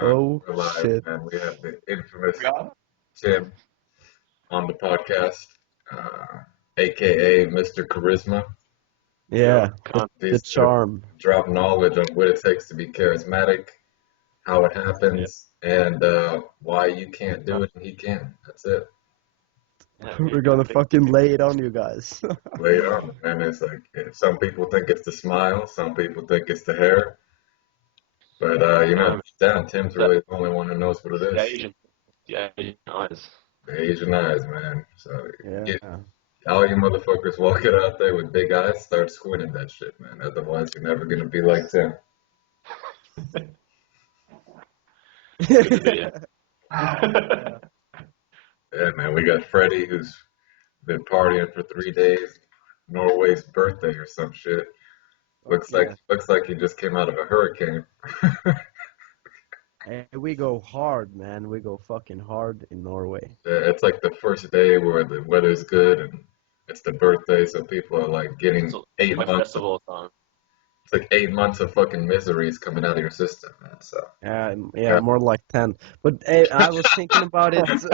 Oh We're live, shit. man. We have the infamous Tim on the podcast, aka Mr. Charisma. Yeah, the He's gonna charm. drop knowledge on what it takes to be charismatic, how it Yeah. happens, and why you can't do it and he can. That's it. We're gonna fucking lay it on you guys. Lay it on, and it's like some people think it's the smile, some people think it's the hair, but down Tim's really the only one who knows what it The is. Asian, the Asian eyes. The Asian eyes, man. So Yeah. get all you motherfuckers walking out there with big eyes, start squinting that shit, man. Otherwise, you're never gonna be like Tim. Good to be here. Yeah, man. We got Freddie, who's been partying for 3 days. Norway's birthday or some shit. Looks like he just came out of a hurricane. Hey, we go hard, man. We go fucking hard in Norway. Yeah, it's like the first day where the weather's good and it's the birthday, so people are like getting So, eight my months. festival time. It's like 8 months of fucking miseries coming out of your system, man. So. Yeah, more like 10. But hey, I was thinking about it. He said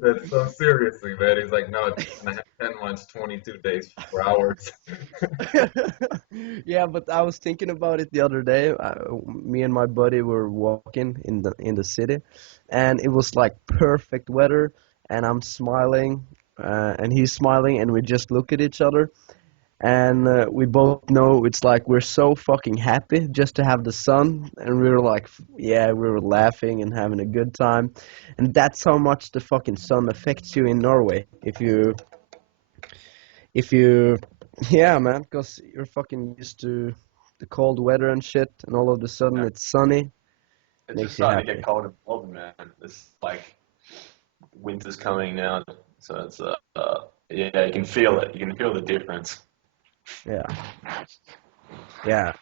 that so seriously, man. He's like, no, it's 10 months, 22 days, 4 hours. Yeah, but I was thinking about it the other day. Me and my buddy were walking in the city, and it was like perfect weather, and I'm smiling, and he's smiling, and we just look at each other, and we both know it's like we're so fucking happy just to have the sun, and we were like, yeah, we were laughing and having a good time, and that's how much the fucking sun affects you in Norway. If you yeah, man, because you're fucking used to the cold weather and shit, and all of a sudden it's sunny. It's Makes just you starting to happy. get cold in Melbourne, man. It's like winter's coming now, so it's yeah, you can feel it. You can feel the difference. Yeah, yeah.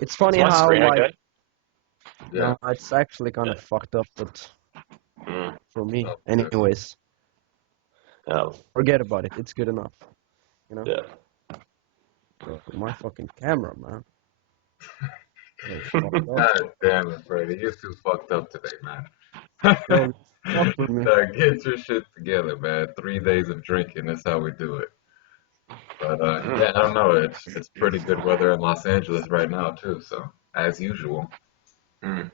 It's Is funny my how screen like okay? Yeah. no, it's actually kind of Yeah. fucked up, but Mm. for me, Oh, anyways, Oh, forget about it. It's good enough, you know. yeah. Bro, my fucking camera, man. It's fucked up. God damn it, Freddie. You're too fucked up today, man. Bro, fuck with me. Get your shit together, man. 3 days of drinking. That's how we do it. But yeah, I don't know. It's pretty good weather in Los Angeles right now too. So as usual. Mm.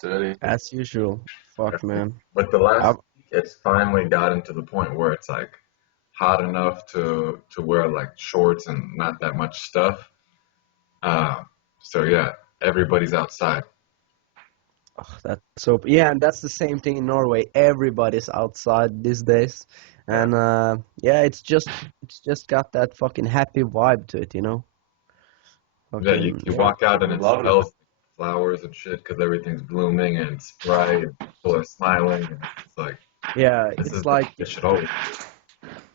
Dirty. As usual. Fuck, man. But the last I, week, it's finally gotten to the point where it's like hot enough to wear like shorts and not that much stuff. Uh, so yeah, everybody's outside. that's so yeah, and that's the same thing in Norway. Everybody's outside these days, and yeah, it's just got that fucking happy vibe to it, you know. Yeah, you, Fucking you yeah, walk out and it Loving it. smells like flowers and shit because everything's blooming and it's bright and people are smiling. And it's like, yeah. this It's is the way like it should always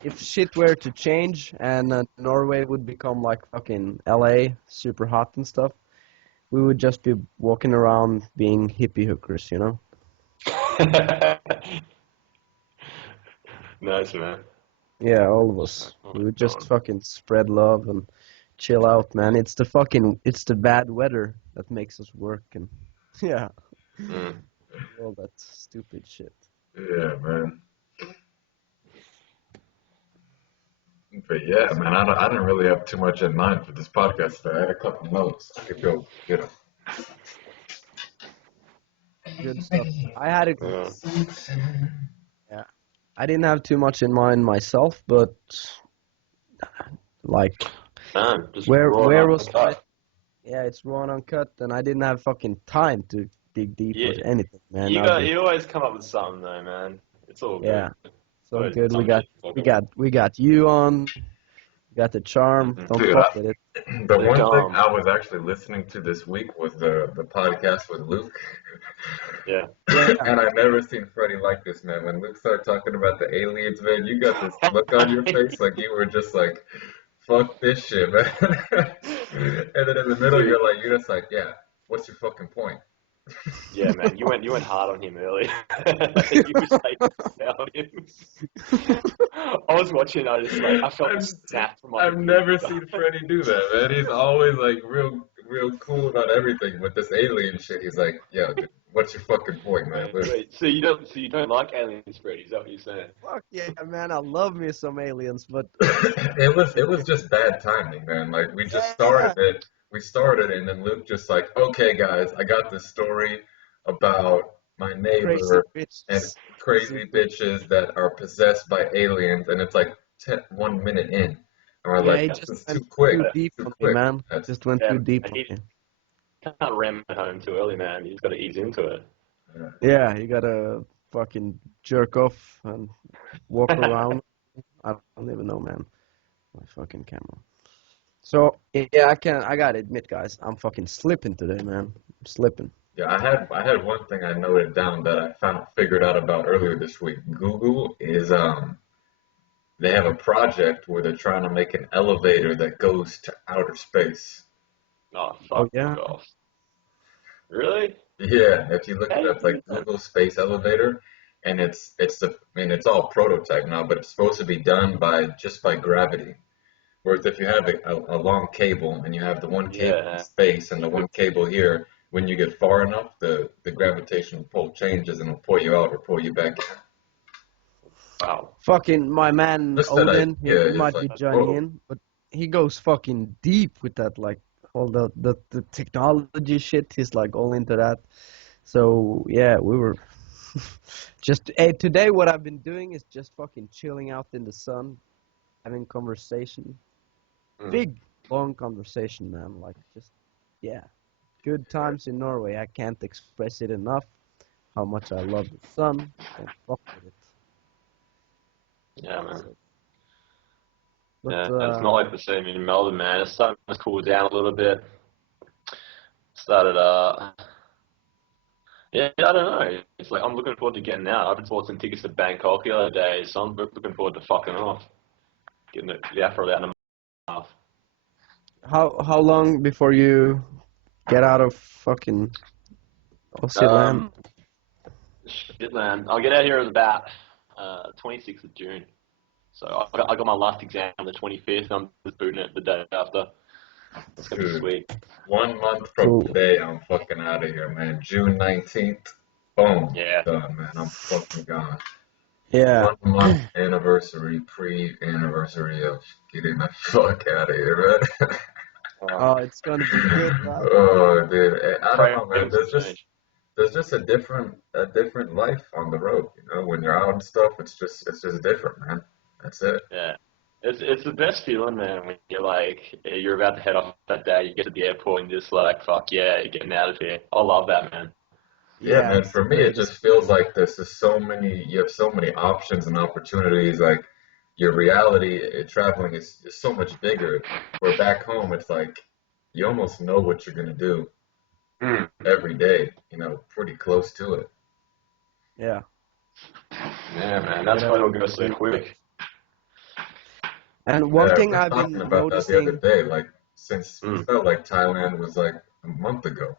if shit were to change and Norway would become like fucking LA, super hot and stuff, we would just be walking around being hippie hookers, you know. Nice, man. Yeah, all of us. Oh, We would just God. fucking spread love and chill out, man. It's the bad weather that makes us work and yeah, Mm. all that stupid shit. be. Yeah, man. But yeah, man, I didn't really have too much in mind for this podcast today. I had a couple notes. I could go get them. Good stuff. I had a Yeah. yeah. I didn't have too much in mind myself, but like Man, just where was cut. yeah, it's raw and uncut, and I didn't have fucking time to dig deep Yeah. with anything, man. You always come up with something though, man. It's all good. Yeah, so Always good. We something got to talk we about. got we got you on. We got the charm. Mhm. Don't Dude, fuck with it. the The one thing charm. I was actually listening to this week was the podcast with Luke. Yeah. Yeah. And I never seen Freddie like this, man. When Luke started talking about the aliens, man, you got this look on your face like you were just like, fuck this shit, man. And then in the middle, Dude. you're just like, yeah, what's your fucking point? Yeah, man, you went hard on him earlier. You was like about him. I was watching. I felt the snap from my. I've never seen Freddie do that, man. He's always like real real cool about everything, but this alien shit, he's like, yo, dude, what's your fucking point, man? Wait, so you don't like aliens, Freddy? Is that what you're saying? Fuck yeah, man, I love me some aliens, but It was just bad timing, man. Like we just started yeah, it. We started, and then Luke just like, okay, guys, I got this story about my crazy neighbor and bitches. crazy bitches that are possessed by aliens, and it's like 1 minute in, and we're Yeah, like, he Yeah, this just is too went quick, too yeah, deep too on me, quick. man. That's Just went yeah, too deep man. on You me. can't ram it home too early, man. You just got to ease into it. Yeah, you gotta fucking jerk off and walk around. I don't even know, man. My fucking camera. So yeah, I gotta admit, guys, I'm fucking slipping today, man. I'm slipping. yeah. I had one thing I noted down that I found figured out about earlier this week. Google is they have a project where they're trying to make an elevator that goes to outer space. Oh, Oh fuck yeah. off. Really? Yeah, if you look How it do you up, do like that? Google Space Elevator, and I mean it's all prototype now, but it's supposed to be done by just by gravity. Whereas if you have a long cable and you have the one cable in Yeah. space and the one cable here, when you get far enough, the gravitational pull changes and will pull you out or pull you back in. Wow. Fucking my man Just that Odin, idea he is might like, be joining whoa. in, but he goes fucking deep with that, like all the technology shit. He's like all into that. So yeah, we were just today. What I've been doing is just fucking chilling out in the sun, having conversation, Mm. big long conversation, man. Like just yeah, good times in Norway. I can't express it enough. How much I love the sun. Can't fuck with it. Yeah, man. So, but Yeah, it's not like the same in Melbourne, man. It's starting to cool down a little bit. Started, yeah, I don't know. It's like I'm looking forward to getting out. I've been bought some tickets to Bangkok the other day, so I'm looking forward to fucking off. Getting the afro out in a half. how long before you get out of fucking Aussie land? Um, shit, man. I'll get out here at about 26th of June. So I got my last exam on the 25th. I'm just booting it the day after. It's gonna be Dude, sweet. 1 month from Cool. today, I'm fucking out of here, man. June 19th, boom, Yeah. done, man. I'm fucking gone. Yeah. 1 month anniversary, pre-anniversary of getting the fuck out of here, man. Uh, Oh, it's gonna be good, man. Oh, dude, I don't pray know, man. for some change. There's just a different life on the road, you know. When you're out and stuff, it's just different, man. That's it. Yeah. It's the best feeling, man, when you're like you're about to head off that day, you get to the airport and just like fuck yeah, you're getting out of here. I love that, man. Yeah, Yeah, man. it's the For me, it just greatest feels feeling. like this is so many. You have so many options and opportunities. Like your reality traveling is so much bigger. Where back home, it's like you almost know what you're gonna do Mm. every day. You know, pretty close to it. Yeah, Yeah, man, that's why whatever it'll you go so do. quick. And one Yeah, thing we were I've talking been about that the other noticing, day. Like, since it Mm. felt like Thailand was like a month ago.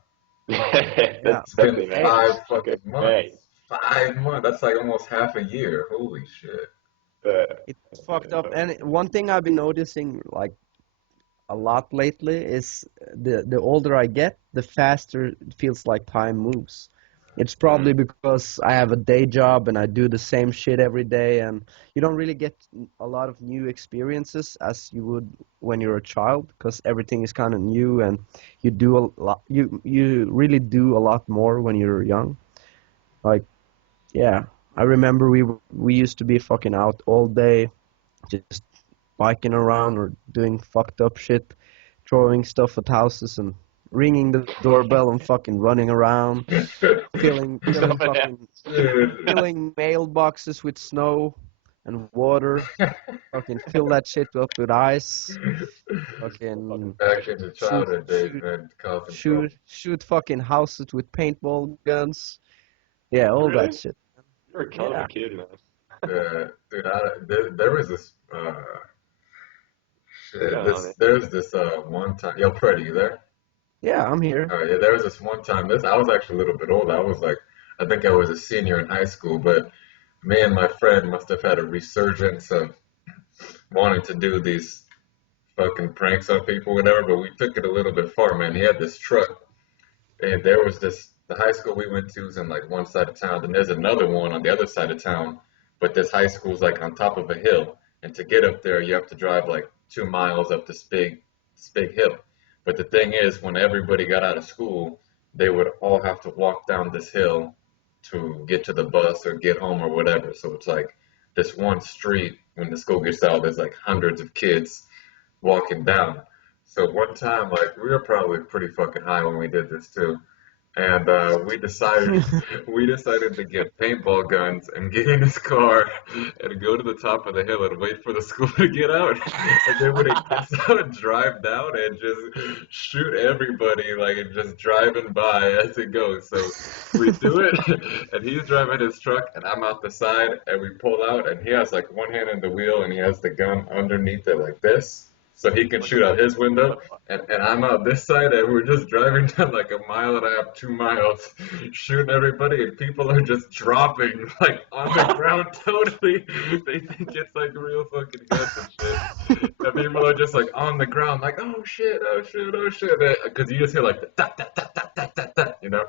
yeah, It's been Exactly, man. hey, five Okay. fucking months. Hey. 5 months. That's like almost half a year. Holy shit. it's fucked up. And one thing I've been noticing, like a lot lately, is the older I get, the faster it feels like time moves. It's Mm. probably because I have a day job and I do the same shit every day, and you don't really get a lot of new experiences as you would when you're a child, because everything is kind of new and you do a lot. You really do a lot more when you're young. Like, yeah, I remember we used to be fucking out all day, just biking around or doing fucked up shit, throwing stuff at houses and ringing the doorbell and fucking running around, filling Someone else. fucking Dude. filling mailboxes with snow and water, fucking fill that shit up with ice, Fucking fucking Back precious. into shoot childhood days, shoot man, causing shoot trouble. shoot fucking houses with paintball guns. Yeah, all that Really? shit. You're a kind of a Yeah. kid, man. Dude, there was this What's shit. going on, This man? there's this one time. Yo, Freddie, you there? Yeah, I'm here. Yeah, there was this one time. This I was actually a little bit older. I was like, I think I was a senior in high school, but me and my friend must have had a resurgence of wanting to do these fucking pranks on people, whatever. But we took it a little bit far, man. He had this truck, and there was this the high school we went to is in like one side of town, and there's another one on the other side of town. But this high school's like on top of a hill, and to get up there, you have to drive like 2 miles up this big hill. But the thing is, when everybody got out of school, they would all have to walk down this hill to get to the bus or get home or whatever. So it's like this one street when the school gets out, there's like hundreds of kids walking down. So one time, like we were probably pretty fucking high when we did this too, and we decided to get paintball guns and get in his car and go to the top of the hill and wait for the school to get out, and then when it gets out, drive down and just shoot everybody like and just driving by as it goes. So we do it, and he's driving his truck, and I'm out the side, and we pull out, and he has like one hand on the wheel, and he has the gun underneath it like this. So he can shoot out his window, and I'm out this side, and we're just driving down like a mile and a half, 2 miles, shooting everybody, and people are just dropping like on the ground totally. They think it's like real fucking guns and shit. And people are just like on the ground, like, oh shit, oh shit, oh shit. Because you just hear like the ta ta ta ta ta ta ta, you know?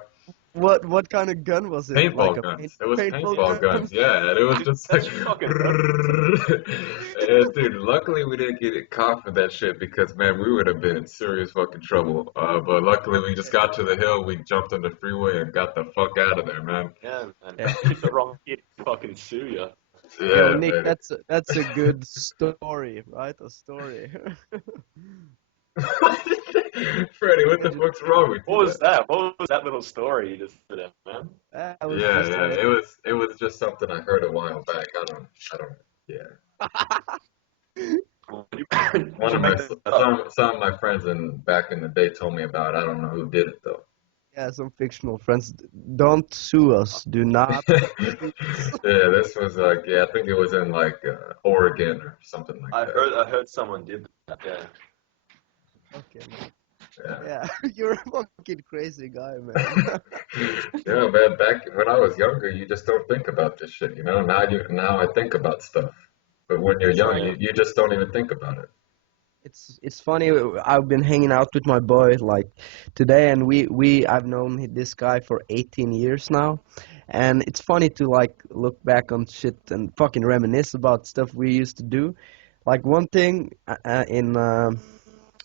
What kind of gun was it? Like Paintball a guns. It was paintball paintball gun? guns, yeah. And it was just like, That's fucking dope. and dude, luckily we didn't get caught for that shit because, man, we would have been in serious fucking trouble. But luckily we just got to the hill, we jumped on the freeway and got the fuck out of there, man. Yeah, man. Yeah. Pick the wrong kid, fucking sue you. Yo, Yeah, Nick, man. that's a good story, right? A story. Freddie, what the Just, fuck's wrong with What you, was man? that? What was that little story you just did, man? I was Yeah, just yeah, it was just something I heard a while back. I don't, yeah. You, One you of my make that up. some of my friends back in the day told me about it. I don't know who did it though. yeah, some fictional friends. Don't sue us. Do not sue us. Yeah, this was like, yeah, I think it was in like Oregon or something like I that. heard I heard someone did that. Yeah. Okay, man. Yeah. Yeah, you're a fucking crazy guy, man. Yeah, man, back when I was younger, you just don't think about this shit, you know? Now I think about stuff. But when you're young, Same. you just don't even think about it. It's funny. I've been hanging out with my boy like today, and I've known this guy for 18 years now, and it's funny to like look back on shit and fucking reminisce about stuff we used to do. Like one thing in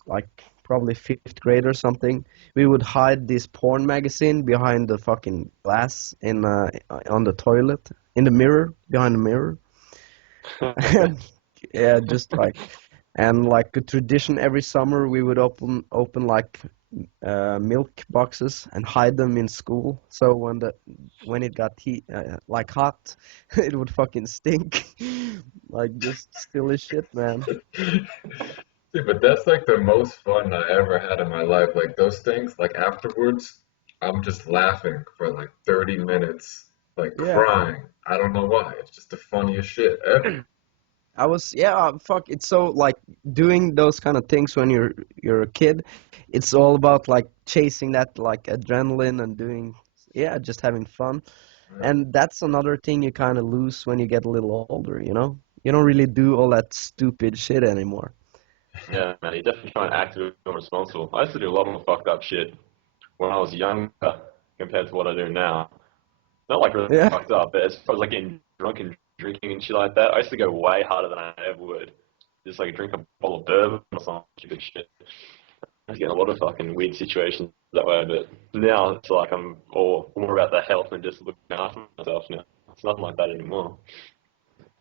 like probably fifth grade or something, we would hide this porn magazine behind the fucking glass in on the toilet in the mirror behind the mirror, and yeah, just like. And like a tradition every summer, we would open like milk boxes and hide them in school. So when it got like hot, it would fucking stink, like just silly shit, man. Dude, but that's like the most fun I ever had in my life. Like those things, like afterwards, I'm just laughing for like 30 minutes, like Yeah, crying. I don't know why. It's just the funniest shit ever. fuck. It's so like doing those kind of things when you're a kid. It's all about like chasing that like adrenaline and doing just having fun. Yeah. And that's another thing you kind of lose when you get a little older, you know? You don't really do all that stupid shit anymore. Yeah, man. You definitely try and act a bit more responsible. I used to do a lot more fucked up shit when I was younger compared to what I do now. Not like really Yeah. fucked up, but as far as like getting drunk and drinking and shit like that, I used to go way harder than I ever would. Just like drink a bottle of bourbon or some stupid shit. I was getting a lot of fucking weird situations that way, but now it's like I'm all more about the health and just looking after myself now. It's nothing like that anymore.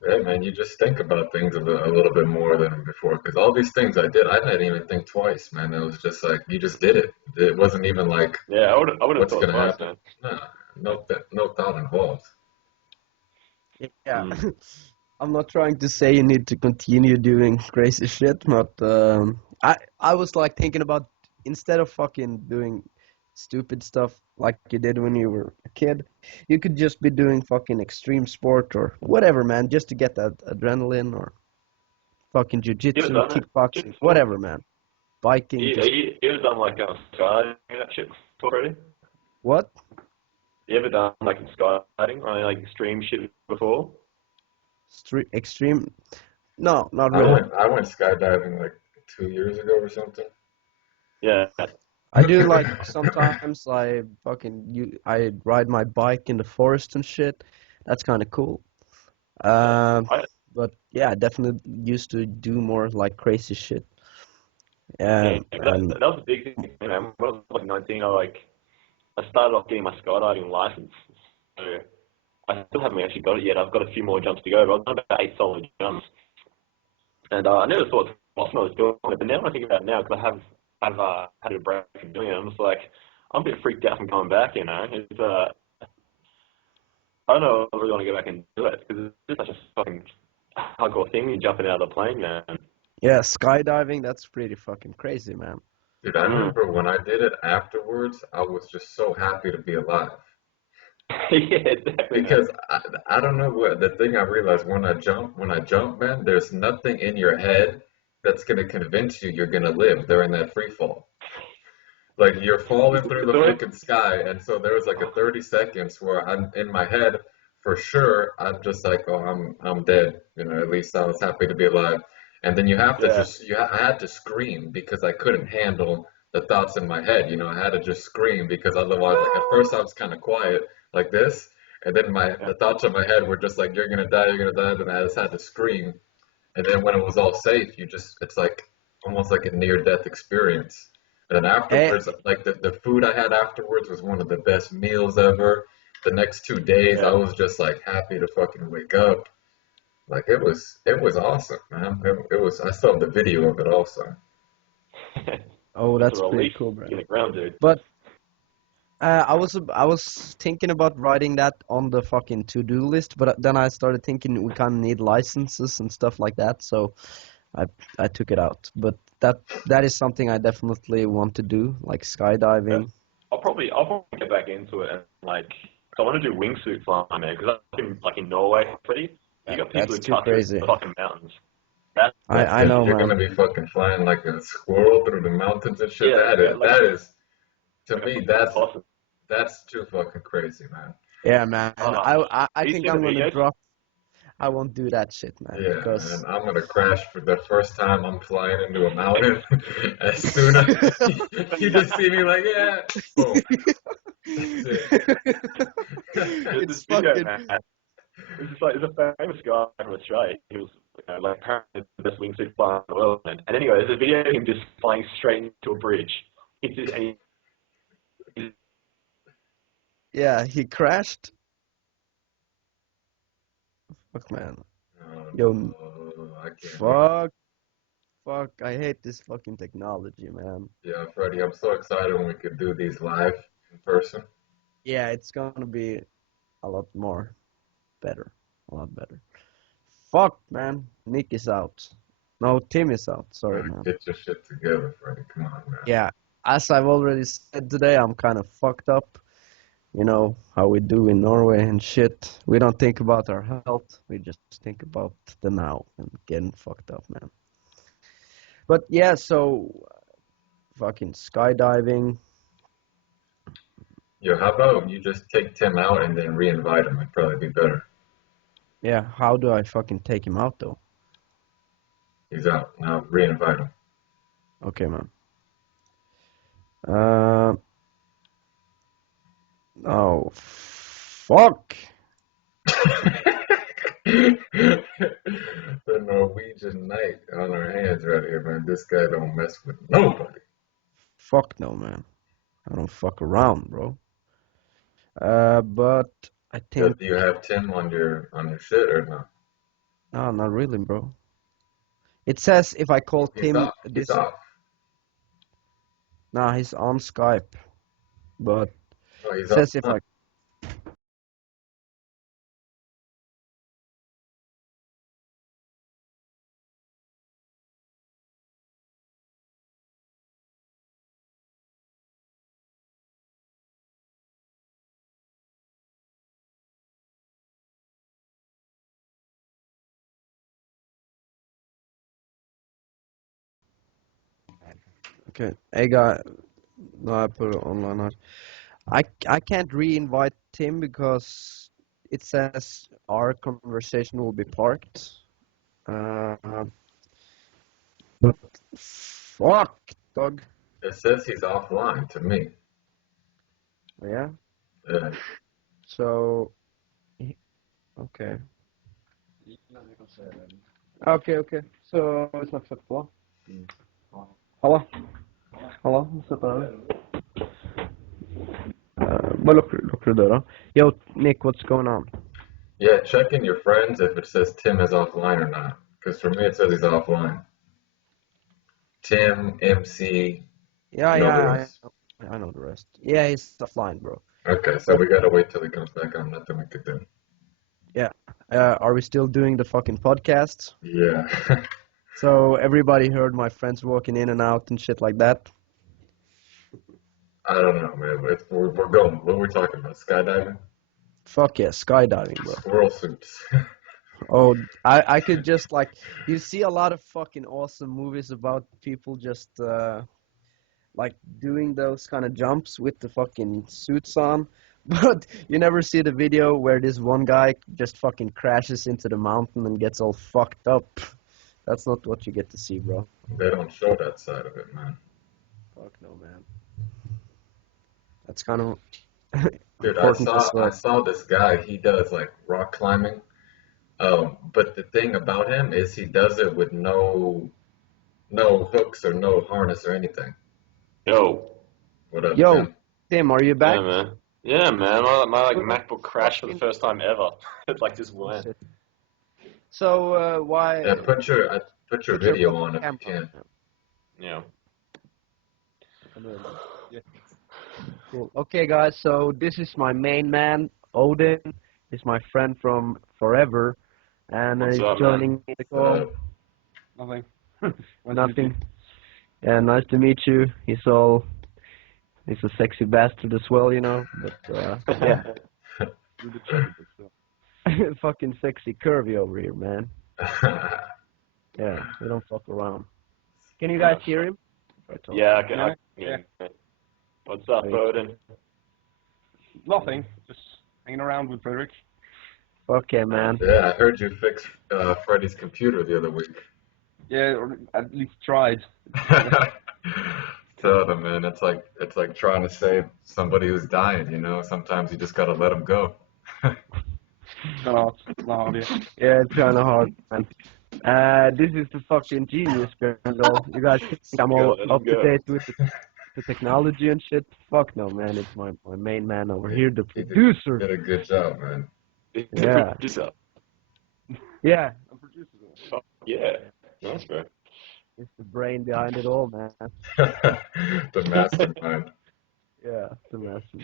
Yeah, man, you just think about things a little bit more than before. Because all these things I did, I didn't even think twice, man. It was just like, you just did it. It wasn't even like, Yeah, I would have what's thought going to twice, happen? man. Nah, no thought involved. Yeah. Mm. I'm not trying to say you need to continue doing crazy shit, but I was like thinking about instead of fucking doing stupid stuff like you did when you were a kid, you could just be doing fucking extreme sport or whatever, man, just to get that adrenaline or fucking You ever jujitsu, done that shit kickboxing, before? whatever, man. Biking, just You ever done like skydiving and that shit before already? what? You ever done like skydiving or like extreme shit before? Extreme? No, not I really. went skydiving like 2 years ago or something. Yeah. I do like sometimes I ride my bike in the forest and shit. That's kind of cool. Yeah. Um, but yeah, I definitely used to do more like crazy shit. Yeah, And that was a big thing, man. When I was like 19, I started off getting my skydiving license. So I still haven't actually got it yet. I've got a few more jumps to go, but I've done about 8 solid jumps. And I never thought it was possible I was doing it, but now when I think about it now, because I've had a break from doing it, I'm just like, I'm a bit freaked out from going back, you know? I don't know if I really want to go back and do it, because it's just such a fucking hardcore thing, you jumping out of the plane, man. yeah, skydiving, that's pretty fucking crazy, man. Dude, I Mm. remember when I did it afterwards, I was just so happy to be alive. Yeah, exactly, man. Because I don't know what the thing I realized when I jump, man, there's nothing in your head that's gonna convince you you're gonna live during that free fall. Like you're falling through the So, fucking sky, and so there was like a 30 seconds where I'm in my head for sure. I'm just like, oh, I'm dead. You know, at least I was happy to be alive. And then you have to yeah, I had to scream because I couldn't handle the thoughts in my head. You know, I had to just scream because otherwise, like at first I was kind of quiet like this, and then yeah, the thoughts in my head were just like, you're gonna die. Then I just had to scream. And then when it was all safe, it's like almost like a near death experience. And then Eh, afterwards, like the food I had afterwards was one of the best meals ever. The next 2 days, I yeah. was just like happy to fucking wake up. Like it was awesome, man. It was. I still have the video of it also. oh, It's a that's pretty relief cool, in bro. the ground, dude. But I was thinking about writing that on the fucking to-do list, but then I started thinking we kind of need licenses and stuff like that, so I I took it out. But that is something I definitely want to do, like Yeah. skydiving. I'll probably get back into it and like, so I want to do wingsuit flying, man, because like in Norway already, you got people That's who too cut through crazy. the fucking mountains. That That's I gonna know, you're man. gonna be fucking flying like a squirrel through the mountains and shit. yeah, That is to like a me fucking possum. that's too fucking crazy, man. Yeah, man. Uh, I have you think seen the I'm gonna videos? drop. I won't do that shit, man, Yeah, man, because I'm gonna crash for the first time I'm flying into a mountain. As soon as you just see me like, yeah, boom, that's it. There's it's this video, fucking. man. There's a famous guy from Australia. He was, like apparently the best wingsuit flyer in the world. And anyway, there's a video of him just flying straight into a bridge. It's just, and he's Yeah, he crashed. Fuck, man. Oh Yo, no, I can't even. fuck, fuck. I hate this fucking technology, man. Yeah, Freddie, I'm so excited when we could do these live in person. Yeah, it's gonna be a lot more better, a lot better. Fuck, man. Nick is out. No, Tim is out. Sorry, man. Get your shit together, Freddie. Come on, man. Yeah, as I've already said today, I'm kind of fucked up. You know how we do in Norway and shit. We don't think about our health. We just think about the now and getting fucked up, man. But yeah, so fucking skydiving. Yo, how about you just take Tim out and then re-invite him? It'd probably be better. Yeah, how do I fucking take him out though? He's out now. Re-invite him. Okay, man. Uh, oh, fuck. The Norwegian night on our hands right here, man. This guy don't mess with nobody. Fuck no, man. I don't fuck around, bro. But I Do think, you have Tim on your shit or no? no, not really, bro. It says if I call He's Tim off. He's this, off. nah, he's on Skype, but No, it he's off. says if I, okay, hey guy, no, I put it online. I can't re-invite Tim because it says our conversation will be parked. Uh, But fuck, dog. It says he's offline to me. Yeah. Yeah. So, okay. Okay. Så vi snakkes etterpå. Halla. Halla, sett deg. Bare lukker du døra. Yo, Nick, what's going on? Yeah, check in your friends if it says Tim is offline or not. Because for me it says he's offline. Tim, MC, Yeah, you know the yeah, rest. I know the rest. Yeah, he's offline, bro. Okay, so we gotta wait till he comes back on. Nothing we could do. Yeah. Are we still doing the fucking podcast? Yeah. So everybody heard my friends walking in and out and shit like that? I don't know, man. We're going. What are we talking about? Skydiving? Fuck yeah, skydiving, bro. Squirrel suits. Oh, I could just like, you see a lot of fucking awesome movies about people just like doing those kind of jumps with the fucking suits on, but you never see the video where this one guy just fucking crashes into the mountain and gets all fucked up. That's not what you get to see, bro. They don't show that side of it, man. Fuck no, man. That's kind of Dude, important as I well. saw this guy. He does like rock climbing. But the thing about him is he does it with no hooks or no harness or anything. Yo. What up, Yo, Tim? Tim, are you back? Yeah, man. Yeah, man. My like MacBook crashed for the first time ever. It like just went. Shit. So why? Yeah, put your video on if you camera. can. Yeah. Cool. Okay, guys. So this is my main man, Odin. He's my friend from forever, and What's he's up, joining man? me in the call. Nothing. Nothing. Yeah, nice to meet you. He's a sexy bastard as well, you know. But yeah, Do the check, but still. fucking sexy curvy over here, man. Yeah, we don't fuck around. Can you guys hear him? Yeah, I can. Yeah. What's up, Odin? Nothing. Just hanging around with Frederick. Okay, man. Yeah, I heard you fixed Freddy's computer the other week. Yeah, or at least tried. Tell them, man. It's like trying to save somebody who's dying. You know, sometimes you just gotta let them go. No, no, yeah. Yeah, it's kind of hard, man. This is the fucking genius girl. You guys think I'm all Let's up to go. date with the technology and shit? Fuck no, man. It's my main man over here, the You producer. did a good job, man. Yeah. Producer. Yeah, I'm producer. Fuck yeah. Nice, bro. it's the brain behind it all, man. The mastermind. Yeah, the master.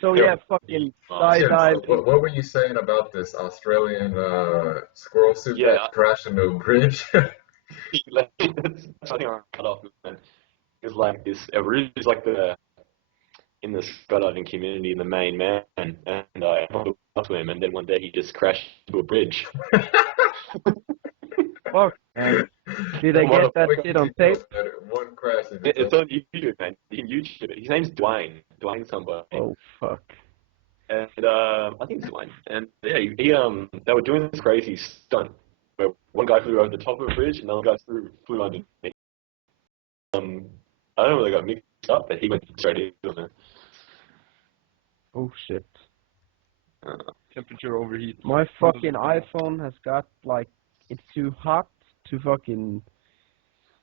So yeah, fucking Yeah, skydive. what were you saying about this Australian squirrel suit Yeah. that crashed into a bridge? Like, that's something I cut off, man. It was like this. It really is like in the skydiving community, in the main man, and everyone looked up to him, and then one day he just crashed into a bridge. Fuck, man. Did I get that shit on tape? One crash. It's on YouTube, man. You can YouTube it. His name's Dwayne. Dwayne somebody. Oh fuck. And I think it's Dwayne. And yeah, they were doing this crazy stunt where one guy flew over the top of a bridge and the other guy flew underneath. I don't know whether they got mixed up, but he went straight into it. Oh shit. Temperature overheat. My fucking iPhone has got like, it's too hot to fucking.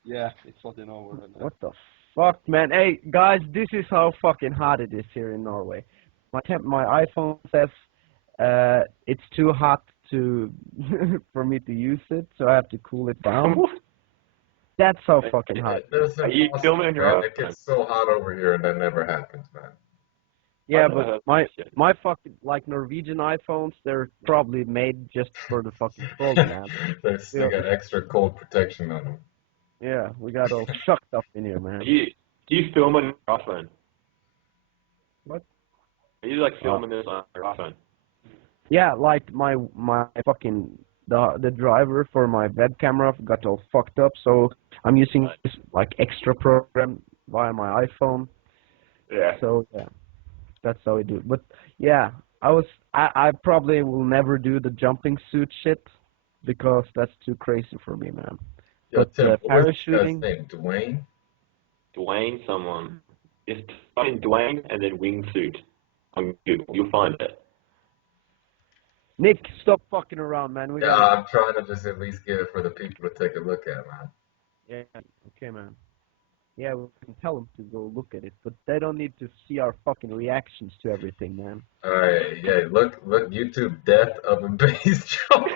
Yeah, it's flooding over. And, What the fuck, man? Hey guys, this is how fucking hot it is here in Norway. My iPhone says it's too hot to for me to use it, so I have to cool it down. That's how fucking hot. Are you filming on your man. own? It gets so hot over here, and that never happens, man. Yeah, I but know. my fucking like Norwegian iPhones, they're probably made just for the fucking cold, man. They got extra cold protection on them. Yeah, we got all sucked up in here, man. Do you film on your iPhone? What? Are you like filming this on your iPhone? Yeah, like my fucking the driver for my web camera got all fucked up, so I'm using Right. this like extra program via my iPhone. Yeah. So yeah, that's how we do it. But yeah, I probably will never do the jumping suit shit because that's too crazy for me, man. Yo, But Tim, what was this guy's parachuting, name? Dwayne? Dwayne someone. Just type in Dwayne and then wingsuit on Google. You'll find it. Nick, stop fucking around, man. We Yeah, gotta. I'm trying to just at least get it for the people to take a look at, man. Yeah, okay, man. Yeah, we can tell them to go look at it, but they don't need to see our fucking reactions to everything, man. Alright, yeah, look, YouTube, death of a base jumper.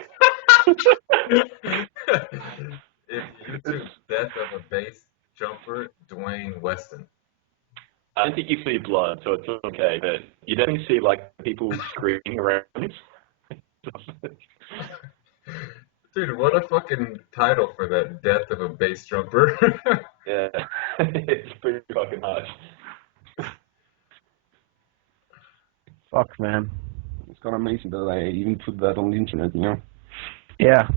It's YouTube, death of a base jumper, Dwayne Weston. I don't think you see blood, so it's okay. But you definitely see like people screaming around it. Dude, what a fucking title for that, death of a base jumper. Yeah, it's pretty fucking harsh. Fuck, man. It's kind of amazing that I even put that on the internet, you know? Yeah.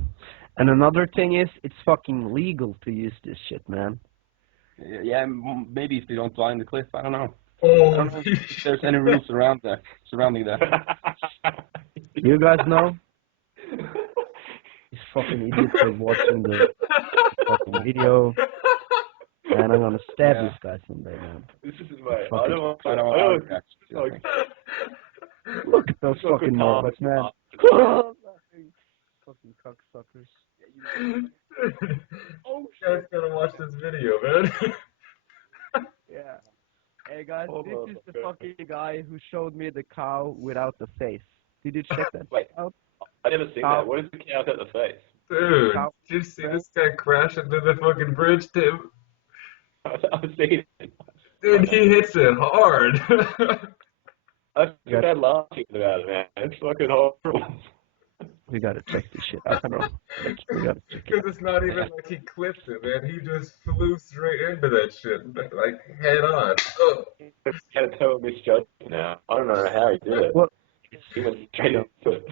And another thing is, it's fucking legal to use this shit, man. Yeah, maybe if they don't die in the cliff, I don't know. I Oh, don't know if there's any rules surrounding that. You guys know? These fucking idiots are watching the fucking video, and I'm gonna stab Yeah. this guy someday, man. This is my. Fucking- I don't want. I I don't don't. want It's to like. Look at those Fucking fucking morons, man. Fucking cocksuckers. Oh, guys gotta watch this video, man. Yeah. Hey guys, Oh, this is the okay. fucking guy who showed me the cow without the face. Did you check that Wait. out? I never seen that. What is the cow at the face? Dude, How- did you see this guy crash into the fucking bridge, Tim? I've seen it. Dude, he hits it hard. I've Yeah. been laughing about it, man. It's fucking horrible. We gotta check this shit out, bro. We gotta check it Because it's not even like he clipped it, man. He just flew straight into that shit, like head on. Ugh. I can't tell misjudged now. I don't know how he did it. What? He went straight into it.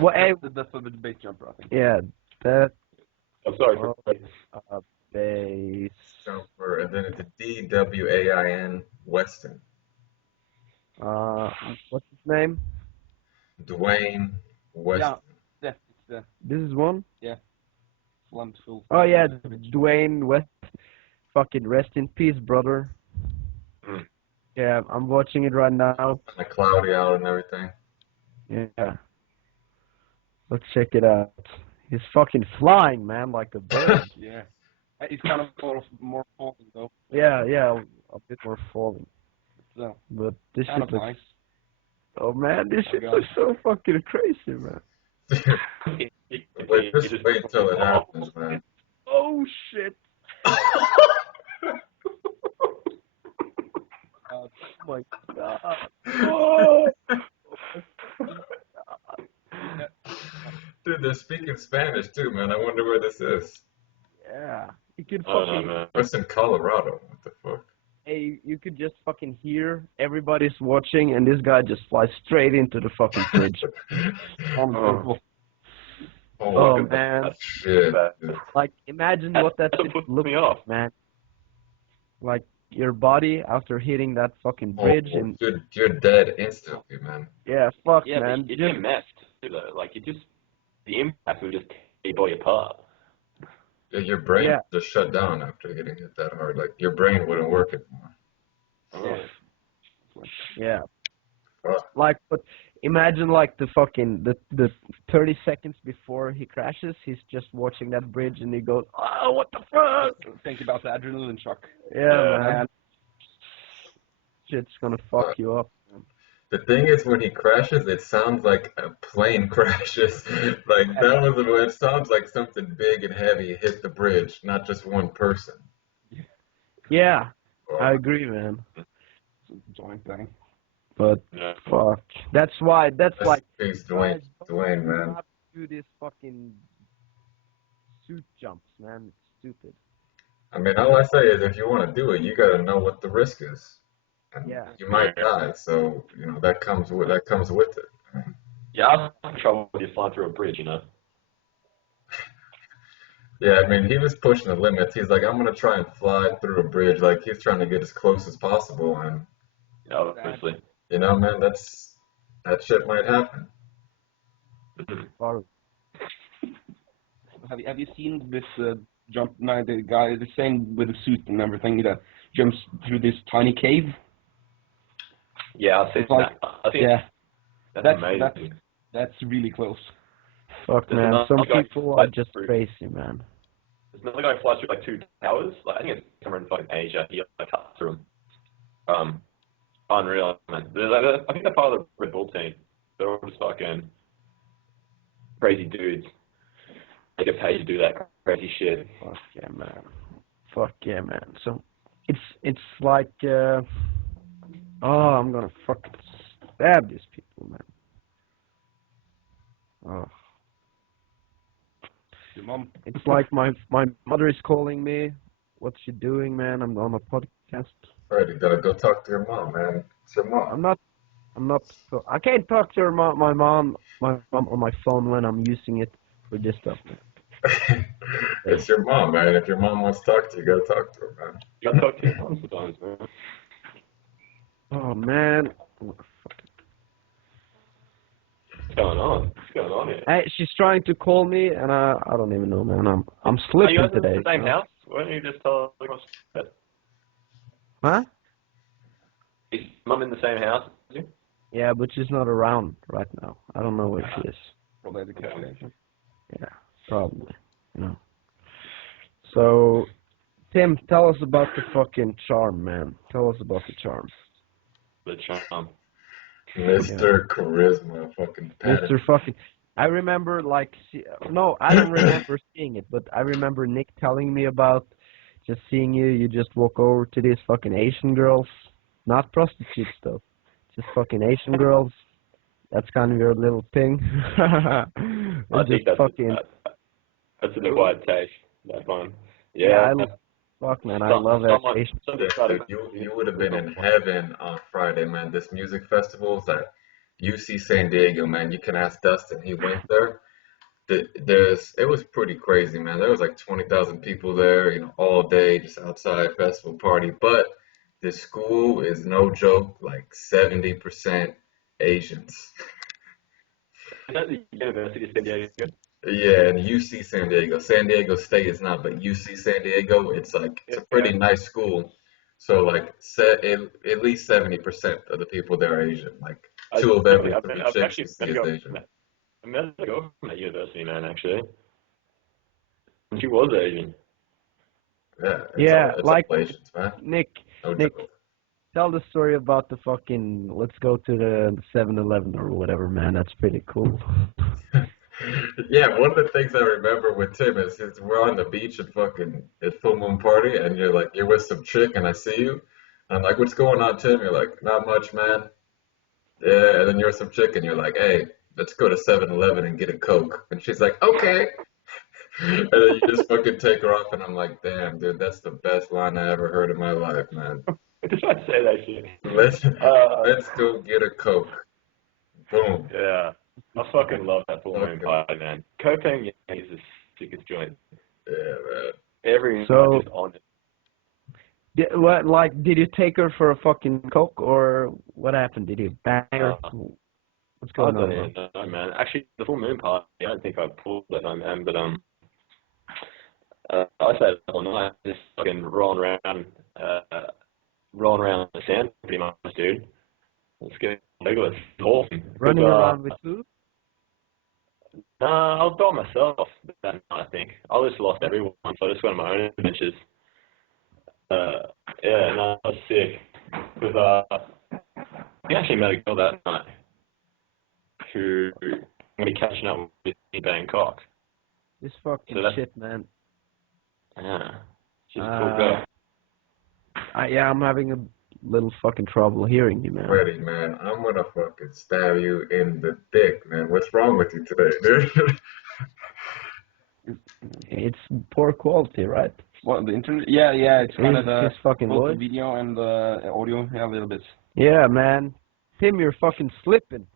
Well, hey, That's the base jumper, I think. yeah, that I'm sorry for base. Jumper, and then it's a DWAIN Weston. What's his name? Dwayne Weston. Yeah, it's the This is one. slumped full. Oh yeah, Dwayne West. Fucking rest in peace, brother. Mm. Yeah, I'm watching it right now. Kind of cloudy out and everything. Yeah. Let's check it out. He's fucking flying, man, like a bird. Yeah. It's kind of more falling though. yeah, a bit more falling. So But this kind shit of looks. nice. Oh man, this shit God. looks so fucking crazy, man. Wait, just wait till it happens, man. Oh shit! Oh my god! Oh! Dude, they're speaking Spanish too, man. I wonder where this is. Yeah, you could I don't fucking. know, man. It's in Colorado. What the fuck? Hey, you could just fucking hear everybody's watching, and this guy just flies straight into the fucking bridge. Oh, Oh look at man, that shit. dude. like imagine what that That shit puts looks me off. like, man. Like your body after hitting that fucking bridge, Oh, and dude, you're dead instantly, man. yeah, fuck, Yeah, man. but you Just- get messed too, though. Like, the impact will just tear your body apart. Yeah, your brain Yeah. just shut down after getting hit that hard. Like your brain wouldn't work anymore. Oh. Yeah. Fuck. Like, but imagine like the fucking the 30 seconds before he crashes, he's just watching that bridge and he goes, "Oh, what the fuck?" Think about the adrenaline shock. Yeah, man. And Shit's gonna fuck you up. The thing is, when he crashes, it sounds like a plane crashes. Like that was it sounds like something big and heavy hit the bridge, not just one person. Yeah, Oh, I agree, man. it's a joint thing. But Yeah. fuck, that's why. That's rest like. in peace, Dwayne, guys, Dwayne, don't man. have to do this fucking suit jumps, man. It's stupid. I mean, all I say is, if you want to do it, you got to know what the risk is. And Yeah. you might Yeah. die, so you know that comes with it. Yeah, I have trouble with just flying through a bridge, you know. Yeah, I mean, he was pushing the limits. He's like, I'm gonna try and fly through a bridge. Like he's trying to get as close as possible, and Yeah, obviously. you know, man, that shit might happen. Or Have you seen this jump. No, the guy, the same with the suit and everything, that jumps through this tiny cave. Yeah, I've seen It's like, that. I think yeah, that's that's amazing. that's really close. Fuck, There's man. another Some guy people are flies just through. crazy, man. There's another guy who flies through like 2 towers. Like I think it's somewhere in fucking Asia. He like cuts through them. Unreal, man. I think they're part of the Red Bull team. They're all just fucking crazy dudes. They get paid to do that crazy shit. Fuck yeah, man. Fuck yeah, man. So it's like oh, I'm gonna fucking stab these people, man. Oh. Your mom. It's like my mother is calling me. What's she doing, man? I'm on a podcast. Freddy, gotta go talk to your mom, man. It's your mom. I'm not. I can't talk to her, my mom on my phone when I'm using it for this stuff, man. It's your mom, man. If your mom wants to talk to you, gotta talk to her, man. You gotta talk to your mom sometimes, man. Oh man. What's going on? What's going on here? Hey, she's trying to call me, and I don't even know, man. I'm Are slipping you guys today. in the same you know? house? Why don't you just tell her what's that? Huh? Is mum in the same house as you? Yeah, but she's not around right now. I don't know where she is. Probably the calculation. Yeah, probably. You know. So, Tim, tell us about the fucking charm, man. Tell us about the charm. The charm. Mr. Charisma, fucking Patton. Mr. fucking. I remember, like, no, I don't remember seeing it, but I remember Nick telling me about just seeing you. You just walk over to these fucking Asian girls, not prostitutes though, just fucking Asian girls. That's kind of your little thing. I And think just fucking. that's an acquired taste. That one. Yeah, Yeah. fuck, man, I love Asian. Yeah, dude, you would have been in heaven on Friday, man. This music festival is at UC San Diego, man. You can ask Dustin. He went there. It was pretty crazy, man. There was like 20,000 people there, all day, just outside festival party. But this school is no joke, like 70% Asians. Is that the University of San Diego? Yeah, and UC San Diego. San Diego State is not, but UC San Diego, it's a pretty nice school. So like at least 70% of the people there are Asian. Like two of every three I've chicks you actually see met a is girl. Asian. I met a girl from that university, man. Actually, and she was Asian. Yeah, Yeah, it's like all Asians, man. Nick. No Nick, joke. tell the story about the fucking. Let's go to the 7-Eleven or whatever, man. That's pretty cool. Yeah, one of the things I remember with Tim is we're on the beach at full moon party, and you're with some chick, and I see you. And I'm like, what's going on, Tim? You're like, not much, man. Yeah, and then you're with some chick, and you're like, hey, let's go to 7-Eleven and get a Coke. And she's like, okay. And then you just fucking take her off, and I'm like, damn, dude, that's the best line I ever heard in my life, man. Did I say that shit? Let's Uh, let's go get a Coke. Boom. yeah. I fucking love that full moon Fucking pie, man. Cocaine is the sickest joint. yeah, man. Every So- night just on it. Did you take her for a fucking Coke or what happened? Did you bang her? What's I going don't on, bro? even know, man. Actually, the full moon party, I don't think I pulled that on, man. But I stayed up all night, just fucking rolling around the sand, pretty much, dude. Let's get Legolas. It's awesome. Running But, around with who? I was by myself that night, I think. I just lost everyone, so I just went on my own adventures. Yeah, no, that was sick. Because we actually met a girl that night who I'm going to be catching up with in Bangkok. This fucking So that's- shit, man. Yeah, she's a cool girl. Yeah, I'm having a little fucking trouble hearing you, man. Freddie, man, I'm gonna fucking stab you in the dick, man. What's wrong with you today, dude? It's poor quality, right? What, the internet? Yeah, it's kind of the His fucking both voice. the video and the audio, yeah, a little bit. Yeah, man. Tim, you're fucking slipping.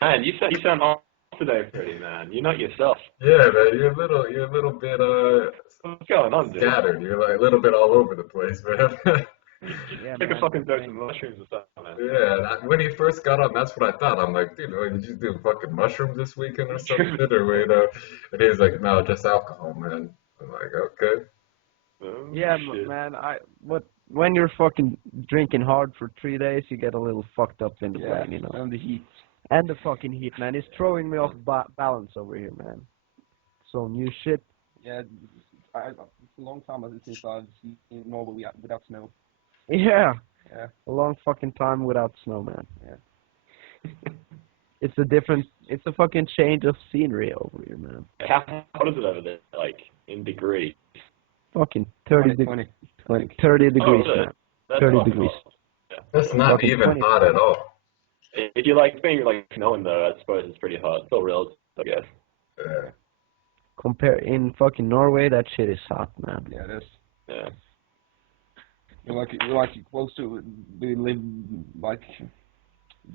Man, you sound off today, Freddie, man. You're not yourself. Yeah, man, you're a little bit What's going on, dude? scattered. You're like a little bit all over the place, man. Yeah, Take a man. fucking dose of mushrooms or something, man. Yeah, and when he first got on, that's what I thought. I'm like, dude, did you do fucking mushrooms this weekend or some shit, or And he was like, no, just alcohol, man. I'm like, okay. Oh, Yeah, shit. man. When you're fucking drinking hard for 3 days, you get a little fucked up in the Yeah, brain, you know. and the heat. And the fucking heat, man. It's throwing me off balance over here, man. So new shit. Yeah, it's a long time since I've seen Norway without snow. Yeah. Yeah. A long fucking time without snow, man. Yeah. It's a fucking change of scenery over here, man. How hot is it over there? Like, in degrees? Fucking 30 20. 30 degrees, really? man. That's 30 not degrees. hot. Yeah. That's not Fucking even 20. hot at all. If you like being like snowing though, I suppose it's pretty hot. It's all relative, I guess. Yeah. In fucking Norway, that shit is hot, man. Yeah, it is. Yeah. We're like close to, we live like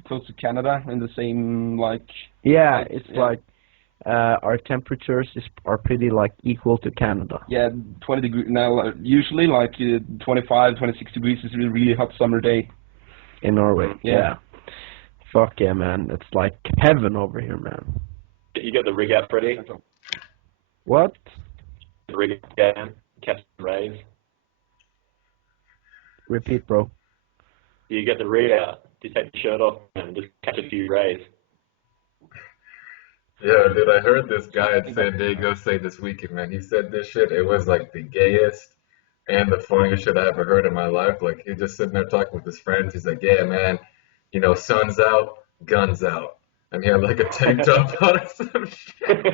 close to Canada in the same like. Yeah, Like, it's yeah. like our temperatures are pretty like equal to Canada. Yeah, 20 degrees now. Usually like 25, 26 degrees is a really hot summer day. In Norway. Yeah. Fuck yeah, man. It's like heaven over here, man. You get the rig out, Freddie? What? The rig out, catch some rays. Repeat, bro. You get the rig out, you take the shirt off and just catch a few rays. Yeah, dude, I heard this guy in San Diego say this weekend, man. He said this shit. It was like the gayest and the funniest shit I ever heard in my life. Like, he just sitting there talking with his friends. He's like, yeah, man, you know, sun's out, guns out. And he had like a tank top on or some shit.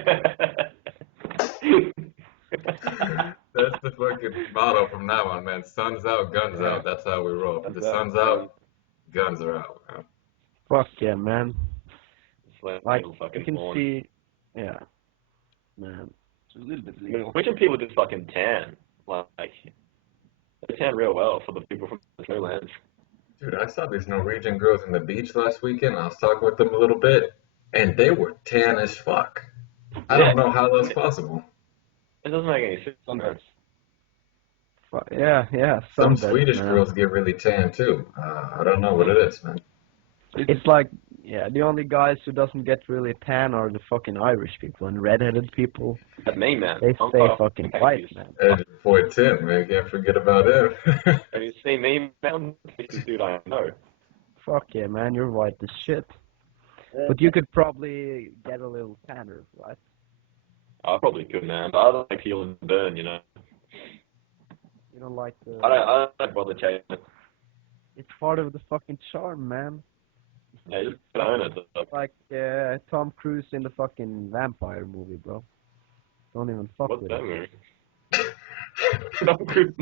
That's the fucking motto from now on, man. Sun's out, guns out. That's how we roll. If the sun's out, guns are out, man. Fuck yeah, man. It's Like, little you fucking can porn. see, yeah, man. It's a little bit legal. Which people just fucking tan. Like, they tan real well for the people from the snowlands. Dude, I saw these Norwegian girls on the beach last weekend. I was talking with them a little bit, and they were tan as fuck. I don't know how that's possible. It doesn't make any sense. Sunburns. Yeah, Some sunbeds, Swedish man. girls get really tan too. I don't know what it is, man. It's like, yeah, the only guys who doesn't get really tan are the fucking Irish people and redheaded people. That's me, man. They I'm stay fucking white, man. And your boy Tim, man, can't forget about him. Have you seen me, man? This dude I know. Fuck yeah, man, you're white as shit. But you could probably get a little tanner, right? I probably could, man, but I don't like peel and burn, you know. You don't like the... I don't bother chasing it. It's part of the fucking charm, man. Yeah, just gotta own it. Like Tom Cruise in the fucking vampire movie, bro. Don't even fuck What's with that it. movie? Tom Cruise.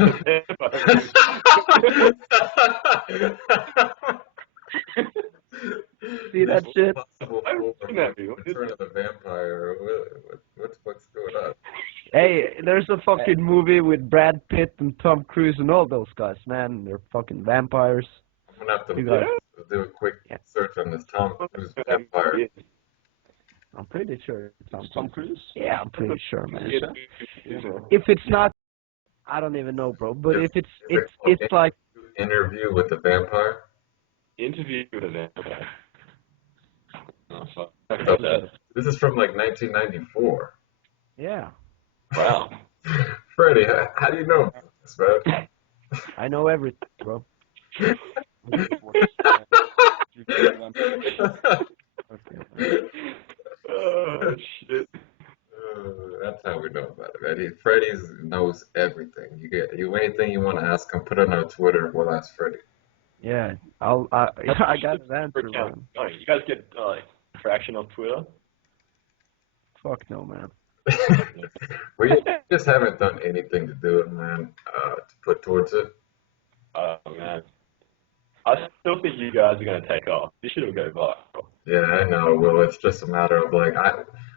See that shit? Possible I've seen that movie. What is Return of the Vampire. What the fuck's going on? Hey, there's a fucking movie with Brad Pitt and Tom Cruise and all those guys, man. They're fucking vampires. I'm gonna have to You got do a quick Yeah. search on this Tom Cruise Vampire. I'm pretty sure it's Tom Cruise? Yeah, I'm pretty sure, man. Yeah. If it's not, I don't even know, bro. But if it's like, Interview with the Vampire. Interview with a vampire. Oh, fuck. This is from like 1994. yeah, Wow. Freddie, how do you know about this, man? I know everything, bro. Oh, shit. That's how we know about it, man. Freddie knows everything. Anything you want to ask him, put it on Twitter. We'll ask Freddie. Yeah, I got an answer, man. Oh, you guys get traction on Twitter? Fuck no, man. We just haven't done anything to do it, man. To put towards it. Oh, man. I still think you guys are going to take off. You should have go viral. Yeah, I know. Well, it's just a matter of like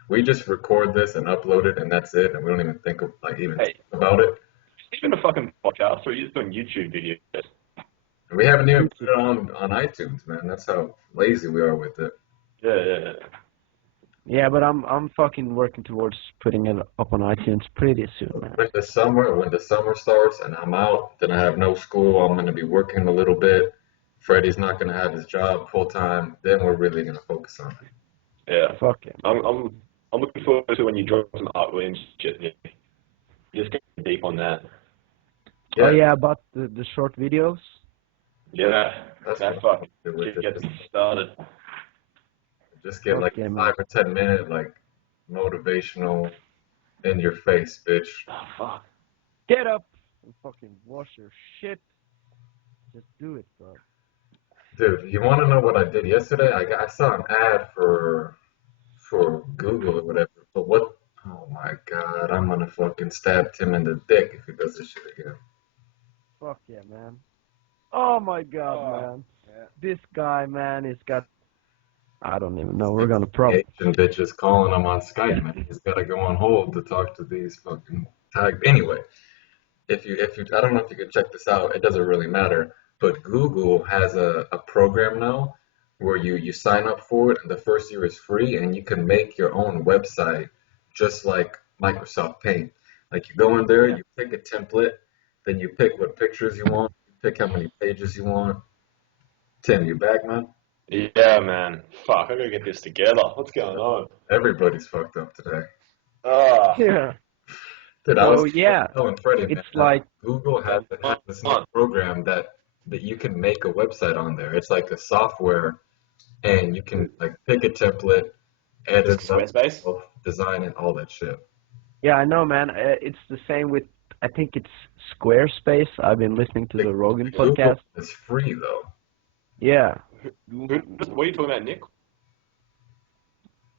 we just record this and upload it, and that's it, and we don't even think of Hey. about it. Even a fucking podcast, or you're just doing YouTube videos. And we haven't even put it on iTunes, man. That's how lazy we are with it. Yeah. Yeah, but I'm fucking working towards putting it up on iTunes pretty soon, man. When the summer starts and I'm out, then I have no school. I'm gonna be working a little bit. Freddie's not gonna have his job full time. Then we're really gonna focus on it. Yeah. Fuck it. I'm looking forward to when you drop some artwork and shit. Yeah. Just get deep on that. Oh yeah, about the short videos. Yeah, That's that what fucking I do with shit it. gets started. Just get like Okay, a man. 5 or 10 minute like motivational in your face, bitch. Oh, fuck. Get up and fucking wash your shit. Just do it, bro. Dude, you want to know what I did yesterday? I saw an ad for Google or whatever. But what? Oh my God, I'm gonna fucking stab Tim in the dick if he does this shit again. Fuck yeah, man. Oh my god, Oh, man. yeah. This guy, man, he's got. I don't even know. We're gonna probably. Asian bitches calling him on Skype, man. He's gotta go on hold to talk to these fucking tag. Anyway, if you I don't know if you can check this out. It doesn't really matter. But Google has a program now where you sign up for it and the first year is free and you can make your own website just like Microsoft Paint. Like you go in there, Yeah. you pick a template, then you pick what pictures you want, you pick how many pages you want. Tim, you back, man? Yeah, man. Fuck, I gotta get this together. What's going on? Everybody's fucked up today. Ah, Yeah. Dude, I So was yeah, telling Freddie, man, it's like. Google has, come has this new on. program that you can make a website on there. It's like a software, and you can like pick a template, edit it up Squarespace? yourself, design it, all that shit. Yeah, I know, man. It's the same with. I think it's Squarespace. I've been listening to The the Rogan Google podcast. is free though. Yeah. What are you talking about, Nick?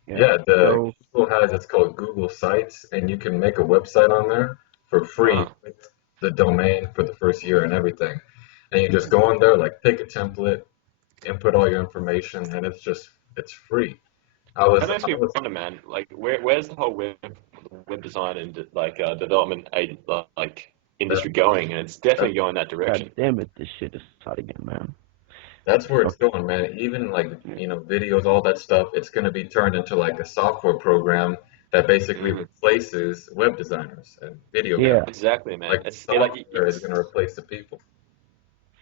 Yeah. Yeah, the So Google has it's called Google Sites, and you can make a website on there for free Uh, with the domain for the first year and everything. And you just go on there, like pick a template, input all your information, and it's free. I was that makes I me was wonder, man. Like, where's the whole web design and like development like that, industry going? And it's that definitely going that god direction. damn it, this shit is hot again, man. that's where it's Fuck. going, man. Even like videos, all that stuff, it's gonna be turned into like a software program that basically Mm, replaces web designers and video guys. Yeah. exactly, man. Like the It's like software is gonna replace the people.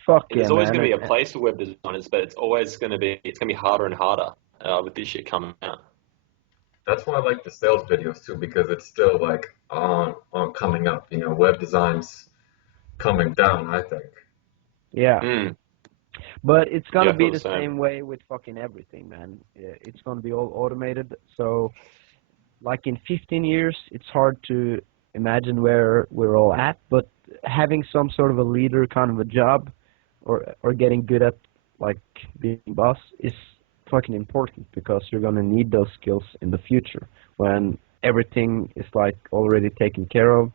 Fuck yeah, there's always man. going to be a place for web designers, but it's going to be harder and harder with this shit coming out. That's why I like the sales videos too, because it's still like on coming up. Web design's coming down, I think. Yeah. Mm, But it's yeah, gonna I be feel the the same. same way with fucking everything, man. It's gonna be all automated. So, like in 15 years, it's hard to imagine where we're all at. But having some sort of a leader kind of a job, or getting good at like being boss is fucking important because you're gonna need those skills in the future when everything is like already taken care of.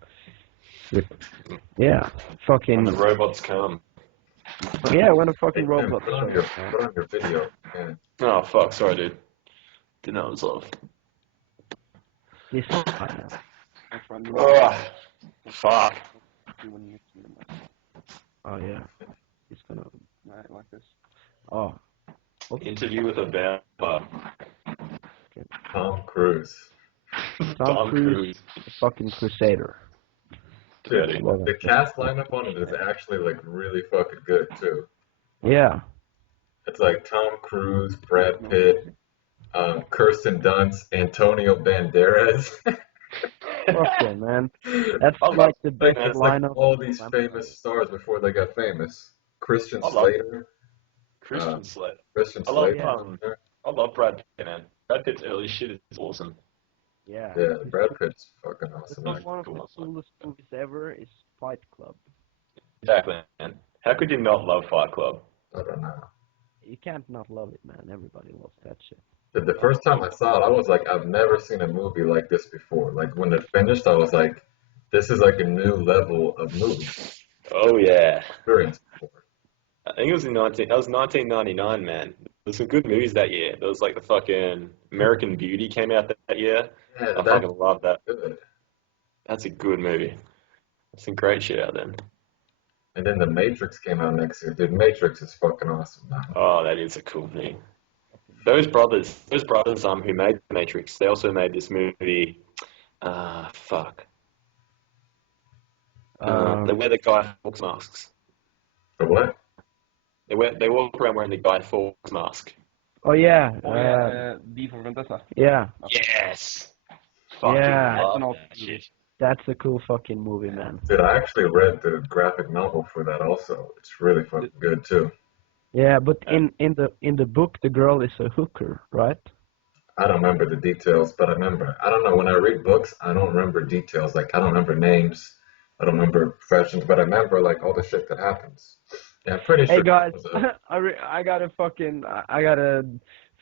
With yeah, When the fucking robots come. yeah, when the Hey fucking Tim, robots put on show your up, man. put on your video. Yeah. Oh, fuck. Sorry, dude. Didn't know it was off. This is hot now. I'm trying to Oh, fuck. do when you see them Oh yeah, it's gonna. like this. Oh, Interview with a vampire. Tom Cruise. Tom Cruise, the fucking Crusader. Dude, Dirty. Love the it. cast lineup on it is actually like really fucking good too. Yeah, It's like Tom Cruise, Brad Pitt, Kirsten Dunst, Antonio Banderas. fuck yeah, man. That's I love like the it, best man. It's like lineup all for these famous vampires. stars before they got famous. Christian I love Slater. Uh, Christian Slater. Christian I love Slater. Yeah, I love Brad Pitt, man. Brad Pitt's early shit is awesome. yeah. Yeah, He's Brad cool. Pitt's fucking awesome. But Like, one of cool the ones, like, coolest movies ever is Fight Club. exactly, man. How could you not love Fight Club? I don't know. You can't not love it, man. Everybody loves that shit. The first time I saw it, I was like, I've never seen a movie like this before. Like when it finished, I was like, this is like a new level of movie Oh yeah. experience before. I think it was that was 1999, man. There's some good movies that year. There was like the fucking American Beauty came out that year. Yeah, I that's fucking love that. good. That's a good movie. That's some great shit out there. And then The Matrix came out next year. Dude, Matrix is fucking awesome, man. Oh, that is a cool thing. Those brothers, who made The Matrix, they also made this movie. Fuck. They Um, wear the Guy Fawkes masks. For what? They walk around wearing the Guy Fawkes mask. oh yeah, Oh yeah, B for Vendetta. yeah, Yes. Fucking yeah. That's an love awesome that movie. shit. That's a cool fucking movie, man. Dude, I actually read the graphic novel for that also. It's really fucking good too. Yeah, but Yeah. in the book, the girl is a hooker, right? I don't remember the details, but I remember, I don't know, when I read books, I don't remember details. Like, I don't remember names. I don't remember professions, but I remember, like, all the shit that happens. Yeah, I'm pretty Hey sure guys, it was a. I gotta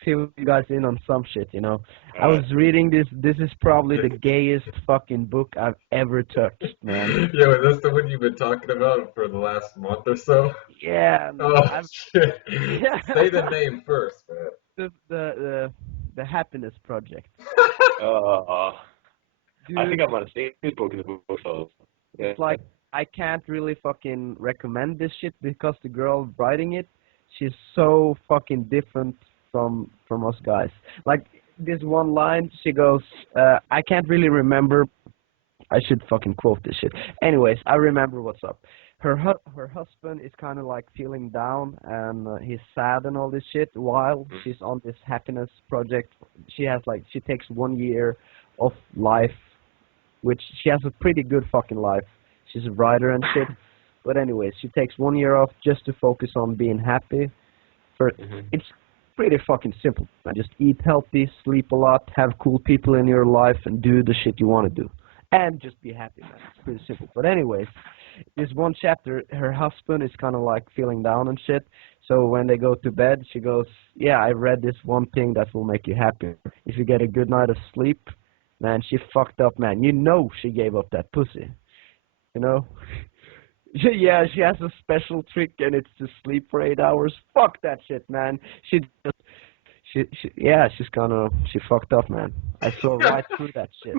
fill you guys in on some shit. I was Alright. reading this. This is probably the gayest fucking book I've ever touched, man. Yo, is this the one you've been talking about for the last month or so? Yeah, Oh, I've shit. yeah. Say the name first, man. The Happiness Project, Uh, I think dude. I might have seen this book in the bookstores. Yeah. It's like I can't really fucking recommend this shit because the girl writing it, she's so fucking different from us guys. Like this one line, she goes, I can't really remember. I should fucking quote this shit. Anyways, I remember what's up. Her husband is kind of like feeling down and he's sad and all this shit while she's on this happiness project. She takes 1 year of life, which she has a pretty good fucking life. She's a writer and shit. But anyways, she takes 1 year off just to focus on being happy. Mhm. It's pretty fucking simple. Man. Just eat healthy, sleep a lot, have cool people in your life, and do the shit you want to do. And just be happy, man. It's pretty simple. But anyways, this one chapter, her husband is kind of like feeling down and shit. So when they go to bed, she goes, yeah, I read this one thing that will make you happy. If you get a good night of sleep, man, she fucked up, man. She gave up that pussy. You know? Yeah, she has a special trick and it's to sleep for 8 hours. Fuck that shit, man. She fucked up, man. I saw right through that shit.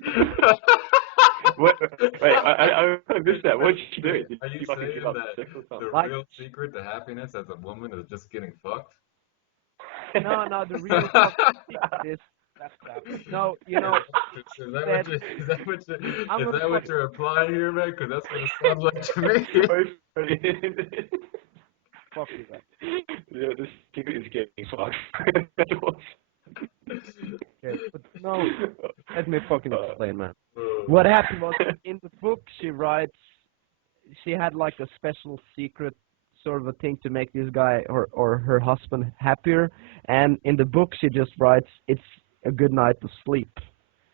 Wait, I missed that. What did you do? Did Are you you fucking give saying up that sex or the something? Like, real secret to happiness as a woman is just getting fucked? no, the real fucking secret is that crap. No, Is that said, what you, is that what you, I'm is gonna that what fucking you're implying here, man? Because that's what it sounds like to me. fuck you, man. Yeah, this secret is getting fucked. Okay, but no, let me fucking explain, man. Oh, What happened was in the book she had like a special secret sort of a thing to make this guy or her husband happier, and in the book she just writes it's a good night to sleep.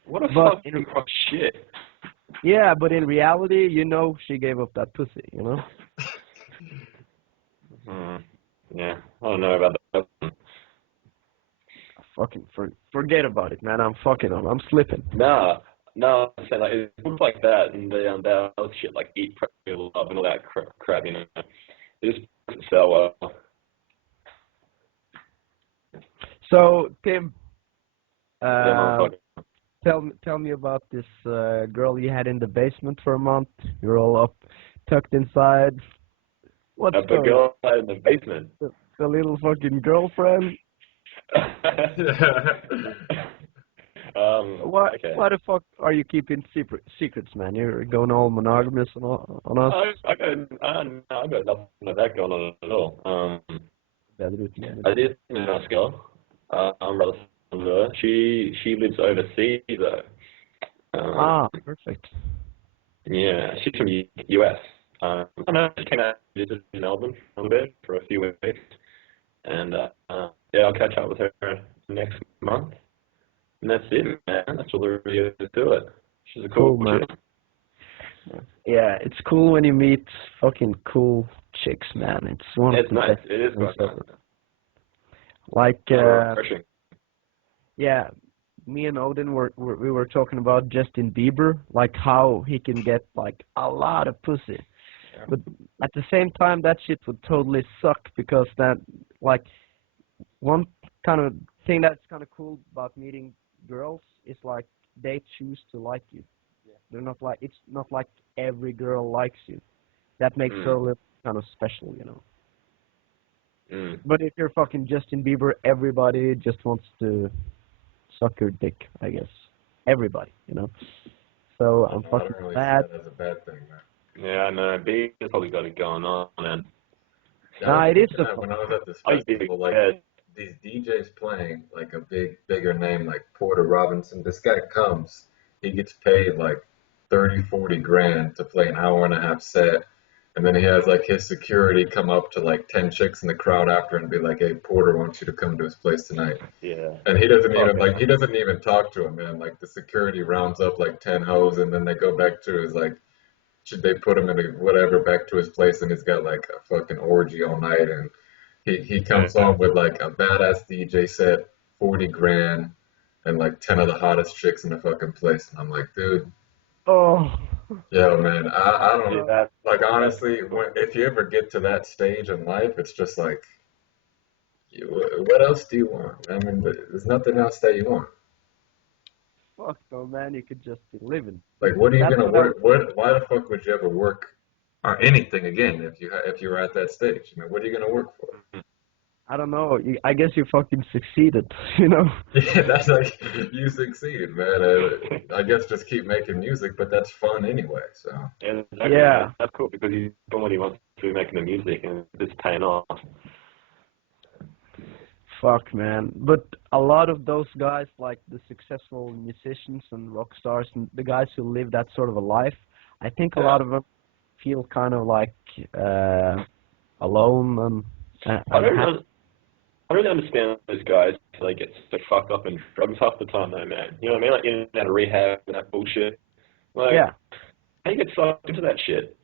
What a But fucking crock shit. yeah, but in reality, she gave up that pussy, Hmm. Yeah, I don't know about that. Fucking forget about it, man. I'm fucking up. I'm slipping. Nah, no, I'm saying like it's books like that and the other shit like Eat, Pray, Love and all that crap, you know. It just doesn't sell well. So Tim, Yeah, uh, motherfucker. tell me about this girl you had in the basement for a month. You're all up, tucked inside. What's A going girl out in the basement. the little fucking girlfriend? Why Okay. why the fuck are you keeping secrets, man? You're going all monogamous on us. I got nothing like that going on at all. Bedroom. I did meet a nice girl. I'm rather fond of her. She lives overseas though. Ah, perfect. Yeah, she's from US. I know she came out to visit Melbourne a little bit for a few weeks, and yeah, I'll catch up with her next month. And that's it, man. That's all there really is to it. She's a cool Cool, man. chick. Yeah, it's cool when you meet fucking cool chicks, man. It's one of It's the nice. best It is things quite nice. ever. Like, Refreshing. yeah, me and Odin we were talking about Justin Bieber, like how he can get like a lot of pussy, Yeah. but at the same time that shit would totally suck because that like one kind of thing that's kind of cool about meeting girls is like they choose to like you. They're not like it's not like every girl likes you. That makes her a little kind of special. Mm. But if you're fucking Justin Bieber, everybody just wants to suck your dick, I guess. Everybody. So I'm I fucking don't really see bad. that as a bad thing, man. Yeah, I know. B has probably got it going on, man. Yeah, I Nah, was it is thinking a that when I was at this I do. festival, like Yeah. these DJs playing, like a bigger name like Porter Robinson. This guy comes, he gets paid like 30, 40 grand to play an hour and a half set. And then he has like his security come up to like 10 chicks in the crowd after and be like, hey, Porter wants you to come to his place tonight. Yeah. And he doesn't Fuck even like, yeah. he doesn't even talk to him, man. Like the security rounds up like 10 hoes and then they go back to his like, should they put him in a, whatever back to his place and he's got like a fucking orgy all night and he comes Yeah. home with like a badass DJ set, 40 grand, and like 10 of the hottest chicks in the fucking place. And I'm like, dude, Oh. yo, man, I See don't, that? like, That's honestly, if you ever get to that stage in life, it's just like, what else do you want? I mean, there's nothing else that you want. Fuck no, man. You could just be living. Like, what are you That's gonna what I. work? Why the fuck would you ever work or anything again if you were at that stage? You know, what are you gonna work for? I don't know. I guess you fucking succeeded. You know. Yeah, that's like you succeeded, man. I guess just keep making music, but that's fun anyway. So yeah, exactly, Yeah. man. That's cool because he's doing what he wants to be making the music and it's paying off. Fuck, man. But a lot of those guys, like the successful musicians and rock stars, and the guys who live that sort of a life, I think a Yeah. lot of them feel kind of like alone and. I don't really understand those guys. They get so fucked up in drugs half the time, though, man. You know what I mean? Like in and out of rehab and that bullshit. Like, Yeah. how do you get sucked into that shit?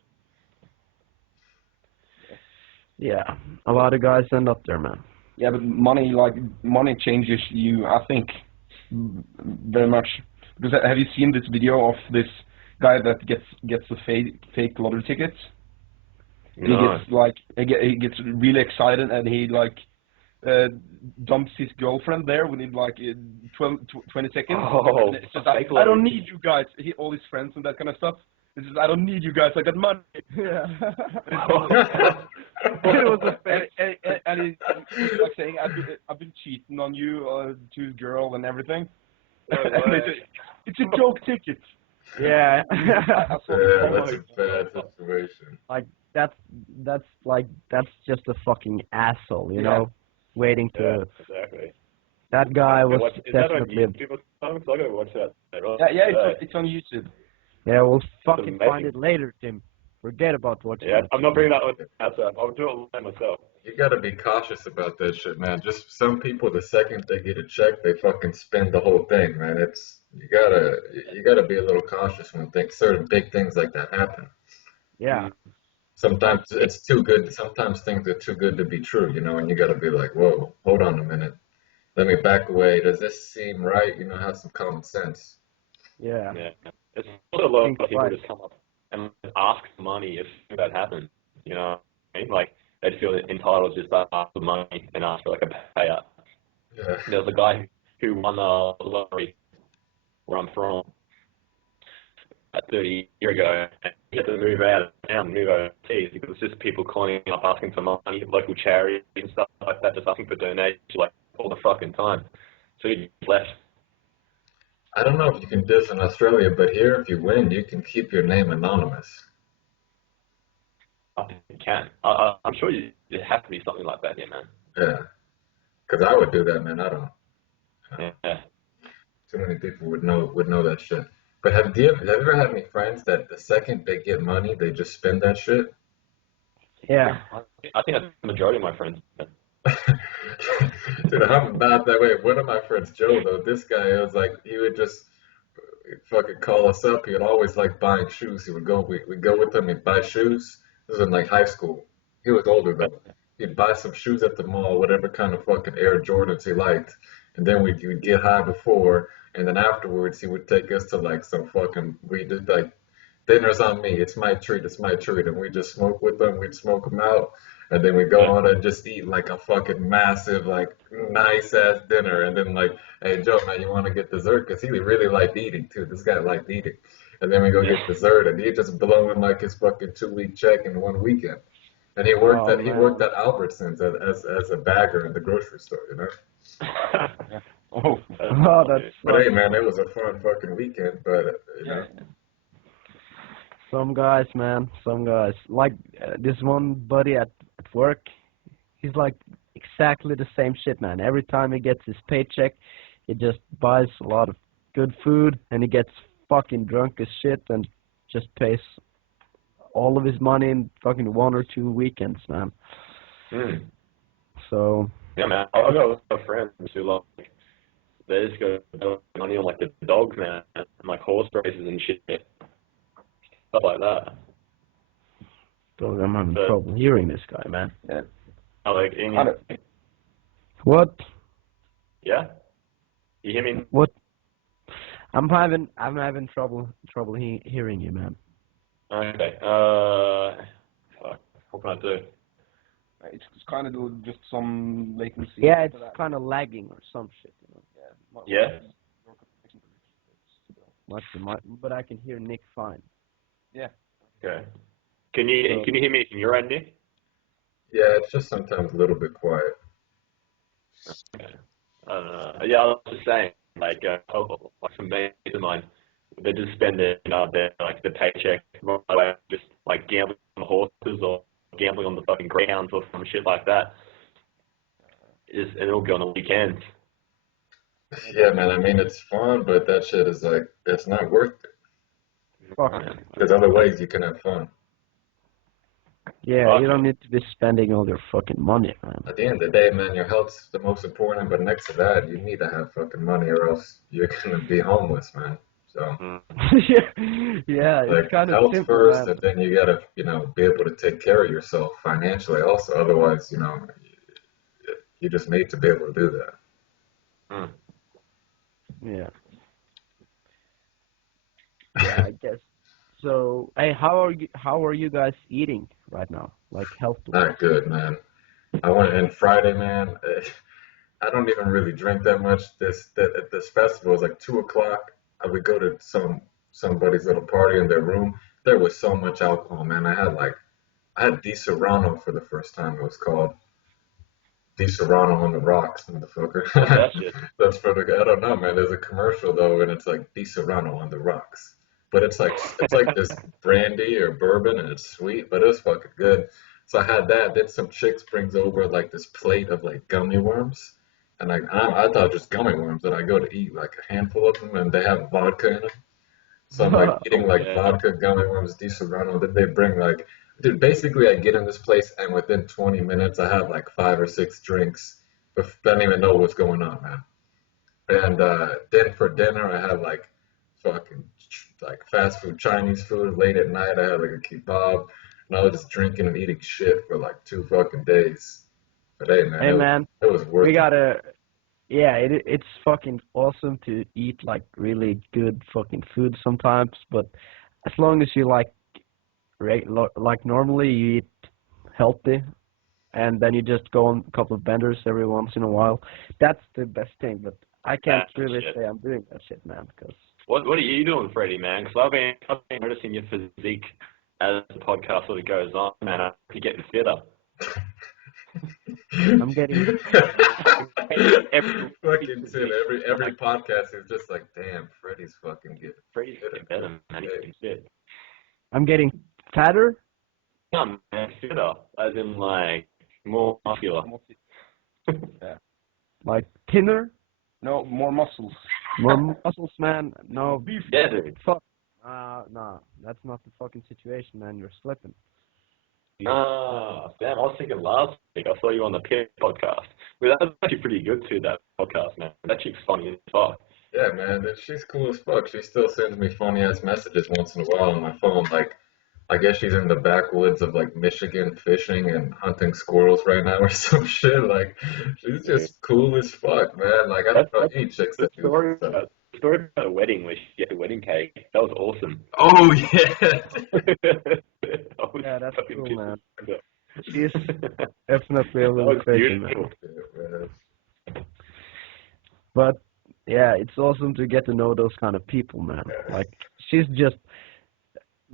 Yeah. A lot of guys end up there, man. Yeah, but money changes you, I think, very much. Because have you seen this video of this guy that gets the fake lottery tickets? He No. gets he gets really excited and he like dumps his girlfriend there within like 20 seconds. Oh, And it's just fake I don't lottery. need you guys. All his friends and that kind of stuff. It's just I don't need you guys. I got money. Yeah. It was and he's like saying I've been cheating on you to his girl and everything. No And way. it's a joke ticket. Yeah. I saw this. yeah, Oh that's my a bad situation. Like that's just a fucking asshole, you Yeah. know, waiting Yeah, to. exactly. That guy was Is that on definitely. YouTube or something? 'Cause I gotta watch that. Yeah, it's on YouTube. Yeah, we'll fucking amazing. find it later, Tim. Forget about watching Yeah, it. I'm not bringing that on outside. I'll do it online myself. You gotta be cautious about that shit, man. Just some people, the second they get a check, they fucking spend the whole thing, man. You gotta be a little cautious when certain big things like that happen. Yeah. Sometimes it's too good. Sometimes things are too good to be true, you know, and you gotta be like, whoa, hold on a minute. Let me back away. Does this seem right? You know, have some common sense. Yeah. Yeah. It's also a lot Think of people twice. just come up and ask for money if that happens. You know what I mean? Like, they'd feel entitled just to ask for money and ask for like a payout. Yeah. There was a guy who won the lottery where I'm from 30 years ago, and he had to move out of town, move overseas because it's just people calling up asking for money, local charities and stuff like that, just asking for donations like all the fucking time. So he just left. I don't know if you can do this in Australia, but here, if you win, you can keep your name anonymous. I think you can. I'm sure there has to be something like that here, man. Yeah. Because I would do that, man. I don't. Yeah. Too many people would know that shit. But have you ever had any friends that the second they get money, they just spend that shit? Yeah. I think that's the majority of my friends. Dude, I'm not that way. One of my friends, Joe, though, this guy, it was like he would just fucking call us up. He would always like buying shoes. We'd go with him. He'd buy shoes. This was in like high school. He was older though. He'd buy some shoes at the mall, whatever kind of fucking Air Jordans he liked, and then we'd get high before, and then afterwards he would take us to like some fucking we did like dinner's on me. It's my treat. It's my treat, and we just smoke with them. We'd smoke them out. And then we go on and just eat like a fucking massive, like nice ass dinner. And then like, hey Joe, man, you want to get dessert? Because he really liked eating too. This guy liked eating. And then we go get dessert, and he just blowing like his fucking 2 week check in one weekend. And he worked Oh, at man. Albertsons as a bagger in the grocery store, you know. Oh, Oh, that's But hey, man, it was a fun fucking weekend. But you know, some guys, man. Some guys. Like this one buddy at work. He's like exactly the same shit, man. Every time he gets his paycheck, he just buys a lot of good food and he gets fucking drunk as shit and just pays all of his money in fucking 1 or 2 weekends, man. Mm. So Yeah, man. I've got a lot of friends who like they just go money on like the dogs, man, and like horse races and shit, stuff like that. dog, I'm having But trouble hearing this guy, man. Yeah. like, in, Kind of. What? yeah, you hear me? What? I'm having trouble hearing you, man. Okay. Fuck. What can I do? It's kind of just some latency. Yeah, it's kind of lagging or some shit, you know. Yeah. But I can hear Nick fine. Yeah. Okay. Can you hear me from your end, Nick? Yeah, it's just sometimes a little bit quiet. Okay. I don't know. Yeah, I was just saying, like some mates of mine, they just spend their like the paycheck right away just like gambling on the horses or gambling on the fucking greyhounds or some shit like that. And it'll go on the weekends. Yeah, man. I mean, it's fun, but that shit is like it's not worth it. Fuck. There's other ways you can have fun. Yeah, you don't need to be spending all your fucking money, man. At the end of the day, man, your health's the most important. But next to that, you need to have fucking money, or else you're gonna be homeless, man. So yeah, it's like kind of health simple, first, man. and then you gotta, be able to take care of yourself financially. Also, otherwise, you just need to be able to do that. Mm. Yeah. Yeah, I guess. So, hey, how are you guys eating right now? Like health-wise? Not good, man. I went in Friday, man. I don't even really drink that much. This festival is like 2 o'clock. I would go to somebody's little party in their room. There was so much alcohol, man. I had Di Serrano for the first time. It was called Di Serrano on the rocks, motherfucker. What's that shit? That's for the I don't know, man. There's a commercial though, and it's like Di Serrano on the rocks. But it's like this brandy or bourbon, and it's sweet, but it was fucking good. So I had that. Then some chicks brings over like this plate of like gummy worms, and I thought just gummy worms, and I go to eat like a handful of them, and they have vodka in them. So I'm like eating like Yeah. vodka, gummy worms, Di Serrano. Then they bring like, dude, basically I get in this place and within 20 minutes I have like 5 or 6 drinks, but I don't even know what's going on, man. And then for dinner I had like fucking like fast food Chinese food. Late at night I had like a kebab, and I was just drinking and eating shit for like 2 fucking days. But hey, man, Hey, man, it was we worth it. gotta. Yeah, it's fucking awesome to eat like really good fucking food sometimes, but as long as you like normally you eat healthy, and then you just go on a couple of benders every once in a while, that's the best thing. But I can't That's really shit. say I'm doing that shit, man, because What are you doing, Freddie, man? Because I've been noticing your physique as the podcast sort of goes on, man. You're getting fitter. I'm getting Fucking Tim, every podcast is just like, damn, Freddie's fucking getting Freddie's fitter. getting better, man. He's getting fit. I'm getting fatter, Yeah, man, fitter, as in like more muscular. Yeah. like thinner, No, more muscles. more muscles, man. No, Yeah, dude. fuck. Nah, that's not the fucking situation, man. You're slipping. Nah, damn, I was thinking last week I saw you on the Pit podcast. Well, that was actually pretty good too, that podcast, man. That chick's funny as fuck. Yeah, man, she's cool as fuck. She still sends me funny ass messages once in a while on my phone. Like, I guess she's in the backwoods of like Michigan fishing and hunting squirrels right now or some shit. Like, she's just cool as fuck, man. Like, I don't know That's any chicks the that do that stuff. story about a wedding where she had a wedding cake. That was awesome. Oh yeah. Yeah, that's fucking cool, pissed man. myself. She's definitely a That little was crazy, beautiful. man. But yeah, it's awesome to get to know those kind of people, man. Like she's just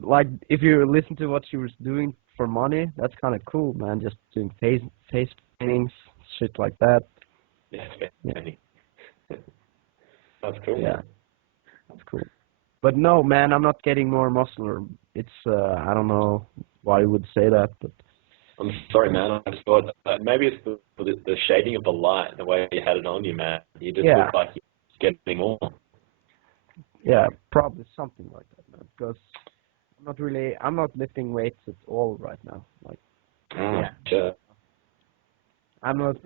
like if you listen to what she was doing for money, that's kind of cool, man. Just doing face paintings, shit like that. Yeah, it's fantastic. That's cool. Yeah, Man. that's cool. But no, man, I'm not getting more muscular. It's I don't know why you would say that, but I'm sorry, man. I just thought maybe it's the shading of the light, the way you had it on you, man. You just yeah, look like you're getting more. yeah, probably something like that, man. Because not really. I'm not lifting weights at all right now. Like, Yeah. Sure. I'm not.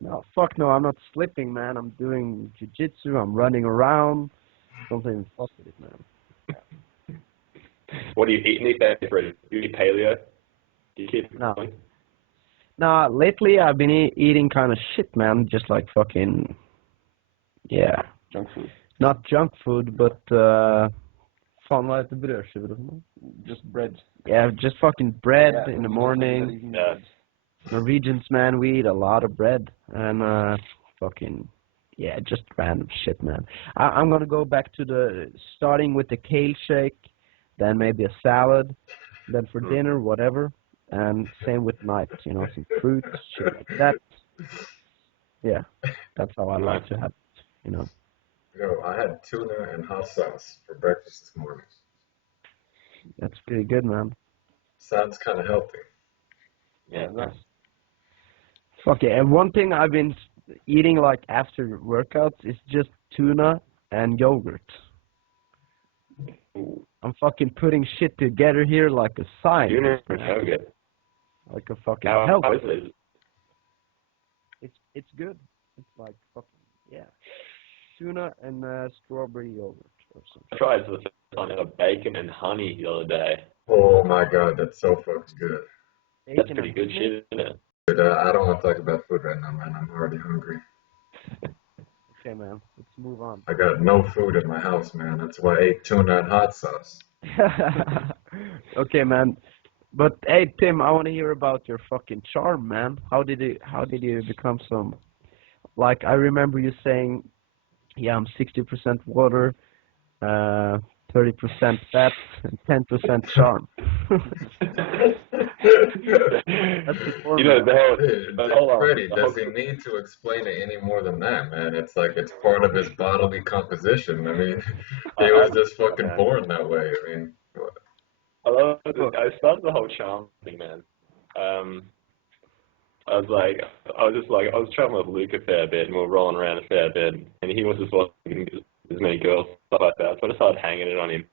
No, fuck no. I'm not slipping, man. I'm doing jiu-jitsu. I'm running around. Don't even fuck with it, man. What do you eat in these days, Fred? Do you eat paleo? Do you keep it No. going? Nah, lately I've been eating kind of shit, man. Just like fucking, yeah. Junk food. Not junk food, but fan vad heter brödskivor? Just bread. Yeah, just fucking bread Yeah, in the we morning. just eating Yeah. bread. Norwegians, man, we eat a lot of bread and fucking, yeah, just random shit, man. I'm gonna go back to starting with the kale shake, then maybe a salad, then for dinner, whatever, and same with night, you know, some fruits, shit like that. Yeah, that's how I like to have it, you know. Yo, I had tuna and hot sauce for breakfast this morning. That's pretty good, man. Sounds kind of healthy. Yeah. Nice. Fuck yeah, and one thing I've been eating like after workouts is just tuna and yogurt. Ooh. I'm fucking putting shit together here like a scientist, Tuna and man. yogurt. Like a fucking How health. is it? It's good. It's like fucking, yeah. Tuna and strawberry yogurt or something. I tried for the first time. I had bacon and honey the other day. Oh my god, that's so fucking good. That's Bacon pretty and good honey? shit, isn't it? Dude, I don't want to talk about food right now, man. I'm already hungry. Okay, man. Let's move on. I got no food in my house, man. That's why I ate tuna and hot sauce. Okay, man. But hey, Tim, I want to hear about your fucking charm, man. How did you become some? Like I remember you saying, yeah, I'm 60% water, 30% fat, and 10% charm. That's the You formula. know, Dude, Freddie, does he need to explain it any more than that, man? It's like it's part of his bodily composition. I mean, he was just fucking born that way. I mean, I started the whole charm thing, man. I was traveling with Luke a fair bit, and we were rolling around a fair bit, and he was just watching as many girls, stuff like that. So I just started hanging it on him.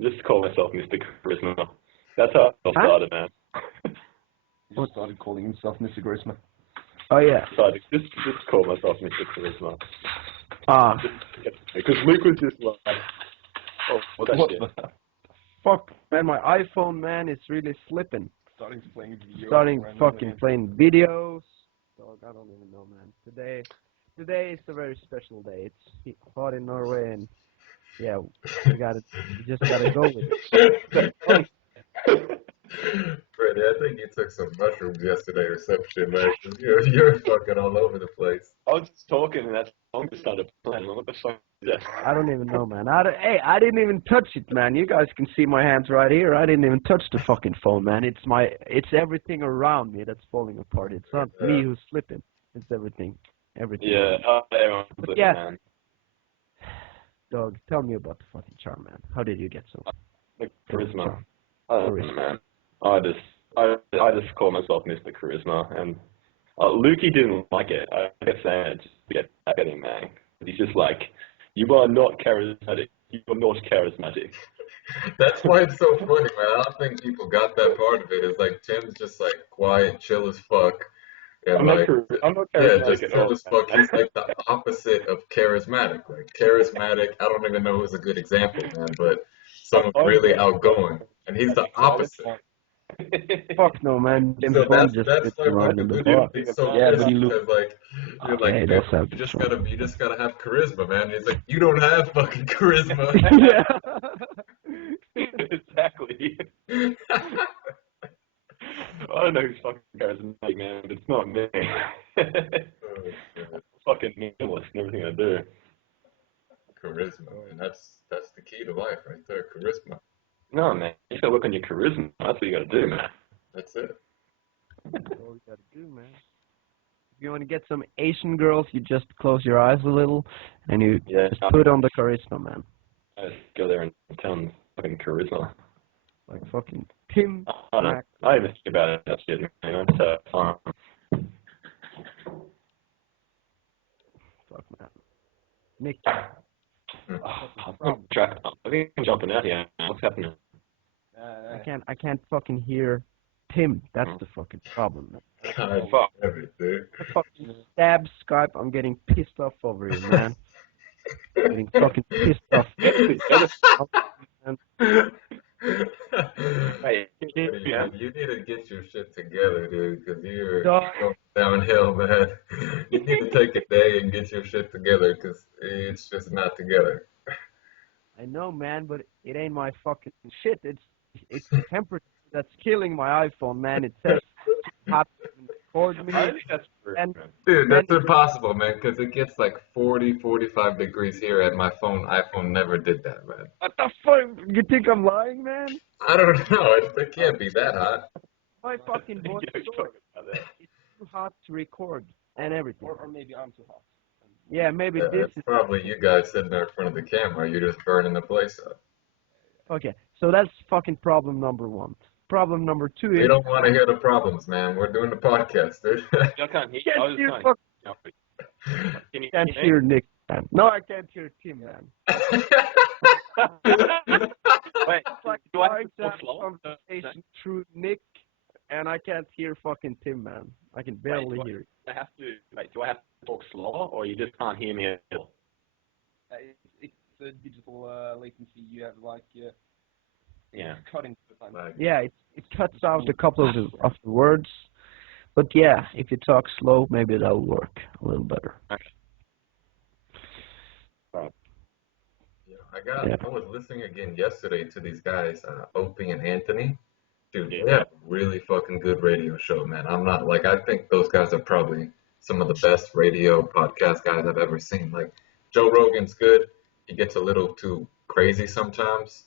Just call myself Mr. Charisma. That's how I started, man. He just started calling himself Mr. Charisma. Oh yeah. Decided just call myself Mr. Charisma. Ah, Because Luke was just like, oh, what that What shit? the? fuck, man, my iPhone, man, is really slipping. Starting Fucking playing videos. Dog, I don't even know, man. Today is a very special day. It's hot in Norway, and yeah, we just gotta go with it. Freddie, I think you took some mushrooms yesterday or some shit, man. 'Cause you're fucking all over the place. I was just talking, and that song just started playing. What the fuck is that? I don't even know, man. I didn't even touch it, man. You guys can see my hands right here. I didn't even touch the fucking phone, man. It's everything around me that's falling apart. It's not me who's slipping. It's everything. Yeah, everyone's But listening, yeah. man. Dog, tell me about the fucking charm, man. How did you get so? The charisma. Charm. I don't know, man. I just call myself Mr. Charisma, and Lukey didn't like it. I kept saying it just to get back at him, man. He's just like, you are not charismatic. You are not charismatic. That's why it's so funny, man. I don't think people got that part of it. It's like Tim's just like quiet, chill as fuck. And I'm like, not yeah, charismatic just at chill all. as fuck. He's like the opposite of charismatic. Like charismatic, I don't even know who's a good example, man, but someone really outgoing. And he's the opposite. Fuck no, man. James So Bond just that's fits why around in the bar. he's so Yeah, pissed but he look- because like you're like, Hey, dude, that's how you just gotta have charisma, man. And he's like, you don't have fucking charisma. Exactly. I don't know who's fucking charismatic, man, but it's not me. Oh, shit. Fucking minimalist in everything I do. Charisma, man. That's the key to life right there. Charisma. No, man, you gotta work on your charisma. That's what you gotta do, man. That's it. That's all you gotta do, man. If you want to get some Asian girls, you just close your eyes a little, and you just put on the charisma, man. I just go there and tell them fucking charisma. Like fucking Tim. I don't know. I even think about it. That shit, man. It's so fun. Fuck, man. Nick. I think I'm jumping out here. What's happening? I can't fucking hear Tim. That's the fucking problem, man. God Fuck. damn it, dude. I fucking stab Skype. I'm getting pissed off over here, man. Getting fucking pissed off. Man. Hey, Yeah, you need to get your shit together, dude, because you're Dog. going downhill, man. You need to take a day and get your shit together, because it's just not together. I know, man, but it ain't my fucking shit. It's the temperature that's killing my iPhone, man. It says too hot to record me. I don't think that's true. And Dude, then that's impossible, man, because it gets like 40, 45 degrees here, and my iPhone never did that, man. what the fuck? You think I'm lying, man? I don't know. It can't be that hot. My fucking You voice know, is talking about that. too hot to record and everything. Or maybe I'm too hot. Yeah, maybe Yeah, this it's is probably you guys sitting there in front of the camera. You're just burning the place up. okay. So that's fucking problem number one. Problem number two We is don't want to hear the problems, man. We're doing the podcast, dude. I can't hear. I was can't just hear, Can you can't hear hear Nick, man. No, I can't hear Tim, man. Wait, It's like do I trying have to to have talk a slow? conversation through Nick, and I can't hear fucking Tim, man. I can barely hear you. Do I have to talk slower, or you just can't hear me at all? It's a digital latency. You have like Yeah. cutting the time. Like, Yeah, it cuts out a couple of the words, but yeah, if you talk slow, maybe that'll work a little better. yeah, I was listening again yesterday to these guys, Opie and Anthony. Dude, they Yeah. have a really fucking good radio show, man. I'm not like I think those guys are probably some of the best radio podcast guys I've ever seen. Like Joe Rogan's good. He gets a little too crazy sometimes.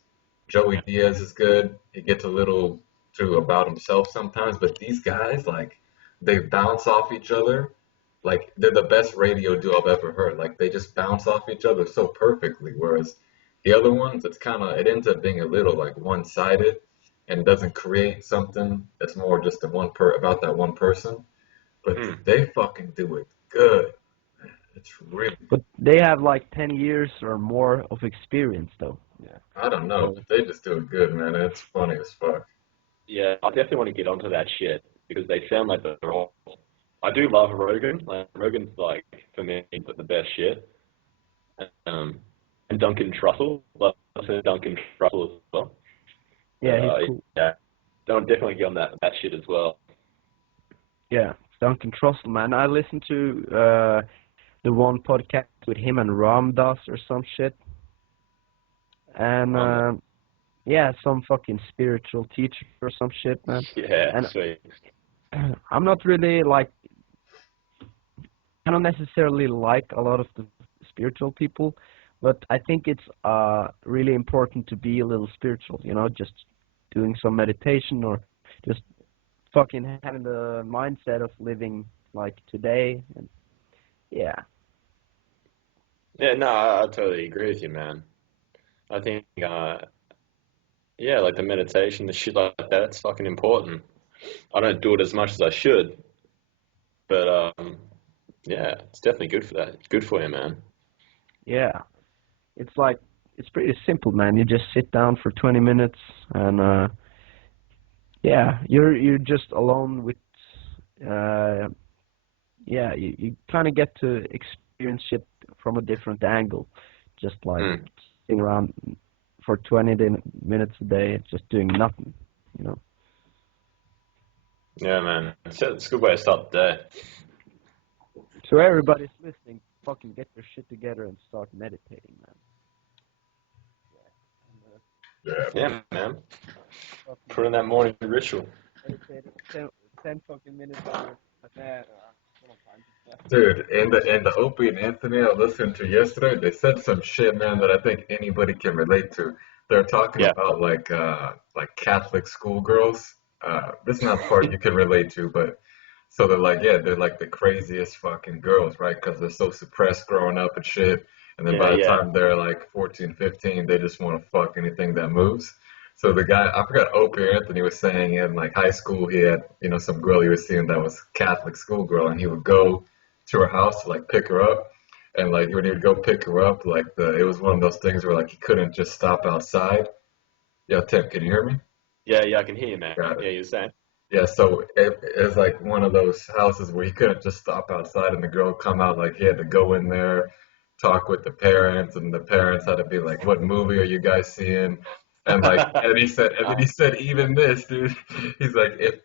Joey Diaz is good. He gets a little too about himself sometimes. But these guys, like, they bounce off each other. Like they're the best radio duo I've ever heard. Like they just bounce off each other so perfectly. Whereas the other ones, it ends up being a little like one-sided and doesn't create something that's more just about that one person. But Mm. they fucking do it good. Man. It's really. But they have like 10 years or more of experience, though. Yeah. I don't know, but they just do it good, man. It's funny as fuck. Yeah, I definitely want to get onto that shit because they sound like they're all. I do love Rogan. Like Rogan's like for me the best shit. And Duncan Trussell, love Duncan Trussell as well. Yeah, he's cool. Yeah, don't definitely get on that shit as well. Yeah, Duncan Trussell, man. I listened to the one podcast with him and Ramdas or some shit. And yeah, some fucking spiritual teacher or some shit, man. Yeah, And sweet. I'm not really like, I don't necessarily like a lot of the spiritual people, but I think it's really important to be a little spiritual, you know, just doing some meditation or just fucking having the mindset of living like today. And yeah. Yeah, no, I totally agree with you, man. I think, yeah, like the meditation, the shit like that, it's fucking important. I don't do it as much as I should, but yeah, it's definitely good for that. Good for you, man. Yeah. It's like, it's pretty simple, man. You just sit down for 20 minutes and yeah, you're just alone with yeah, you kind of get to experience shit from a different angle, just like sitting around for 20 minutes a day, just doing nothing, you know. Yeah, man. It's a good way to start the day. So everybody's listening, fucking get your shit together and start meditating, man. Yeah, man. Put in that morning ritual. Meditate 10 fucking minutes on your Dude, and the Opie and Anthony I listened to yesterday, they said some shit, man, that I think anybody can relate to. They're talking Yeah. about like Catholic schoolgirls. This is not the part you can relate to, but so they're like, yeah, they're like the craziest fucking girls, right? Because they're so suppressed growing up and shit. And then by the Yeah. time they're like 14, 15, they just want to fuck anything that moves. So the guy, I forgot Opie or Anthony was saying in like high school, he had, some girl he was seeing that was Catholic schoolgirl, and he would go to her house to like pick her up. And like when he would go pick her up, it was one of those things where like he couldn't just stop outside. Yeah, Tim, can you hear me? Yeah, I can hear you, man. Got Yeah, it. you're saying. Yeah, so it's like one of those houses where you couldn't just stop outside and the girl come out. Like he had to go in there, talk with the parents, and the parents had to be like, "What movie are you guys seeing?" And like, and then he said, even this, dude. He's like, if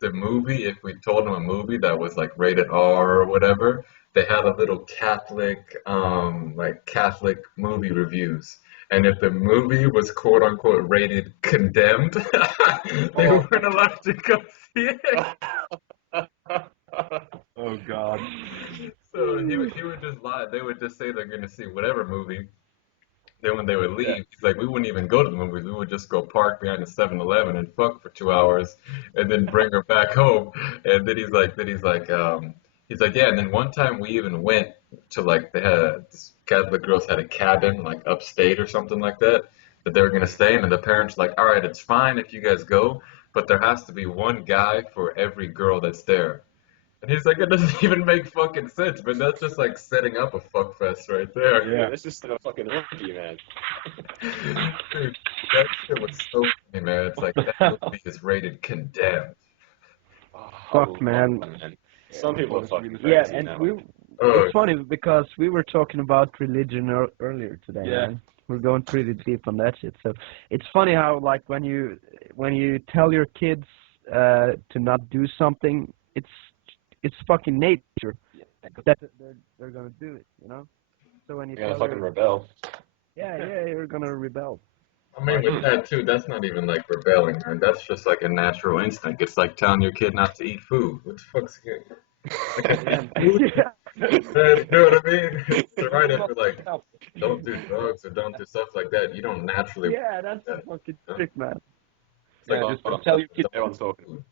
we told him a movie that was like rated R or whatever, they had a little Catholic movie reviews. And if the movie was quote unquote rated condemned, they Oh. weren't allowed to go see it. Oh God. So he would just lie. They would just say they're going to see whatever movie. Then when they would Yeah. leave, he's like, we wouldn't even go to the movies. We would just go park behind the 7-Eleven and fuck for 2 hours, and then bring her back home. And he's like, yeah. And then one time we even went to like this Catholic girls had a cabin like upstate or something like that that they were gonna stay in, and the parents were like, all right, it's fine if you guys go, but there has to be one guy for every girl that's there. And he's like, it doesn't even make fucking sense, but that's just like setting up a fuck fest right there. Yeah, Yeah. this is a fucking rookie, man. Dude, that shit was so funny, man. It's like that movie is rated condemned. Oh, Fuck, I love man. that, man. Some people are fucking Yeah, crazy, and man. Oh, it's funny because we were talking about religion earlier today, Yeah. man. We're going pretty deep on that shit. So it's funny how like when you tell your kids to not do something, it's fucking nature that they're gonna do it, you know. So when you You're gonna tell fucking your rebel. yeah, you're gonna rebel. I mean, with that too, that's not even like rebelling, man. That's just like a natural instinct. It's like telling your kid not to eat food. What the fuck's good? Yeah, You know what I mean? It's right if you're like, don't do drugs or don't do stuff like that. You don't naturally yeah, that's that. a fucking You know? trick, man. It's like, Yeah, Hold just on. tell your kids. Everyone's talking.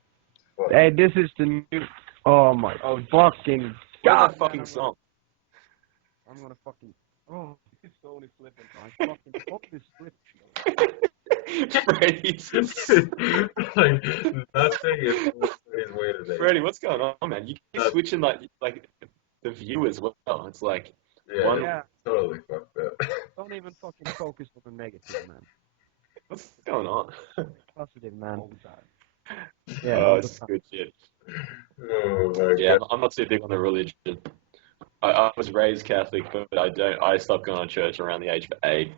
fuck. Hey, this is the new. Oh my fucking Play god! that fucking song. I'm gonna fucking. Oh, His phone is flipping. my fucking phone is flipping. Freddie, Like nothing is his way today. Freddie, what's going on, man? You keep Nothing. switching like the view as well. It's like Yeah, one. Yeah. totally fucked up. Don't even fucking focus on the negative, man. What's going on? Positive, man. All the time. Yeah, Oh, all the it's time. good shit. Oh my Yeah, god. I'm not too big on the religion. I was raised Catholic, but I stopped going to church around the age of 8.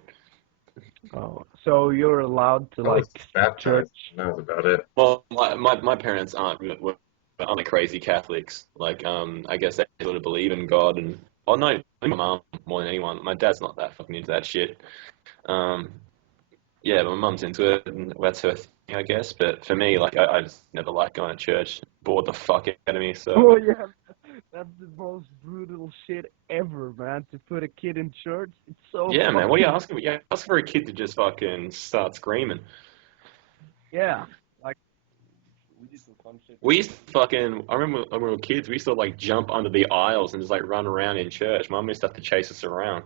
Oh, so you're allowed to I was like baptized, church? and that was about it. Well, my parents aren't like crazy Catholics. Like I guess they sort of believe in God and no, I think my mom more than anyone. My dad's not that fucking into that shit. Um, yeah, but my mum's into it, and that's her thing, I guess. But for me, like I just never liked going to church. Bored the fuck out of me. So Oh yeah, that's the most brutal shit ever, man. To put a kid in church, it's so yeah, man. What are you fucking asking? You ask for a kid to just fucking start screaming. yeah. Like We did some fun shit. We used to fucking. I remember when we were kids, we used to like jump under the aisles and just like run around in church. Mum used to have to chase us around.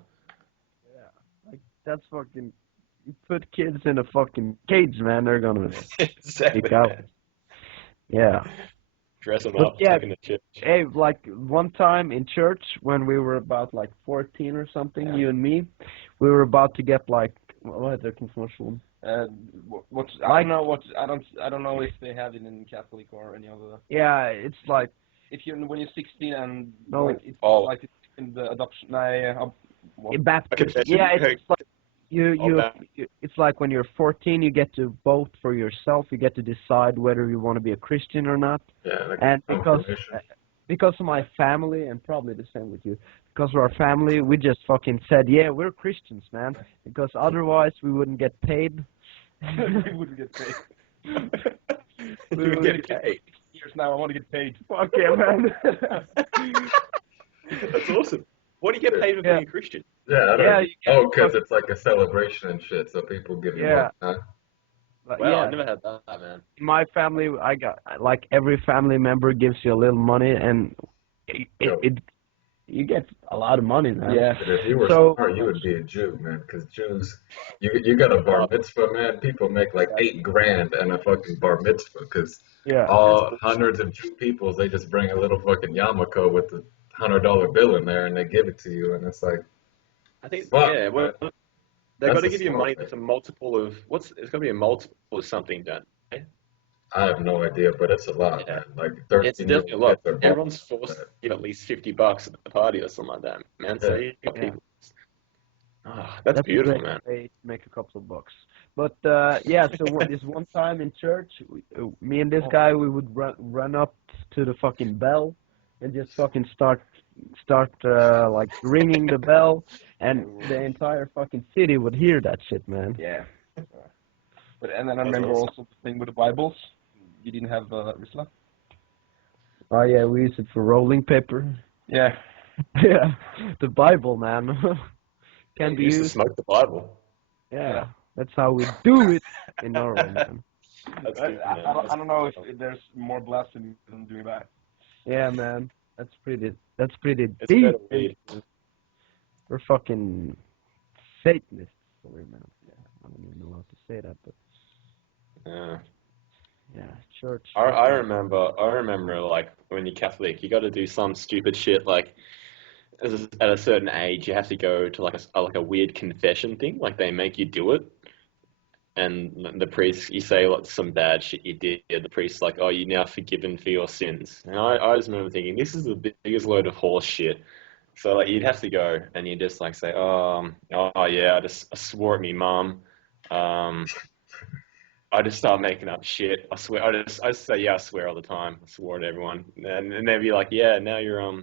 yeah, like that's fucking. You put kids in a fucking cage, man. They're gonna Exactly. freak out. Yeah. Dress them But up, yeah, take them to church. hey, like one time in church when we were about like 14 or something, you and me, we were about to get like what heter konfirmation? What I don't know what I don't know if they have it in Catholic or any other. Yeah, it's like If you're when you're 16 and No. like it's Oh. like it's in the adoption. What? baptism. confession? Yeah, it's like Oh, it's like when you're 14, you get to vote for yourself. You get to decide whether you want to be a Christian or not. Yeah, like And confirmation. because of my family, and probably the same with you, because of our family, we just fucking said, yeah, we're Christians, man. Because otherwise, we wouldn't get paid. We wouldn't get paid. You get paid. Years now, I want to get paid. Fuck yeah, man. That's awesome. What do you get paid for being a Christian? Yeah, I don't Yeah, know. you get Oh, because it's like a celebration and shit, so people give you Yeah. money, huh? But Wow, yeah, I've never had that, man. in my family, I got like every family member gives you a little money, and you get a lot of money, man. Yeah. But if you were So- smart, you would be a Jew, man. Because Jews, you got a bar mitzvah, man. People make like $8,000 and a fucking bar mitzvah. Because Yeah. all hundreds of Jew peoples, they just bring a little fucking yarmulke with the $100 bill in there, and they give it to you, and it's like, I think, Fuck, yeah, well, man. they've got That's to a give you smart money thing. that's a multiple of, it's got to be a multiple of something, don't they? I have no idea, but it's a lot, Yeah, man. Like it's 13-year-old definitely a kids lot. are buying Everyone's forced to that. give at least $50 at the party or something like that, man. So Yeah. you got Yeah. people. Ah, that's That's a beautiful, great man. way to make a couple of bucks. But yeah, so this one time in church, me and this guy, we would run up to the fucking bell and just fucking start like ringing the bell, and the entire fucking city would hear that shit, man. Yeah. But and then I That's remember awesome. also the thing with the Bibles. You didn't have Risla? Oh yeah, we use it for rolling paper. Yeah. Yeah, the Bible, man, can You be used to used. smoke the Bible. Yeah, that's how we do it in Norway, man. That's good, I, man. I, don't, I don't know if there's more blasphemy than doing that. Yeah, man, that's pretty It's deep. better weed. We're fucking Satanists, sorry, man. Yeah, I don't even know how to say that, but Yeah. yeah, church. I remember like when you're Catholic, you got to do some stupid shit like at a certain age, you have to go to like a weird confession thing. Like they make you do it, and the priest, you say like some bad shit you did. The priest's like, "Oh, you're now forgiven for your sins." And I just remember thinking, this is the biggest load of horse shit. So like you'd have to go and you just like say, "Oh yeah, I swore at me mum. Um, I just start making up shit. I swear. I just say yeah. I swear all the time. I swore at everyone, and they'd be like, yeah, now you're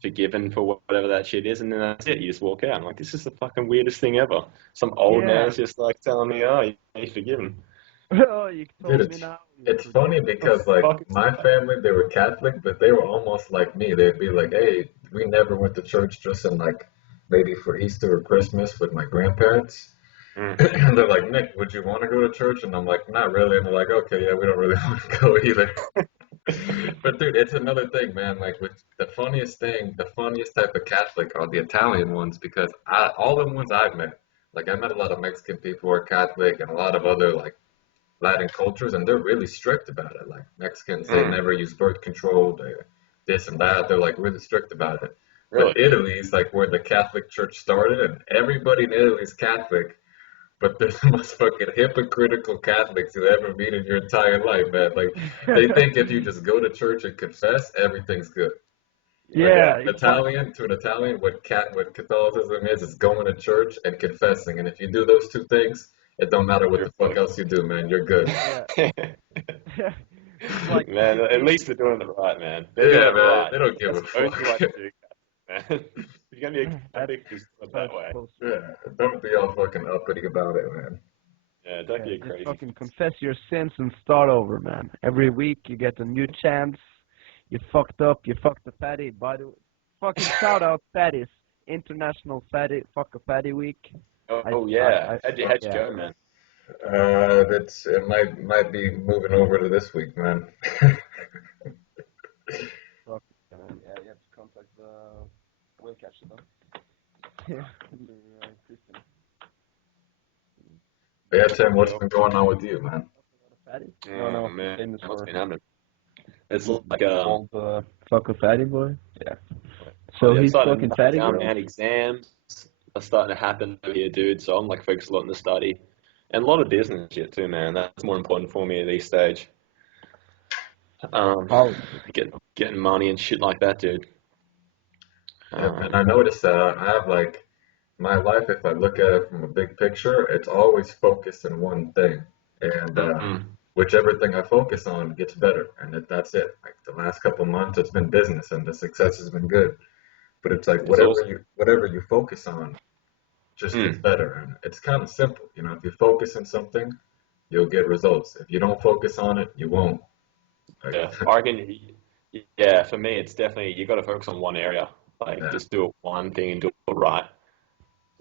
forgiven for whatever that shit is, and then that's it. You just walk out. I'm like, this is the fucking weirdest thing ever. Some old Yeah. man's just like telling me, oh, you're forgiven. Oh, you Dude, told me now. You're it's funny forgiven. The because like fuck is my that? family, they were Catholic, but they were almost like me. They'd be like, "Hey, we never went to church just in like maybe for Easter or Christmas with my grandparents." Mm. And they're like, "Nick, would you want to go to church?" And I'm like, "Not really." And they're like, "Okay, yeah, we don't really want to go either." But dude, it's another thing, man. Like with the funniest thing, the funniest type of Catholic are the Italian ones because all the ones I've met, like I met a lot of Mexican people who are Catholic and a lot of other like Latin cultures, and they're really strict about it. Like Mexicans, they Mm. never use birth control, they, this and that. They're like really strict about it. But Really? Italy's like where the Catholic Church started, and everybody in Italy is Catholic. But they're the most fucking hypocritical Catholics you'll ever meet in your entire life, man. Like they think if you just go to church and confess, everything's good. Like Yeah. Yeah, it's like To an Italian, what Catholicism is going to church and confessing. And if you do those two things, it don't matter what You're the fuck else you do, man. You're good. yeah, good. it's like Man, if at you least they're doing it right, man. They're doing Yeah, it man. right. They don't give That's a the only way fuck. to do that, man. If you're gonna be a that's Catholic, just do it how that it's way. supposed to be. Yeah, don't be all fucking uppity about it, man. Yeah, don't Yeah, get just crazy. fucking confess your sins and start over, man. Every week you get a new chance. You fucked up. You fucked a fatty. By the way, fucking shout out fatties. International fatty fuck a fatty week. Oh yeah. How'd you Yeah. go, man? It might be moving over to this week, man. Fuck. Yeah, you have to contact the whale catcher then. Yeah. Christian. But yeah, Tim, what's been going on with you, man? Fatty. No, Oh no, man, famous what's for been happening? It's like called Fuck a fatty boy. yeah. So yeah, I'm he's starting to fucking knuckle fatty down, girls. man. Exams are starting to happen over here, dude. So I'm like focused a lot on the study and a lot of business shit too, man. That's more important for me at this stage. Um, How? getting money and shit like that, dude. Yeah, man, I Um, noticed that I have like my life, if I look at it from a big picture, it's always focused in one thing. And mm, whichever thing I focus on gets better. And that's it. Like the last couple months, it's been business and the success has been good. But it's like it's awesome. whatever you focus on just gets Mm, better. And it's kind of simple. You know, if you focus on something, you'll get results. If you don't focus on it, you won't. Like, yeah, I reckon. Yeah, for me, it's definitely you got to focus on one area. Like yeah, just do it one thing and do it right.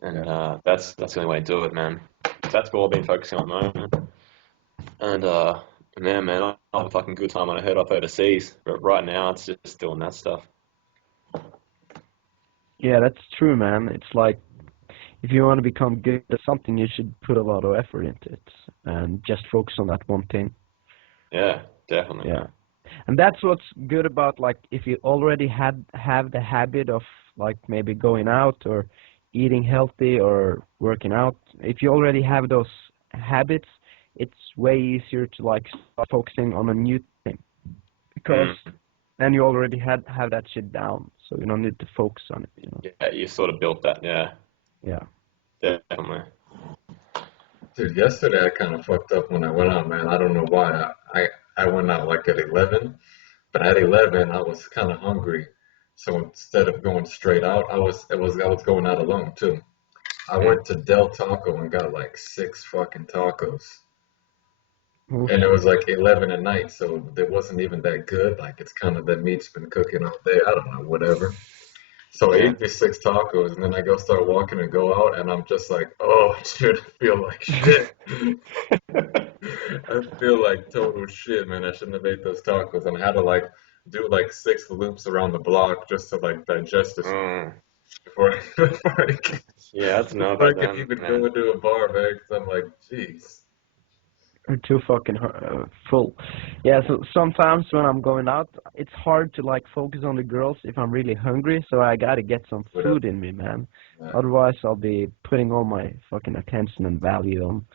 Yeah. And that's the only way to do it, man. That's what I've been focusing on at the moment. And yeah, man, I have a fucking good time when I head off overseas. But right now, it's just doing that stuff. Yeah, that's true, man. It's like if you want to become good at something, you should put a lot of effort into it and just focus on that one thing. Yeah, definitely, Yeah. man. And that's what's good about like if you already have the habit of like maybe going out or eating healthy or working out. If you already have those habits, it's way easier to like start focusing on a new thing because then you already have that shit down, so you don't need to focus on it. Yeah, you sort of built that. Yeah, Yeah. definitely. Dude, yesterday I kind of fucked up when I went out, man. I don't know why. I went out like at 11, but at 11 I was kind of hungry. So instead of going straight out, I was going out alone too. I went to Del Taco and got like 6 fucking tacos. Oh And it shit. was like 11 at night, so it wasn't even that good. Like it's kind of the meat's been cooking all day. I don't know, whatever. So I Yeah. ate these 6 tacos, and then I go start walking and go out, and I'm just like, oh, dude, I feel like shit. I feel like total shit, man. I shouldn't have ate those tacos, and I had to like do like 6 loops around the block just to like digest this Mm. before Yeah, I don't know before I about could them, even go man. into a bar, man. Because I'm like, jeez. I'm too fucking full. Yeah, so sometimes when I'm going out, it's hard to like focus on the girls if I'm really hungry, so I gotta get some Whatever. food in me, man. Yeah. Otherwise, I'll be putting all my fucking attention and value on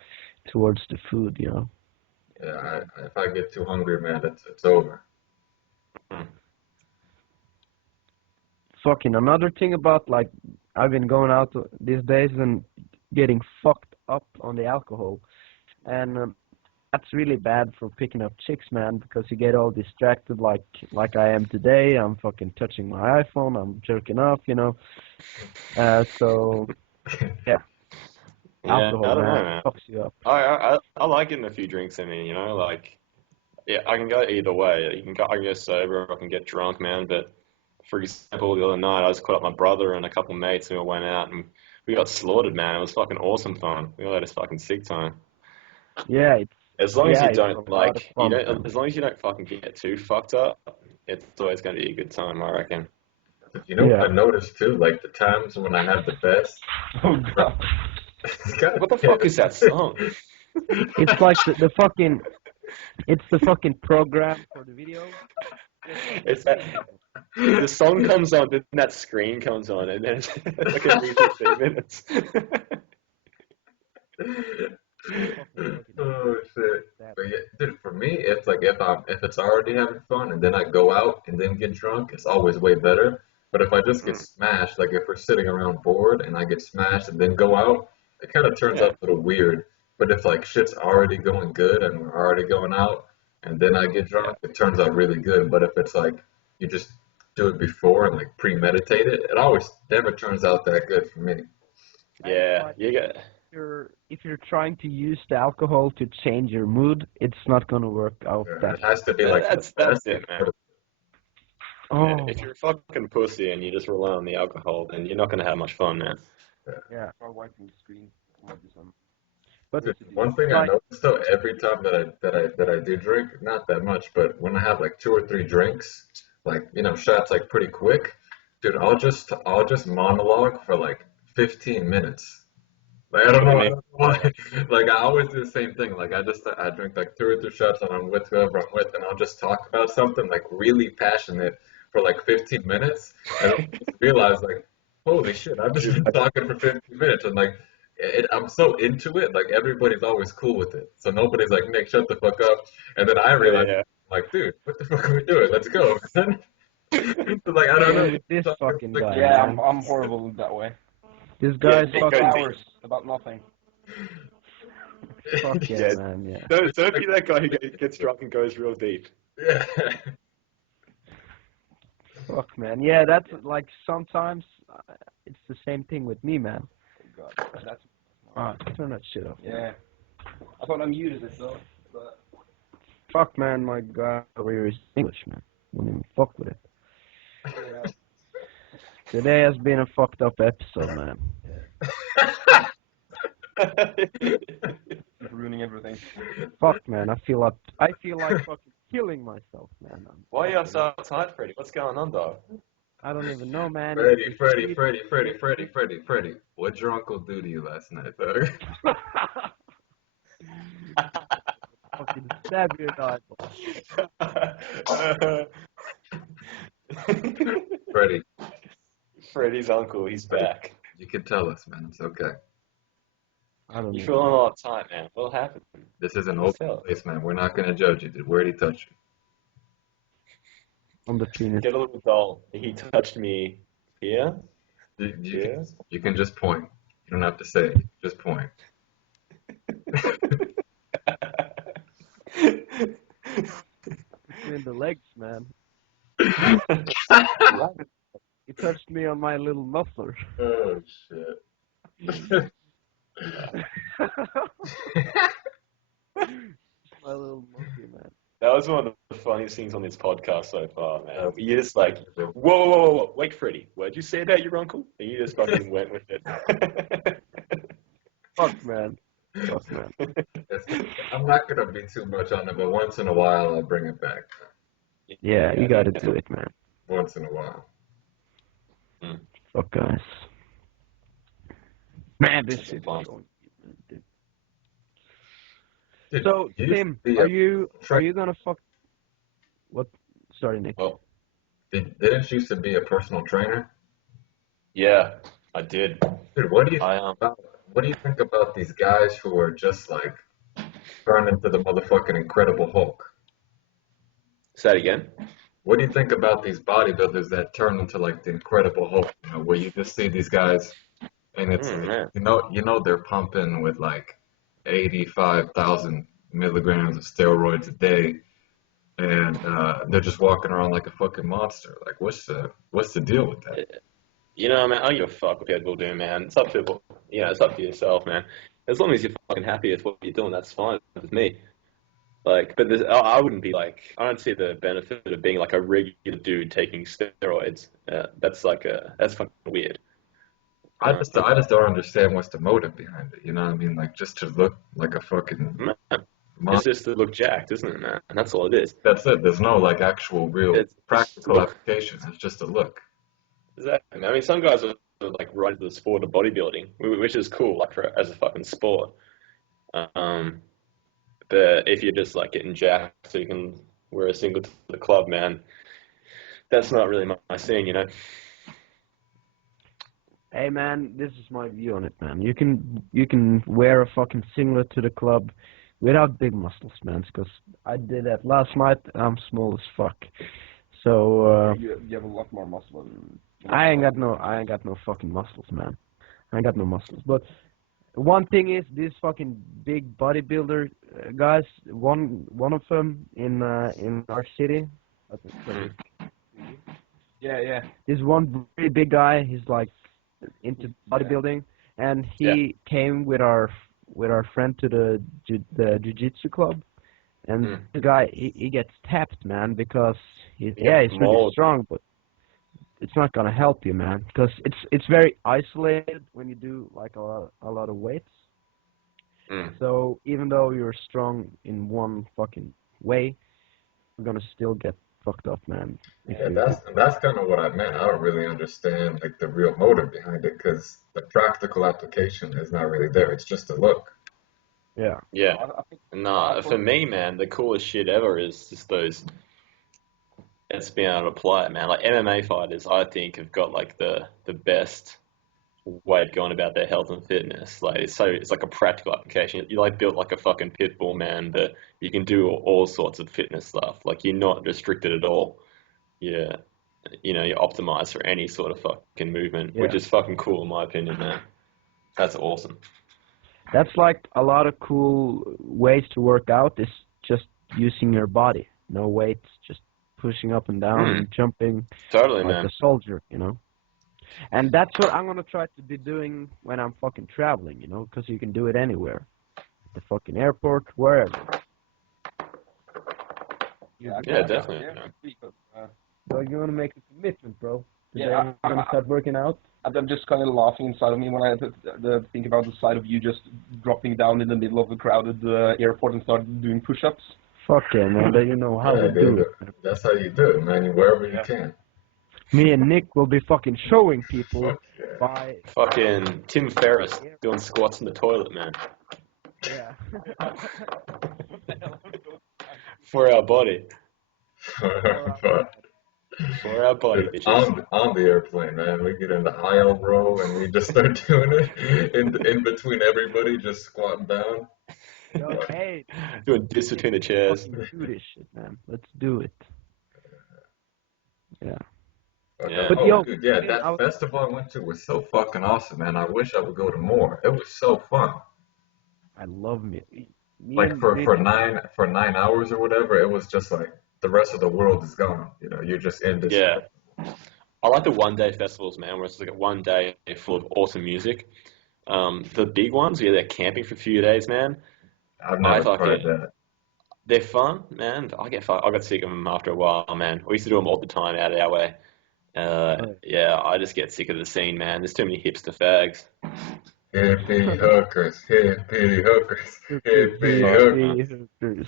towards the food, Yeah, if I get too hungry, man, it's over. Mm. Fucking another thing about like I've been going out these days and getting fucked up on the alcohol, and that's really bad for picking up chicks, man, because you get all distracted like I am today. I'm fucking touching my iPhone. I'm jerking off. So yeah, Yeah, alcohol, I don't know, man, man. fucks you up. I like getting a few drinks in me, like yeah, I can go either way. I can go sober, or I can get drunk, man. But for example, the other night I was caught up with my brother and a couple of mates, and we went out and we got slaughtered, man. It was fucking awesome fun. We all had a fucking sick time. Yeah, As long as you it's don't a lot of fun, man. as long as you don't fucking get too fucked up, it's always going to be a good time, I reckon. But you know what Yeah, I noticed too? Like the times when I had the best. Oh god. God What the damn fuck is that song? it. it's like the fucking it's the fucking program for the video. Just It's that playing. the song comes on, then that screen comes on, and then it's like a music 3 minutes. Fucking fucking Oh shit. that. But yeah, dude, for me, it's like if it's already having fun and then I go out and then get drunk, it's always way better. But if I just get Mm, smashed, like if we're sitting around bored and I get smashed and then go out, it kind of turns yeah, out a little weird. But if like shit's already going good and we're already going out and then I get yeah, drunk, it turns out really good. But if it's like you just do it before and like premeditate it, it always never turns out that good for me. And yeah. like You get if you're trying to use the alcohol to change your mood, it's not gonna work out that. It has to be like the that's best. it, man. Yeah, Oh if you're a fucking pussy and you just rely on the alcohol, then you're not gonna have much fun, man. yeah, Try wiping the screen. Might be some but Dude, to do. one thing I like noticed though, every time that I do drink, not that much, but when I have like 2 or 3 drinks, like shots like pretty quick, dude, I'll just monologue for like 15 minutes. Like What do you I mean? don't know why. Like I always do the same thing. Like I drink like 2 or 3 shots and I'm with whoever I'm with, and I'll just talk about something like really passionate for like 15 minutes, and then I just realize like, holy shit, I've just been talking for 15 minutes, and like I'm so into it. Like everybody's always cool with it, so nobody's like, Nick, shut the fuck up. And then I realize, Yeah, like, dude, what the fuck are we doing? Let's go, man. Like I don't know, this talking fucking for guy, 15 Yeah, man. I'm horrible that way. This yeah. guy's Nick, Talk go for fucking deep. hours about nothing. fuck minutes. yeah, Yeah, man. Yeah, don't be that guy who gets drunk and goes real deep. Yeah. fuck man. Yeah, that's like sometimes it's the same thing with me, man. Oh god. That's Turn that shit off. yeah. I thought I muted it though. But Fuck man, my guy over here is English, man. Don't even fuck with it. yeah. Today has been a fucked up episode, man. Just ruining everything. Fuck man, I feel like fucking killing myself, man. Why are you so uptight, Freddie? What's going on, dog? I don't even know, man. It's Freddie, the Freddie, heat. Freddie, Freddie, Freddie, Freddie, Freddie. What'd your uncle do to you last night, dog? Fucking stab your eyeball. Freddie, Freddie's uncle, he's Freddie, back. you can tell us, man. It's okay. I don't You know, feel man. a lot of time, man. What'll happen? This is an Just open tell it. place, man. We're not gonna judge you. Where did he touch On the penis. Get a little doll. He touched me here, you? here. You can just point. You don't have to say it. Just point. Between the legs, man. Right. He touched me on my little muffler. Oh shit. My little monkey, man. That was one of the funniest things on this podcast so far, man. That's You just like, whoa, whoa, whoa, whoa, wait, Freddie, what'd you say about your uncle? And you just fucking went with it. Fuck, man. Fuck, man. I'm not gonna be too much on it, but once in a while I'll bring it back. Yeah, you gotta yeah. do it, man. Once in a while. Fuck, guys. Man, this That's shit is fun. going. Dude. Dude, So, you used to Tim, be are a you trainer. gonna fuck? What? Sorry, Nick. Well, Didn't you used to be a personal trainer? yeah, I did. Dude, I what do you think about these guys who are just like turned into the motherfucking Incredible Hulk? Say that again. What do you think about these bodybuilders that turn into like the Incredible Hulk? You know, where you just see these guys and it's like Man. they're pumping with like 85,000 milligrams of steroids a day, and they're just walking around like a fucking monster. Like, what's the deal with that? You know, man, I don't give a fuck what people do, man. It's up to, it's up to yourself, man. As long as you're fucking happy with what you're doing, that's fine with me. Like, but I wouldn't be like, I don't see the benefit of being like a regular dude taking steroids. That's fucking weird. I just don't understand what's the motive behind it. You know what I mean? Like, just to look like a fucking Man, it's monster. just to look jacked, isn't it, man? And that's all it is. That's it. There's no like actual real It's just practical look. application. It's just a look. Exactly. I mean, some guys are like right into the sport of bodybuilding, which is cool, like as a fucking sport. Um, but if you're just like getting jacked so you can wear a single to the club, man, that's not really my scene, you know. Hey, man, this is my view on it, man. You can wear a fucking singlet to the club without big muscles, man. Because I did that last night. I'm small as fuck. So You have a lot more muscle than I ain't got no fucking muscles, man. I ain't got no muscles. But one thing is, these fucking big bodybuilder guys. One of them in our city. Yeah. There's one really big guy. He's like into bodybuilding, and he came with our friend to the jiu-jitsu club, and the guy he gets tapped, man, because he's really Mauled. strong, but it's not gonna help you, man, because it's very isolated when you do like a lot of weights. So even though you're strong in one fucking way, you're gonna still get fucked up, man. Yeah, that's kind of what I meant. I don't really understand like the real motive behind it because the practical application is not really there. It's just a look. Yeah. Yeah. I think Nah, for me, man, the coolest shit ever is just those. It's being able to apply it, man. Like MMA fighters, I think have got like the best way of going about their health and fitness. Like it's like a practical application. You like built like a fucking pit bull, man, but you can do all sorts of fitness stuff. Like you're not restricted at all. Yeah, you're optimized for any sort of fucking movement, which Yeah. is fucking cool in my opinion, man. That's awesome. That's like a lot of cool ways to work out is just using your body. No weights, just pushing up and down and jumping Totally, like man. a soldier, And that's what I'm gonna try to be doing when I'm fucking traveling, because you can do it anywhere. At the fucking airport, wherever. Yeah, definitely, man. So you're gonna make a commitment, bro. Today Yeah, you're gonna start working out. I'm just kind of laughing inside of me when I think about the sight of you just dropping down in the middle of a crowded airport and start doing push-ups. Fuck yeah, man. But you know how Yeah, we do dude, it. that's how you do it, man. Wherever you can. Me and Nick will be fucking showing people Fuck yeah. by Fucking Tim Ferriss doing squats in the toilet, man. yeah. For our body. But For our body, Dude, bitches. on the airplane, man, we get in the aisle row and we just start doing it in between everybody, just squatting down. Yo, hey, Doing this Tim, between the let's chairs. fucking do this shit, man. Let's do it. Yeah. Okay. Yeah. But Oh, yo, dude, yeah, Tim, that festival I went to was so fucking awesome, man. I wish I would go to more. It was so fun. I love me. Me Like and me. for 9 hours or whatever, it was just like the rest of the world is gone. You know, you're just in this. Yeah. I like the one day festivals, man, where it's like a one day full of awesome music. The big ones, yeah, they're camping for a few days, man. I've I never fucking, tried that. they're fun, man. I got sick of them after a while, man. We used to do them all the time out of our way. Yeah, I just get sick of the scene, man. There's too many hipster fags. Hippie hookers, hippie hookers, hippie Fuck, man. Hookers.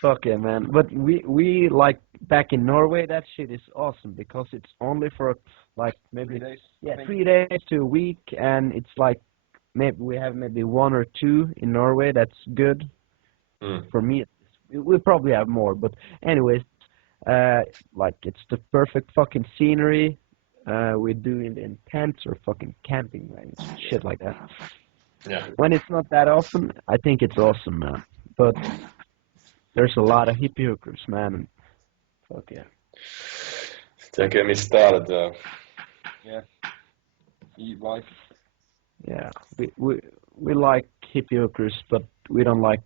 Fuck yeah, man. But we like back in Norway, that shit is awesome because it's only for like maybe 3 days, I yeah think. 3 days to a week, and it's like maybe we have maybe one or two in Norway. That's good Mm. for me. We probably have more, but anyways, like it's the perfect fucking scenery. We do it in tents or fucking camping, man. Shit like that. Yeah. When it's not that often, I think it's awesome, man. But there's a lot of hippie hookers, man. And fuck yeah. Don't get me started, though. Yeah. Like, Yeah, we like hippie hookers, but we don't like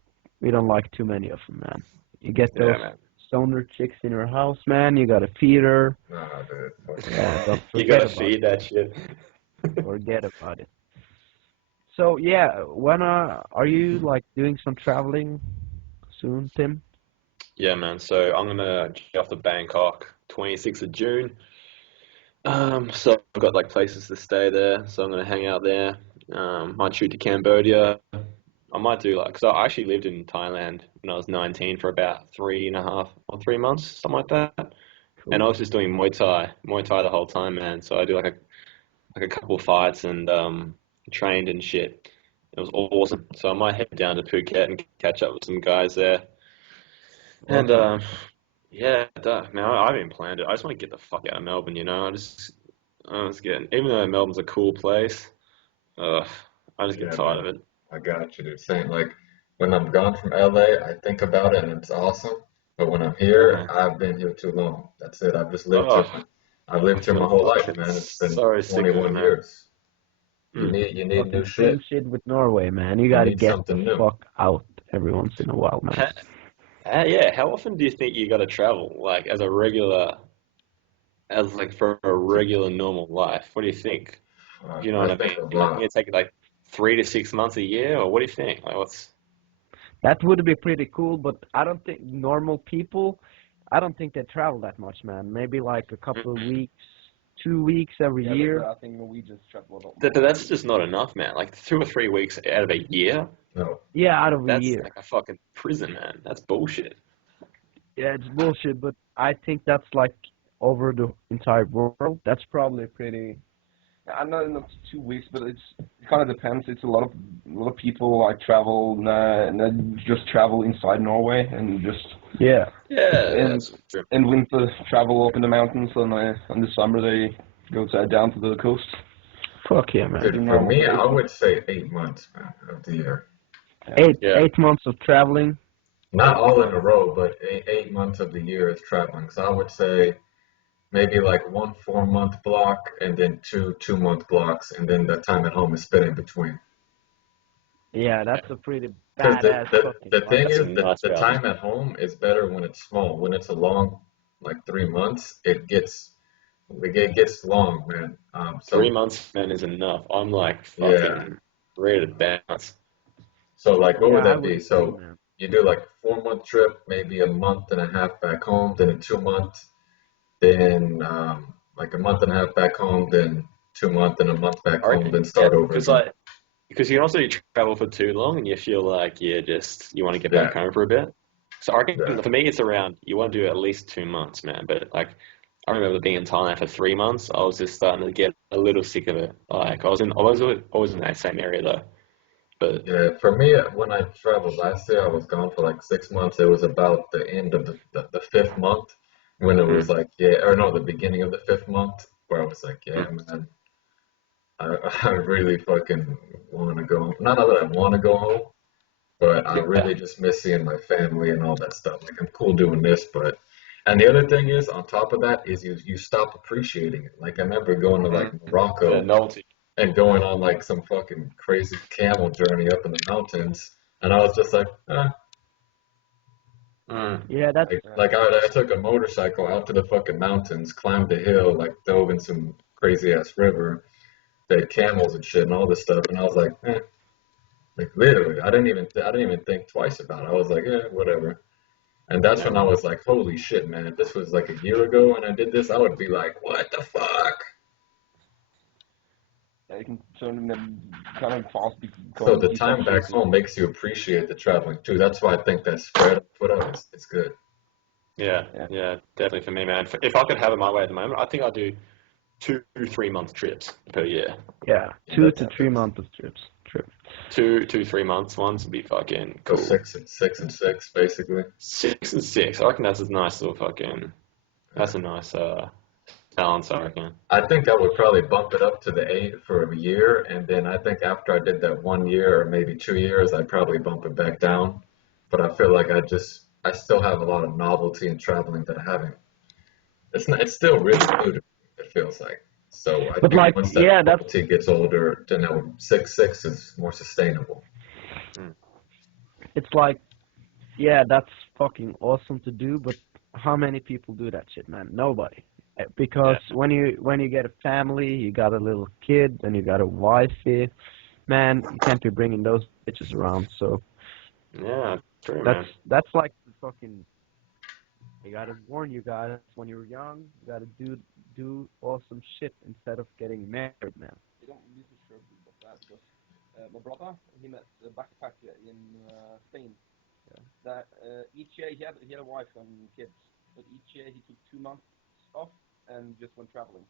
too many of them, man. You get Yeah, those man. stoner chicks in your house, man. You gotta feed her. Nah, dude. Fuck Yeah, don't You forget gotta about feed that shit. it. Forget about it. So yeah, when are you like doing some traveling soon, Tim? Yeah, man. So I'm gonna get off to Bangkok, 26th of June. So I've got like places to stay there, so I'm gonna hang out there. Might shoot to Cambodia. I might do like, cause I actually lived in Thailand when I was 19 for about 3.5 or 3 months, something like that. And I Cool. was just doing Muay Thai the whole time, man. So I do like a couple fights and trained and shit. It was awesome. So I might head down to Phuket and catch up with some guys there. And Okay. yeah, duh, man, I haven't even planned it. I just want to get the fuck out of Melbourne, you know. I was getting, even though Melbourne's a cool place, uh, I just get Yeah, tired man. of it. I got you, dude. Saying like when I'm gone from LA, I think about it and it's awesome. But when I'm here, Uh-huh. I've been here too long. That's it. I've just lived here. Oh, I've I lived here my feel whole life, fucking man. It's been so sick of it, 21 man. years. Mm. You need new Fucking same shit. shit with Norway, man. You You gotta need get the something new. fuck out every once in a while, man. Yeah, how often do you think you got to travel, like as like for a regular normal life? What do you think? You know I what I think mean? a Like, you lot. take like 3 to 6 months a year, or what do you think? Like, what's? That would be pretty cool, but I don't think normal people, I don't think they travel that much, man. Maybe like a couple of Mm-mm. weeks, 2 weeks every yeah, year. I think Norwegians travel a lot But more. that's just not enough, man. Like 2 or 3 weeks out of a year, No. Yeah, out of a that's year. like a fucking prison, man. That's bullshit. Yeah, it's bullshit, but I think that's like over the entire world. That's probably pretty. I know not 2 weeks, but it kind of depends. It's a lot of people like travel, just travel inside Norway and just Yeah. Yeah, in that's true. in winter travel up in the mountains, and in the summer they go down to the coast. Fuck yeah, man. Pretty Dude, for normal me, case. I would say 8 months, man, of the year. Yeah. Eight Yeah. 8 months of traveling. Not all in a row, but 8 months of the year is traveling. So I would say maybe like one 4 month block and then two 2 month blocks, and then the time at home is split in between. Yeah, Yeah. that's a pretty Because badass fucking the thing That's a lifestyle. is that nice the balance. time at home is better when it's small. When it's a long, like 3 months, it gets long, man. 3 months, man, is enough. I'm like Yeah. fucking ready to bounce. So like, what Yeah, would I that would be? agree, So man. you do like 4 month trip, maybe a month and a half back home, then a 2 month, then like a month and a half back home, then 2 month and a month back I home, reckon, then yeah, start over because again. like because you can also travel for too long and you feel like you want to get back Yeah, home for a bit. So I reckon yeah. for me it's around you want to do at least 2 months, man. But like I remember being in Thailand for 3 months. I was just starting to get a little sick of it. Like I was always in that same area though. But Yeah, for me, when I traveled last year, I was gone for like 6 months. It was about the end of the fifth month. when it was Mm. like, yeah, or no, the beginning of the fifth month, where I was like, yeah, Mm. man, I, I really fucking want to go home. Not that I want to go home, but I Yeah. really just miss seeing my family and all that stuff. Like I'm cool doing this, but and the other thing is, on top of that, is you stop appreciating it. Like I remember going to like Mm. Yeah, Morocco novelty. and going on like some fucking crazy camel journey up in the mountains, and I was just like, Mm. Yeah, that's I took a motorcycle out to the fucking mountains, climbed a hill, like dove in some crazy ass river, they had camels and shit and all this stuff, and I was like, like literally, I didn't even think twice about it. I was like, whatever. And that's Yeah. when I was like, holy shit, man! If this was like a year ago and I did this, I would be like, what the fuck? Yeah, you can turn them kind of fast So because the you start time back chasing. home makes you appreciate the traveling too. That's why I think that spread put up it's good. Yeah. Yeah. Yeah. Definitely for me, man. If I could have it my way at the moment, I think I'd do 2 3 month trips per year. yeah, Yeah, two that's to a three good. months of trips. Trip. 3 months ones would be fucking So cool. six and six basically. 6 and 6. I reckon that's a nice little fucking. Yeah. That's a nice balance. I reckon. I think I would probably bump it up to the 8 for a year, and then I think after I did that 1 year or maybe 2 years, I'd probably bump it back down. But I feel like I still have a lot of novelty in traveling that I haven't. It's not, it's still really new to me, it feels like. So I But think like, once that yeah, that's novelty gets older, then that 6 6 is more sustainable. Mm. it's like, yeah, that's fucking awesome to do. But how many people do that shit, man? Nobody. Because Yeah. when you get a family, you got a little kid, and you got a wifey, man, you can't be bringing those bitches around. So Yeah. True, that's man. that's like the fucking. I gotta warn you guys, when you're young, you gotta do awesome shit instead of getting married, man. You don't need to sure about that because my brother he met a backpacker in Spain. That each year he had a wife and kids, but each year he took 2 months off and just went traveling.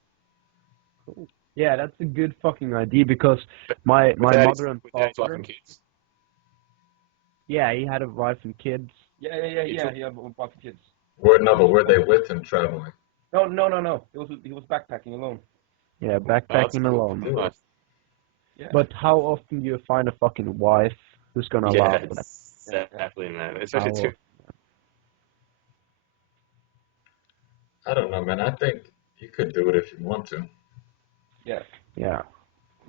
Cool. Yeah, that's a good fucking idea because my mother and Without his wife father, and kids. yeah, he had a wife and kids. He took. He had a wife and kids. Where no, but were they with him traveling? No. He was backpacking alone. Yeah, Oh, that's backpacking cool. alone, man. Nice. Yeah. But how often do you find a fucking wife who's gonna Yeah, allow that? Yeah. exactly, man. How Especially two. often? I don't know, man. I think you could do it if you want to. Yeah. Yeah,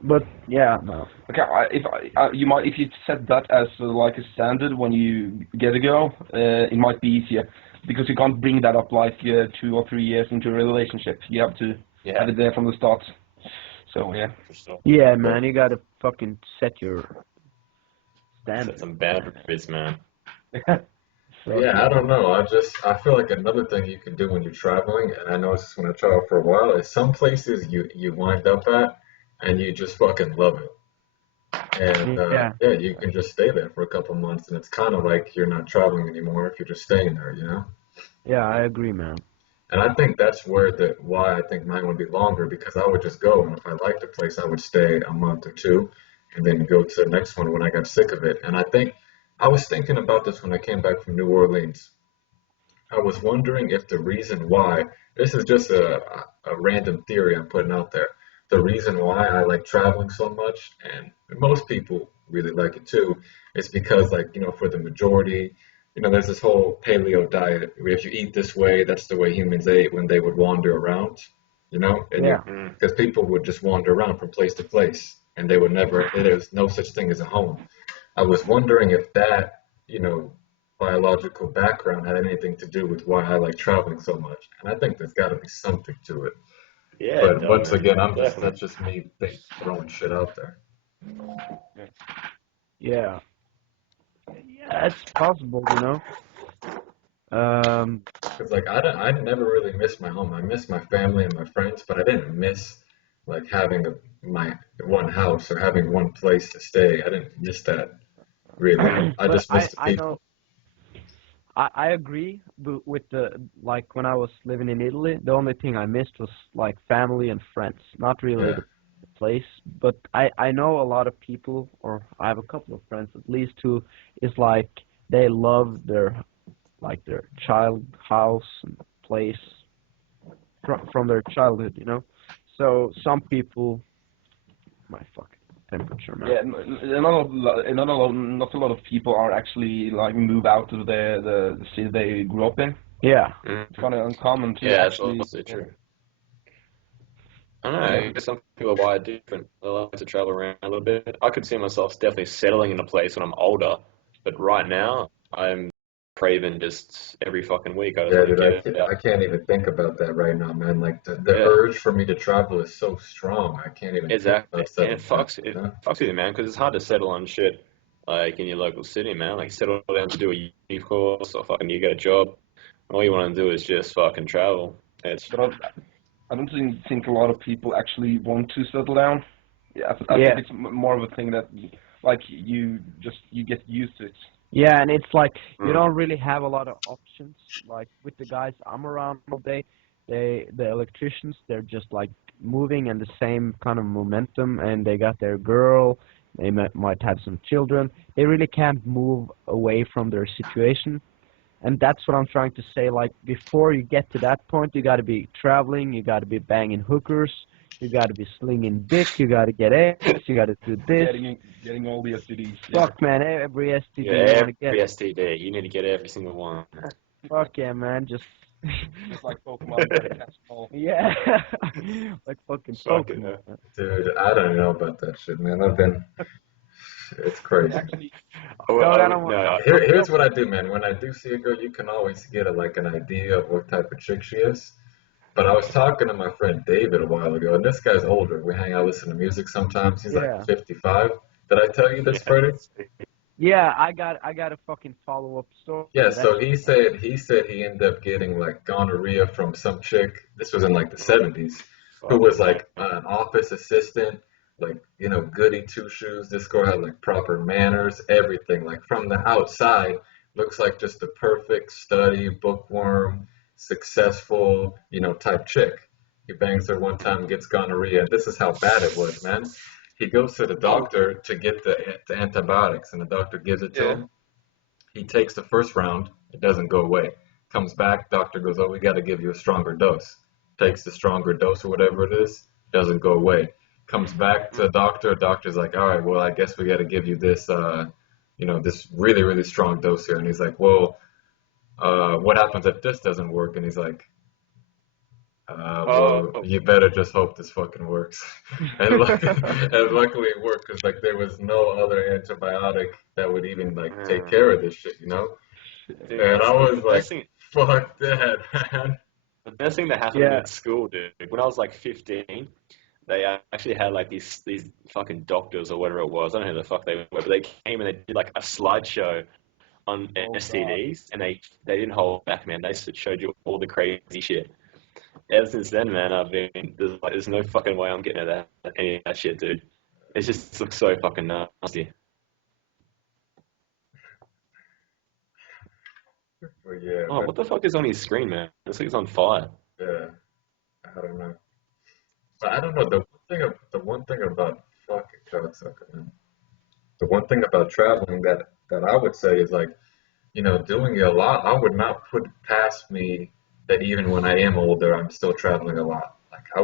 but yeah, no. Okay, if you set that as like a standard when you get a girl, it might be easier because you can't bring that up like 2 or 3 years into a relationship. You have to have Yeah, it there from the start. So yeah, for sure. Yeah, But man, you gotta fucking set your Set standard. some boundaries, man. yeah, I Fucking don't know. I feel like another thing you can do when you're traveling, and I noticed this when I travel for a while, is some places you wind up at and you just fucking love it. And yeah, yeah, you can just stay there for a couple months, and it's kind of like you're not traveling anymore if you're just staying there, you know? yeah, I agree, man. And I think that's where the why I think mine would be longer because I would just go, and if I liked a place, I would stay a month or two, and then go to the next one when I got sick of it. And I think I was thinking about this when I came back from New Orleans. I was wondering if the reason why, this is just a random theory I'm putting out there. The reason why I like traveling so much, and most people really like it too, is because, like, for the majority, there's this whole paleo diet where if you eat this way, that's the way humans ate when they would wander around, and Yeah, Mm. because people would just wander around from place to place, and they would never, there's no such thing as a home. I was wondering if that, biological background had anything to do with why I like traveling so much. And I think there's got to be something to it. Yeah, it But does, once man. again, Definitely. that's just me throwing shit out there. yeah, yeah. It's possible. Um, Because like I never really missed my home. I miss my family and my friends, but I didn't miss like having my one house or having one place to stay. I didn't miss that really. I but just I missed the I know people. I agree with the like when I was living in Italy, the only thing I missed was like family and friends, not really Yeah. the place. But I know a lot of people, or I have a couple of friends at least, who is like they love their child house and place from their childhood, you know. So some people, my fucking temperature, man. Yeah, not a lot of people are actually like move out of the city they grew up in. Yeah. It's kind of uncommon to Yeah, that's actually. also true. I don't know. I guess some people are wired different. They like to travel around a little bit. I could see myself definitely settling in a place when I'm older, but right now I'm craving just every fucking week. I just Yeah, want to dude, get it I out. can't even think about that right now, man. Like the Yeah, urge for me to travel is so strong. I can't even think exactly. about And settling down, you it know? fucks with you, man, because it's hard to settle on shit like in your local city, man. Like settle down to do a uni course or fucking you get a job. All you want to do is just fucking travel. It's But I don't think a lot of people actually want to settle down. Yeah, I think Yeah. it's more of a thing that like you get used to it. Yeah, and it's like you mm, don't really have a lot of options. Like with the guys I'm around all day, the electricians, they're just like moving in the same kind of momentum, and they got their girl. They might have some children. They really can't move away from their situation, and that's what I'm trying to say. Like before you get to that point, you got to be traveling, you got to be banging hookers, you got to be slinging dick, you got to get eggs, you got to do this. Getting all the STDs. Yeah. Fuck man, every yeah, STD you want to get. every STD. You need to get every single one. Fuck yeah, man. Just Just like Pokemon, you gotta catch them all. yeah, like fucking Fucking Pokemon. hell. Man. Dude, I don't know about that shit, man. It's crazy. Actually, No, I don't want. No, Here's what I do, man. When I do see a girl, you can always get like an idea of what type of chick she is. But I was talking to my friend David a while ago, and this guy's older. We hang out, listen to music sometimes. He's like Yeah, 55. Did I tell you this, yeah. Freddie? yeah. I got a fucking follow up story Yeah, to that so shit. he said he ended up getting like gonorrhea from some chick. This was in like the Oh, 70s, who was fucking hell. like an office assistant, like goody two shoes. This girl had like proper manners, everything. Like from the outside, looks like just the perfect study, bookworm, successful, type chick. He bangs her one time, gets gonorrhea, and this is how bad it was, man. He goes to the Oh, doctor to get the antibiotics, and the doctor gives it to yeah. him. He takes the first round, it doesn't go away. Comes back, doctor goes, "Oh, we got to give you a stronger dose." Takes the stronger dose or whatever it is, doesn't go away. Comes back to the doctor, doctor's like, "All right, well, I guess we got to give you this, this really, really strong dose here." And he's like, "Well, what happens if this doesn't work?" And he's like, well, Oh, you better just hope this fucking works. And luckily it worked because like there was no other antibiotic that would even like take uh, care of this shit. dude, And I was the like, best thing. fuck that, man. The best thing that happened to me Yeah, at school, dude. When I was like 15, they actually had like these fucking doctors or whatever it was. I don't know who the fuck they were, but they came and they did like a slideshow on oh god. STDs, and they didn't hold back, man. They showed you all the crazy shit. Ever since then, man, there's no fucking way I'm getting at any of that shit, dude. It just looks so fucking nasty. But yeah, Oh, man. what the fuck is on his screen, man? This thing's on fire. Yeah, I don't know. But I don't know. The one thing about fucking cocksucker, man. The one thing about traveling that I would say is like, doing it a lot, I would not put past me that even when I am older, I'm still traveling a lot. Like I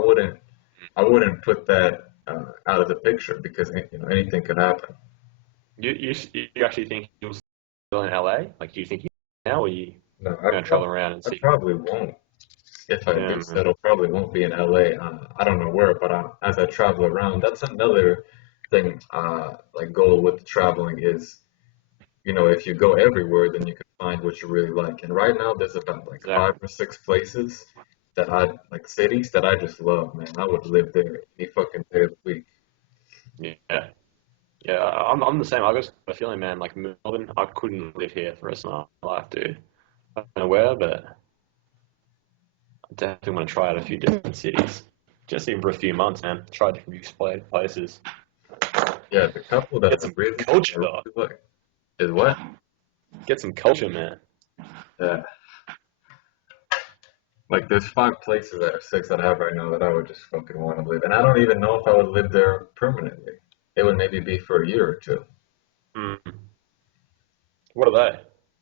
wouldn't put that out of the picture because anything could happen. You actually think you'll still in LA? Like, do you think you now, or you No, I gonna travel probably around and I see? probably won't. If I do Yeah, man. settle, probably won't be in LA. I don't know where, but as I travel around, that's another thing. Like goal with traveling is, if you go everywhere, then you can find what you really like. And right now, there's about like five Exactly. or six places that I like cities that I just love, man. I would live there any fucking day of the week. Yeah. Yeah, I'm the same. I got a feeling, man, like Melbourne, I couldn't live here for the rest of my life, dude. I don't know where, but I definitely want to try out a few different cities. Just even for a few months, man. Try different places. Yeah, the couple that Get I some really, I culture, really though. like is what? Get some culture, man. Yeah, like there's five places or six that I have right now that I would just fucking want to live. And I don't even know if I would live there permanently. It would maybe be for a year or two. Mm. What are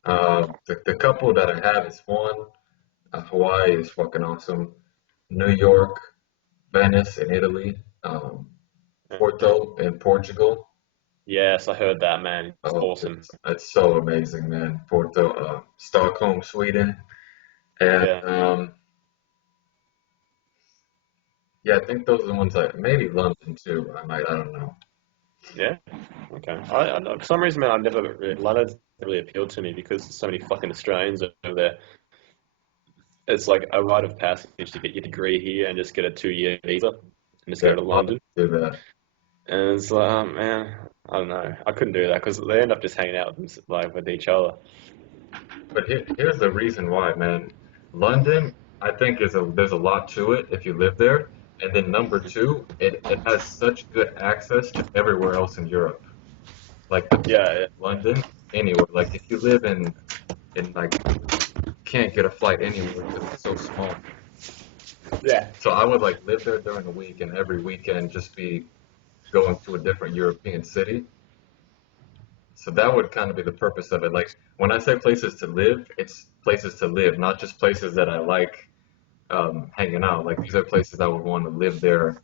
they? The couple that I have is one. Hawaii is fucking awesome. New York, Venice in Italy, Porto in Portugal. Yes, I heard that, man. It's Oh, awesome. it's so amazing, man. Porto, Stockholm, Sweden, and Yeah, yeah, I think those are the ones maybe London too. I don't know. yeah. Okay. For some reason, man, London's never really appealed to me because there's so many fucking Australians over there. It's like a rite of passage to get your degree here and just get a 2-year visa and just Yeah, go to I'll London. do that. And it's like, man, I don't know. I couldn't do that because they end up just hanging out with, like with each other. But here's the reason why, man. London, I think there's a lot to it if you live there. And then number two, it has such good access to everywhere else in Europe. Like the Yeah, London, anywhere. Like if you live in like can't get a flight anywhere because it's so small. yeah. So I would like live there during the week and every weekend just be going to a different European city. So that would kind of be the purpose of it. Like when I say places to live, it's places to live, not just places that I like hanging out. Like these are places I would want to live there,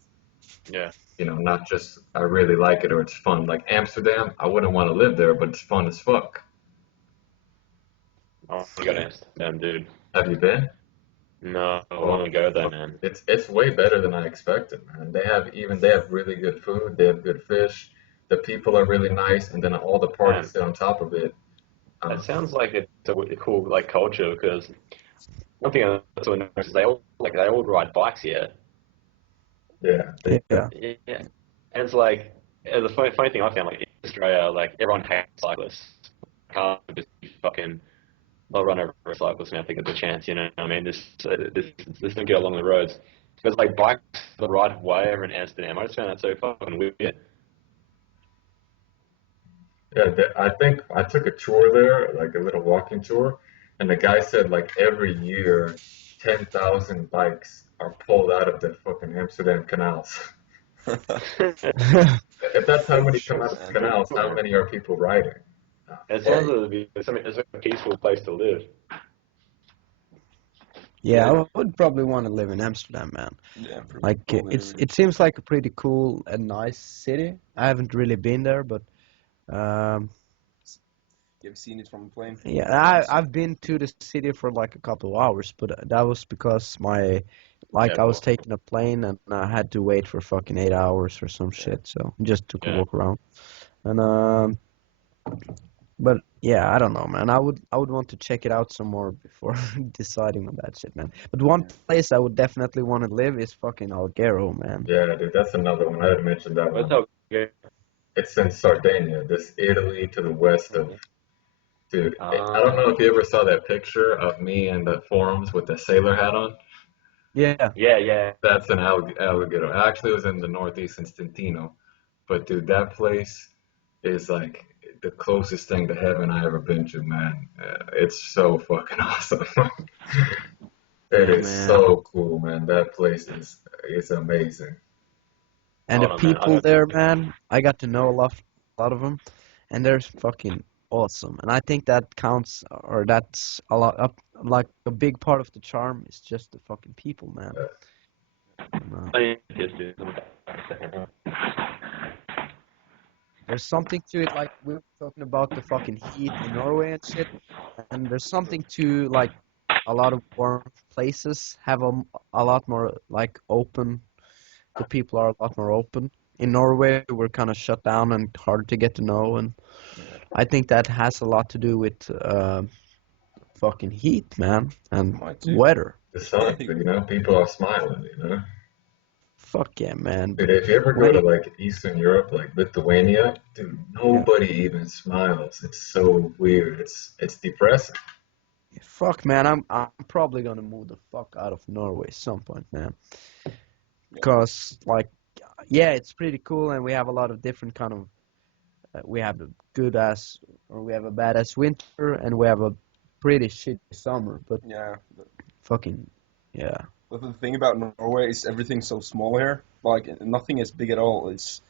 Yeah. not just I really like it or it's fun. Like Amsterdam, I wouldn't want to live there, but it's fun as fuck. I want to go to Amsterdam, dude. Have you been? No, I Oh, want to go there, man. it's way better than I expected, man. They have really good food, they have good fish, the people are really nice, and then all the parties Man, sit on top of it. that Um, sounds like it's a cool like culture because one thing I also noticed is they all ride bikes here. yeah, Yeah. Yeah, and it's like the funny thing I found like in Australia, like everyone hates cyclists. Can't just be fucking. I'll run over a cyclist and I think there's a chance, you know what I mean? This don't get along the roads. But like bikes the right of way over in Amsterdam. I just found that so fucking weird. yeah. I think I took a tour there, like a little walking tour, and the guy said like every year, 10,000 bikes are pulled out of the fucking Amsterdam canals. If that's how Holy many come shit, out of the man. canals, how many are people riding? It Fuck. sounds like it's a peaceful place to live. Yeah, I would probably want to live in Amsterdam, man. Yeah, Like probably. it seems like a pretty cool and nice city. I haven't really been there, but um, You've seen it from a plane. yeah, Nice. I've been to the city for like a couple of hours, but that was because Yeah, I was but taking a plane and I had to wait for fucking 8 hours or some Yeah. shit, so just took a yeah. walk around. And but yeah, I don't know, man. I would want to check it out some more before deciding on that shit, man. But one Yeah. place I would definitely want to live is fucking Alghero, man. Yeah, dude, that's another one. I didn't mention that That's one. how good. It's in Sardinia, this Italy to the west of. Dude, I don't know Ah, if you ever saw that picture of me in the forums with the sailor hat on. Yeah, yeah, yeah. That's an alligator. Actually, it was in the northeast in Stintino. But dude, that place is like the closest thing to heaven I ever been to, man. It's so fucking awesome. It is man. so cool, man. That place is amazing. And the Hold on, man. I people got there, man, I got to know a lot of them, and they're fucking awesome. And I think that counts, or that's a lot up, like a big part of the charm is just the fucking people, man. Uh, And, yes, dude. Let me back a second. there's something to it, like we were talking about the fucking heat in Norway and shit, and there's something to like a lot of warm places have a lot more like open. The people are a lot more open. In Norway, we're kind of shut down and hard to get to know, and Yeah. I think that has a lot to do with fucking heat, man, and Might too. weather. the sun, people are smiling. Fuck yeah, man. Dude, But if you ever go when to it, like Eastern Europe, like Lithuania, dude, yeah, nobody even smiles. It's so weird. It's depressing. fuck, man, I'm probably gonna move the fuck out of Norway some point, man. Yeah. Cause like, yeah, it's pretty cool, and we have a lot of different kind of. We have a good ass, or we have a badass winter, and we have a pretty shitty summer. But Yeah. fucking, yeah, But the thing about Norway is everything's so small here. Like nothing is big at all. It's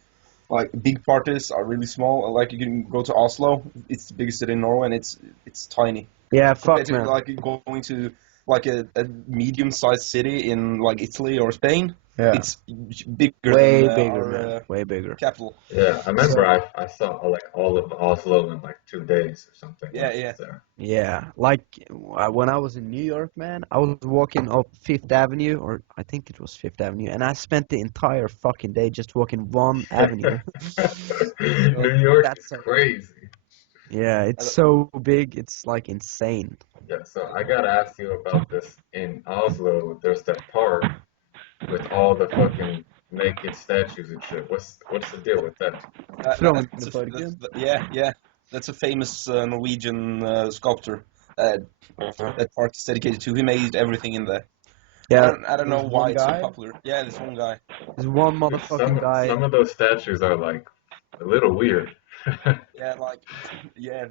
like big parties are really small. Like you can go to Oslo. It's the biggest city in Norway, and it's tiny yeah, compared fuck, to man. like going to like a medium-sized city in like Italy or Spain. Yeah. It's bigger Way than bigger, our man. Way bigger. capital. Yeah, I remember So I saw like all of Oslo in like 2 days or something when Yeah, I was yeah. there. yeah, like when I was in New York, man, I was walking up Fifth Avenue, or I think it was Fifth Avenue, and I spent the entire fucking day just walking one avenue. So New York is that's how, crazy. yeah, I it's don't- so big, it's like insane. Yeah, so I gotta ask you about this. In Oslo, there's that park with all the fucking naked statues and shit. What's the deal with that? Frognerparken. yeah. That's a famous Norwegian sculptor. That park is dedicated to. He made everything in there. Yeah, I don't know there's why one it's so guy, popular. Yeah, this one guy. there's one Dude, motherfucking guy. some of those statues are like a little weird. Yeah, like yeah,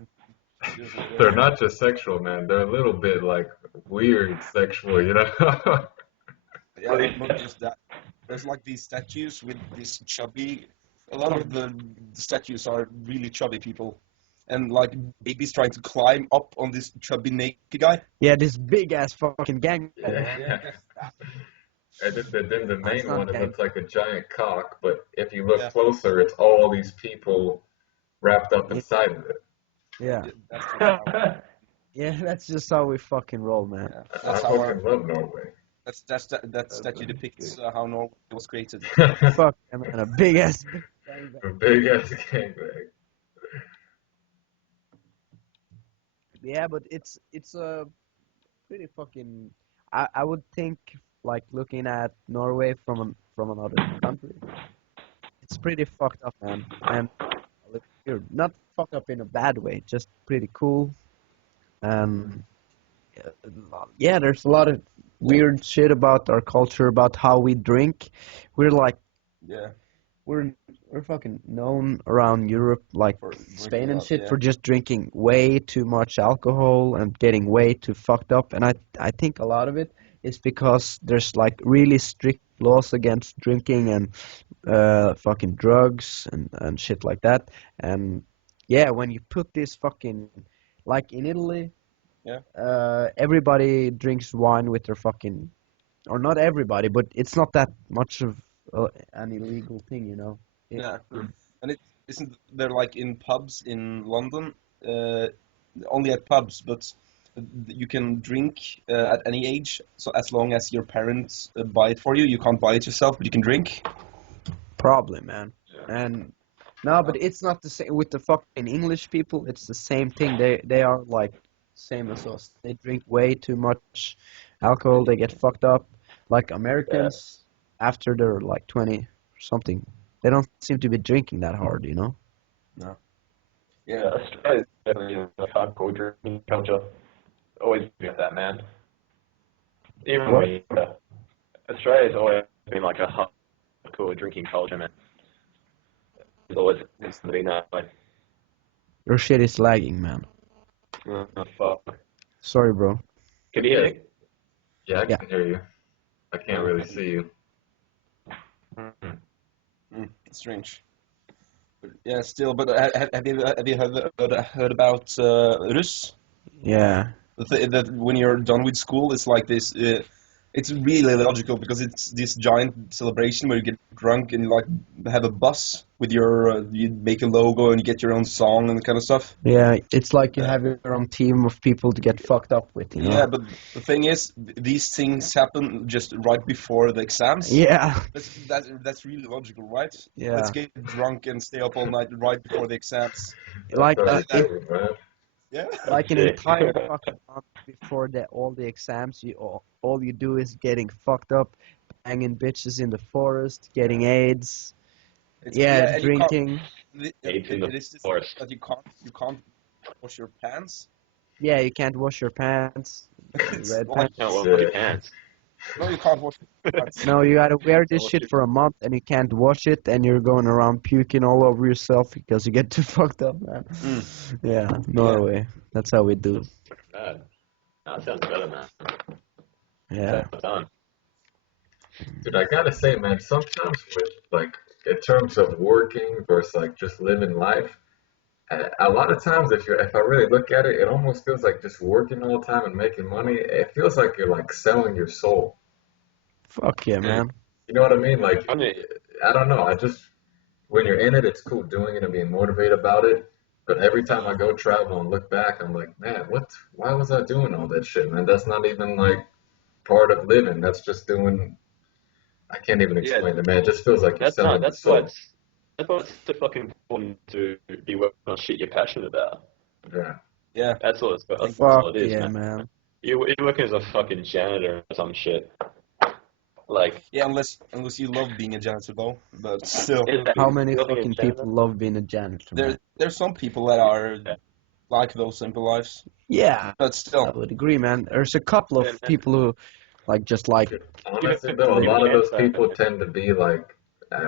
seriously. They're not just sexual, man. They're a little bit like weird sexual, you know? Yeah, not just that. There's like these statues with this chubby. A lot of the statues are really chubby people, and like babies trying to climb up on this chubby naked guy. Yeah, this big ass fucking gangbang, man. Yeah. And then the It's main not one, it gang. looks like a giant cock, but if you look Yeah, closer, it's all these people wrapped up Yeah, inside of it. yeah, that's just how. yeah. That's just how we fucking roll, man. Yeah, I that's how our fucking love Norway. that statue depicts how Norway was created. Fuck, yeah, man, a big ass gangbang. A big ass gangbang. Yeah, but it's a pretty fucking. I would think like looking at Norway from another country, it's pretty fucked up, man, and a little weird. Not fucked up in a bad way, just pretty cool. And yeah, there's a lot of weird shit about our culture, about how we drink. We're like Yeah, we're we're fucking known around Europe, like for drinking Spain a and lot. shit, Yeah, for just drinking way too much alcohol and getting way too fucked up. And I think a lot of it is because there's like really strict laws against drinking and fucking drugs and shit like that. And yeah, when you put this fucking like in Italy, yeah, everybody drinks wine with their fucking, or not everybody, but it's not that much of an illegal thing, you know. yeah. And it isn't there like in pubs in London, only at pubs, but you can drink at any age. So as long as your parents buy it for you, you can't buy it yourself, but you can drink. Probably, man. Yeah. And no, but it's not the same with the fucking English people. It's the same thing. They are like same as us. They drink way too much alcohol. They get fucked up. Like Americans, after they're like 20 or something, they don't seem to be drinking that hard, you know? No. Yeah, Yeah. Australia's definitely a hardcore drinking culture. Always been like that, man. Even What? when you're younger. Australia's always been like a hardcore drinking culture, man. It's always been that way. Your shit is lagging, man. Oh, fuck. Sorry, bro. Can you hear me? Yeah, I Yeah. can hear you. I can't really see you. Strange. But yeah, still. But have you heard about Rus? Yeah. That when you're done with school, it's like this. It's really logical because it's this giant celebration where you get drunk and you like have a bus with your you make a logo and you get your own song and kind of stuff. Yeah, it's like you Uh, have your own team of people to get fucked up with, you know? Yeah, but the thing is, these things happen just right before the exams. Yeah. That's really logical, right? Yeah. Let's get drunk and stay up all night right before the exams. That Like sounds That, cool, man. yeah. like an Sick. entire fucking month before all the exams, all you do is getting fucked up, banging bitches in the forest, getting AIDS, yeah, And you can't. drinking. It's in the It is this forest. that you can't wash your pants. Yeah, you can't wash your pants, It's red like pants. Can't wash your Shit. pants. no, you can't wash your pants. No, you gotta wear Can't this wash shit your for a month and you can't wash it, and you're going around puking all over yourself because you get too fucked up, man. Yeah, Norway. That's how we do. bad. That sounds better, man. Yeah. Sounds done. Dude, I gotta say, man, sometimes with like in terms of working versus like just living life, A lot of times, if I really look at it, it almost feels like just working all the time and making money. It feels like you're like selling your soul. Fuck yeah, Mm. man. You know what I mean? Like, I mean, I don't know. I just when you're in it, it's cool doing it and being motivated about it. But every time I go travel and look back, I'm like, man, what? Why was I doing all that shit, man? That's not even like part of living. That's just doing. I can't even yeah, explain it, man. It just feels like you're that's not. selling your soul. That's why it's so fucking important to be working on shit you're passionate about. Yeah. Yeah, That's all I think that's Fuck all it is, yeah, man. man. You're working as a fucking janitor or some shit. Like, yeah, unless you love being a janitor though, but still, How exactly. many Building a fucking janitor. people love being a janitor, man? there's some people that are Yeah, like those simple lives, Yeah, but I still, would agree, man. There's a couple yeah, of man. people who just like Give Honestly, it though, a give a lot of chance, those though. people tend to be like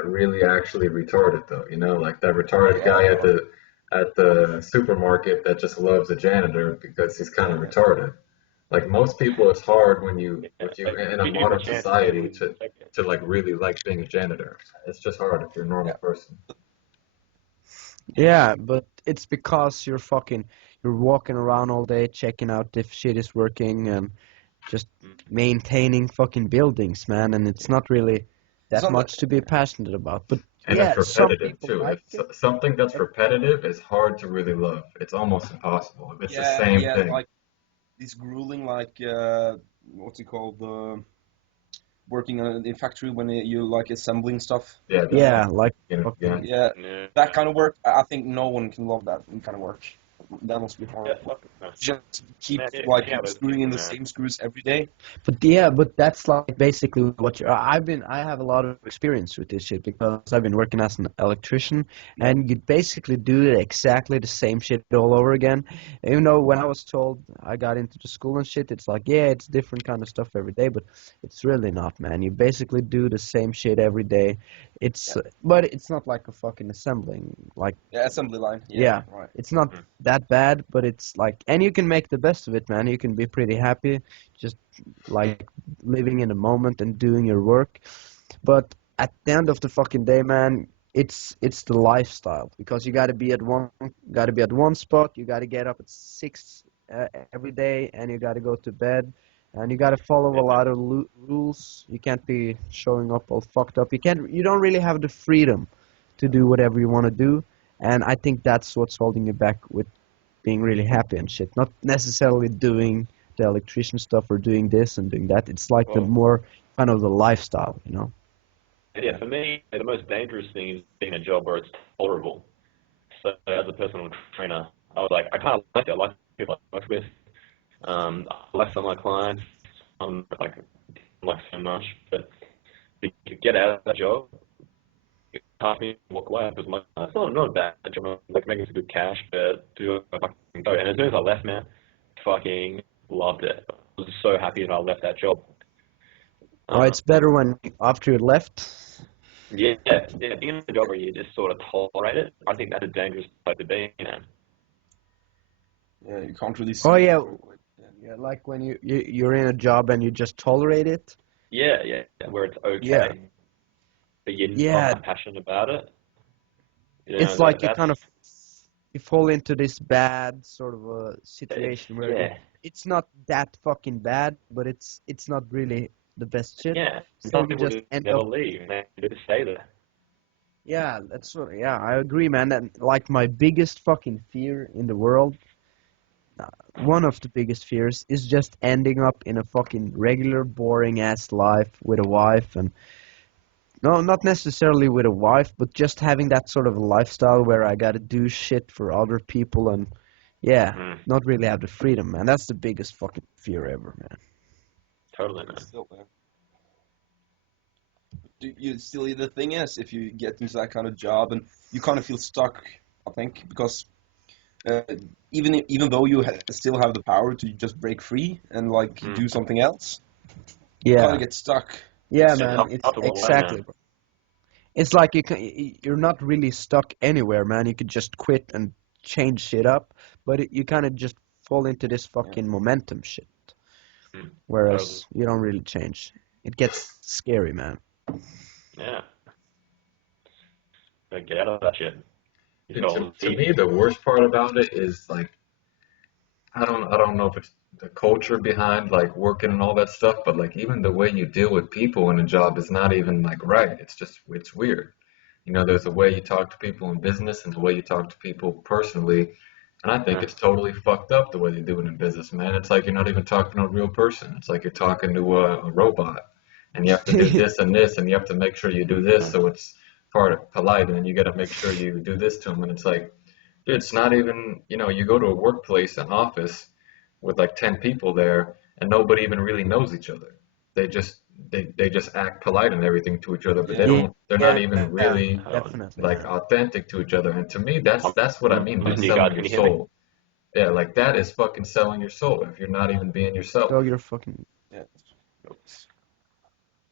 really actually retarded, though. You know, like that retarded yeah, guy at the supermarket that just loves a janitor because he's kind of retarded. Like most people, it's hard Yeah, when you like, in if a you give it a modern chance, maybe society you take it. to like really like being a janitor. It's just hard if you're a normal yeah. person. yeah, but it's because you're walking around all day checking out if shit is working and just maintaining fucking buildings, man, and it's not really It's that not much to be passionate about. But And it's yeah, some repetitive people too. like If it. something that's repetitive is hard to really love. It's almost impossible. If it's the yeah, same yeah, thing. like this grueling, like what's it called, working in factory when you like assembling stuff. Yeah, Yeah, like yeah. fucking Yeah, Yeah, that kind of work. I think no one can love that kind of work. That must be yeah, horrible. fuck it, man. Just keep Man, yeah, like hang out with those screwing in people, the man. same screws every day. But yeah, but that's like basically what you're. I have a lot of experience with this shit because I've been working as an electrician, Yeah, and you basically do exactly the same shit all over again. You know, when I was told I got into the school and shit, it's like, yeah, it's different kind of stuff every day, but it's really not, man. You basically do the same shit every day. yeah, But it's not like a fucking assembling, like, yeah. Assembly line. Yeah, yeah, right. it's not Mm. that bad, but it's like, and you can make the best of it, man. You can be pretty happy, just like living in the moment and doing your work. But at the end of the fucking day, man, it's the lifestyle because you got to be at one spot. You got to get up at 6 every day, and you got to go to bed, and you got to follow a Yeah, lot of rules. You can't be showing up all fucked up. You don't really have the freedom to do whatever you want to do, and I think that's what's holding you back with being really happy and shit. Not necessarily doing the electrician stuff or doing this and doing that. It's like the well, more kind of the lifestyle, you know? yeah, for me, the most dangerous thing is being a job where it's tolerable. So as a personal trainer, I was like, I kind of like it. I like the people I work with. I like some of my clients. I'm like so much, but to get out of that job, it taught me to walk away because it's not a bad job. I'm like making some good cash, but do a fucking go. And as soon as I left, man, fucking loved it. I was so happy that I left that job. Oh, it's better when after you left. Yeah, yeah, being in a job where you just sort of tolerate it, I think that's a dangerous place to be, man. Yeah, you can't really Oh see. yeah, yeah, like when you're in a job and you just tolerate it. Yeah, yeah, where it's Yeah, okay, but you're yeah, not passionate about it. You know, it's like you that's kind of you fall into this bad sort of a it's situation where yeah, it's not that fucking bad, but it's not really the best shit. yeah. So Some you people just just end never up. leave, and they just stay there. Yeah, yeah, I agree, man. And like my biggest fucking fear in the world, one of the biggest fears is just ending up in a fucking regular, boring ass life with a wife and no, not necessarily with a wife, but just having that sort of a lifestyle where I gotta do shit for other people and yeah, Mm, not really have the freedom, man. That's the biggest fucking fear ever, man. totally, man. Still, yeah. You still, the thing is, if you get into that kind of job and you kind of feel stuck, I think, because uh, even though you still have the power to just break free and like Mm. do something else, you kind Yeah, of get stuck. yeah, It's man. It's uncomfortable, way, exactly. man. It's like you're not really stuck anywhere, man. You could just quit and change shit up, but you kind of just fall into this Yeah, fucking momentum shit. Mm, totally. Whereas you don't really change. It gets scary, man. Yeah, gotta get out of that shit. You And know, to me, the worst part about it is like I don't know if it's the culture behind like working and all that stuff, but like even the way you deal with people in a job is not even like right. It's weird. You know, there's a way you talk to people in business and the way you talk to people personally, and I think yeah, it's totally fucked up the way they do it in business, man. It's like you're not even talking to a real person. It's like you're talking to a robot, and you have to do this and this, and you have to make sure you do this yeah. so it's part of polite, and then you got to make sure you do this to them, and it's like, dude, it's not even, you go to a workplace, an office with like 10 people there, and nobody even really knows each other. They just they just act polite and everything to each other, but Yeah. they're not Yeah, even yeah, really definitely, like man. authentic to each other. And to me, that's what I mean by You selling guys, your can you hear me? soul. Yeah, like that is fucking selling your soul if you're not even being yourself. Dog, you're fucking. Yeah.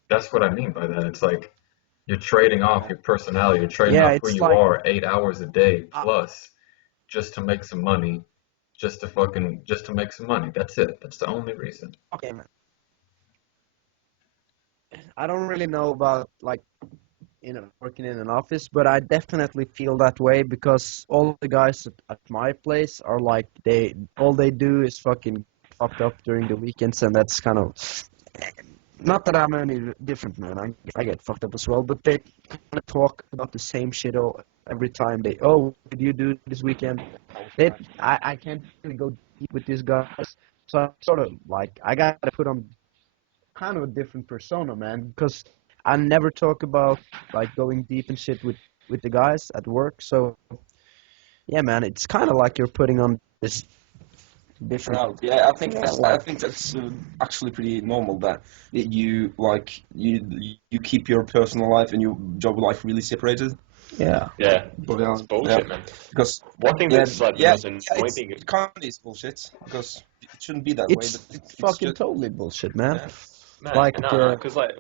That's what I mean by that. It's like you're trading off your personality, you're trading Yeah, off who it's you like. are 8 hours a day Uh, plus just to make some money, just to make some money. That's it. That's the only reason. okay, man. I don't really know about like working in an office, but I definitely feel that way because all the guys at my place are like they do is fucking fucked up during the weekends, and that's kind of not that I'm any different, man. I get fucked up as well, but they kind of talk about the same shit every time they. Oh, what did you do this weekend? I can't really go deep with these guys, so I sort of like I gotta put on kind of a different persona, man, because I never talk about like going deep and shit with the guys at work. So yeah, man, it's kind of like you're putting on this different. Right. Yeah, Yeah, I like think that's actually pretty normal that you like you keep your personal life and your job life really separated. yeah, Yeah, But it's yeah, bullshit, man. because One thing yeah, that's like the yeah, most yeah, annoying thing, it kind of is bullshit because it shouldn't be that way. But it's it's fucking just totally bullshit, man. yeah, man, Like no, because like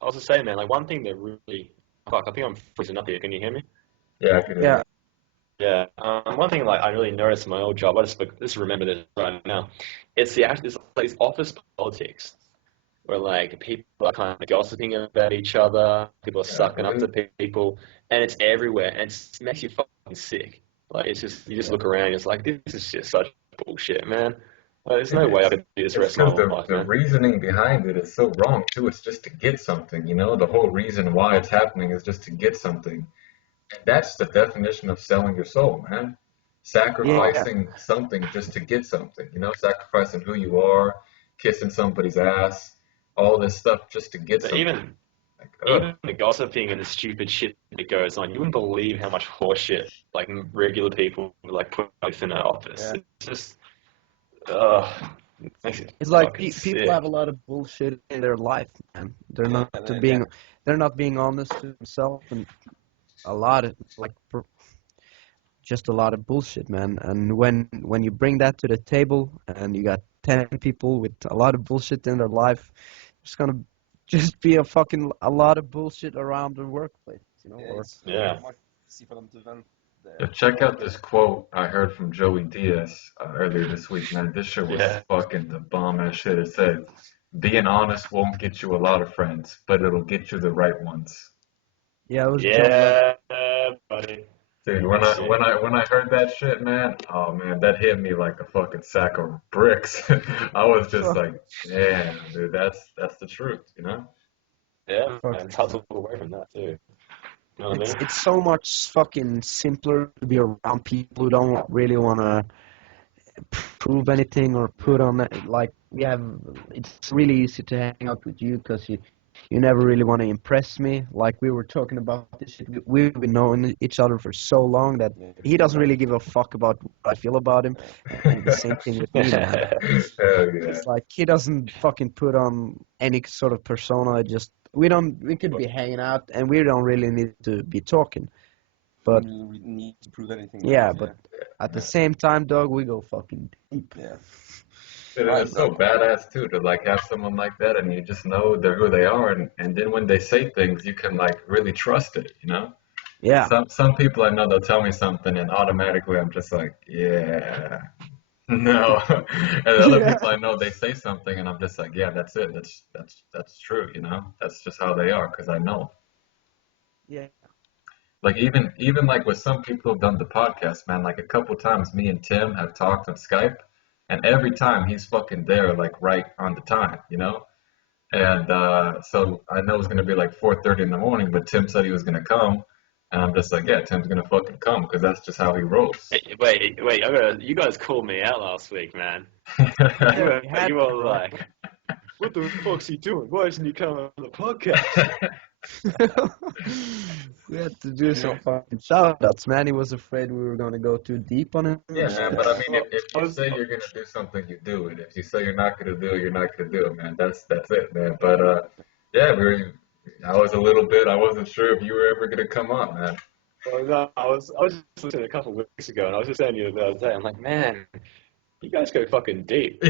I was just saying, man, like one thing that really, fuck, I think I'm freezing up here. Can you hear me? Yeah, I can hear yeah, you. Yeah. One thing like I really noticed in my old job, I just remember this right now. It's like this office politics where like people are kind of gossiping about each other, people are Yeah, sucking up to really. people, and it's everywhere, and it makes you fucking sick. Like it's just you just yeah. look around, and it's like this is just such bullshit, man. Like, there's And no way I could do this the it's rest of because my the life, the man. reasoning behind it is so wrong too. It's just to get something, The whole reason why it's happening is just to get something. And that's the definition of selling your soul, man. Yeah, Sacrificing something just to get something, sacrificing who you are, kissing somebody's ass, all this stuff just to get But something. Like, ugh. even the gossiping and the stupid shit that goes on, you wouldn't believe how much horseshit like regular people like put in an office. yeah, It's just, ugh, makes you it's like fucking people have sick. a lot of bullshit in their life, man. They're yeah, not being they're not being honest to themselves, and a lot of like just a lot of bullshit, man. And when you bring that to the table and you got 10 people with a lot of bullshit in their life, it's gonna just be a lot of bullshit around the workplace, yeah. or It's Yeah. much easier for them to vent Yeah, their check out their this quote I heard from Joey Diaz earlier this week, man. This shit was Yeah. fucking the bomb ass shit. It said, "Being honest won't get you a lot of friends, but it'll get you the right ones." yeah, it was John Legend. Yeah, buddy. Dude, when That's I when sick. I when I heard that shit, man, oh man, that hit me like a fucking sack of bricks. I was just Fuck, like, damn, dude, that's the truth. Yeah, fuck. man. It's hard to look away from that too. You know what I mean? It's so much fucking simpler to be around people who don't really wanna prove anything or put on it. Like we have, it's really easy to hang out with you because you never really want to impress me. Like we were talking about this shit. We've been knowing each other for so long that yeah, he doesn't really give a fuck about what I feel about him, and the same thing with me, man. Hell yeah. It's like he doesn't fucking put on any sort of persona. Just we could be hanging out and we don't really need to be talking. don't But really need to prove anything, man. yeah, Yeah, but at the same time, dog, we go fucking deep. yeah. Dude, and Right, it's so bro. badass too to like have someone like that and you just know they're who they are and then when they say things you can like really trust it. Yeah. Some people I know they'll tell me something and automatically I'm just like, yeah, no. And the other Yeah. people I know they say something and I'm just like, yeah, that's it. That's true. That's just how they are because I know. Yeah. Like even like with some people who've done the podcast, man, like a couple times me and Tim have talked on Skype, and every time he's fucking there, like right on the time, you know? And so I know it's gonna be like 4:30 in the morning, but Tim said he was gonna come, and I'm just like, yeah, Tim's gonna fucking come because that's just how he rolls. Wait! You guys called me out last week, man. Yeah, we had You to, were bro. like, "What the fuck's he doing? Why isn't he coming on the podcast?" We had to do some fucking shout outs, man. He was afraid we were gonna go too deep on him Yeah, and man, shit. but I mean, Well, if I you was, say you're gonna do something, you do it. If you say you're not gonna do it, you're not gonna do it, man. That's it, man. But yeah, I was a little bit. I wasn't sure if you were ever gonna come on, man. well, no, I was just listening a couple of weeks ago, and I was just saying to you the other day, I'm like, man, you guys go fucking deep.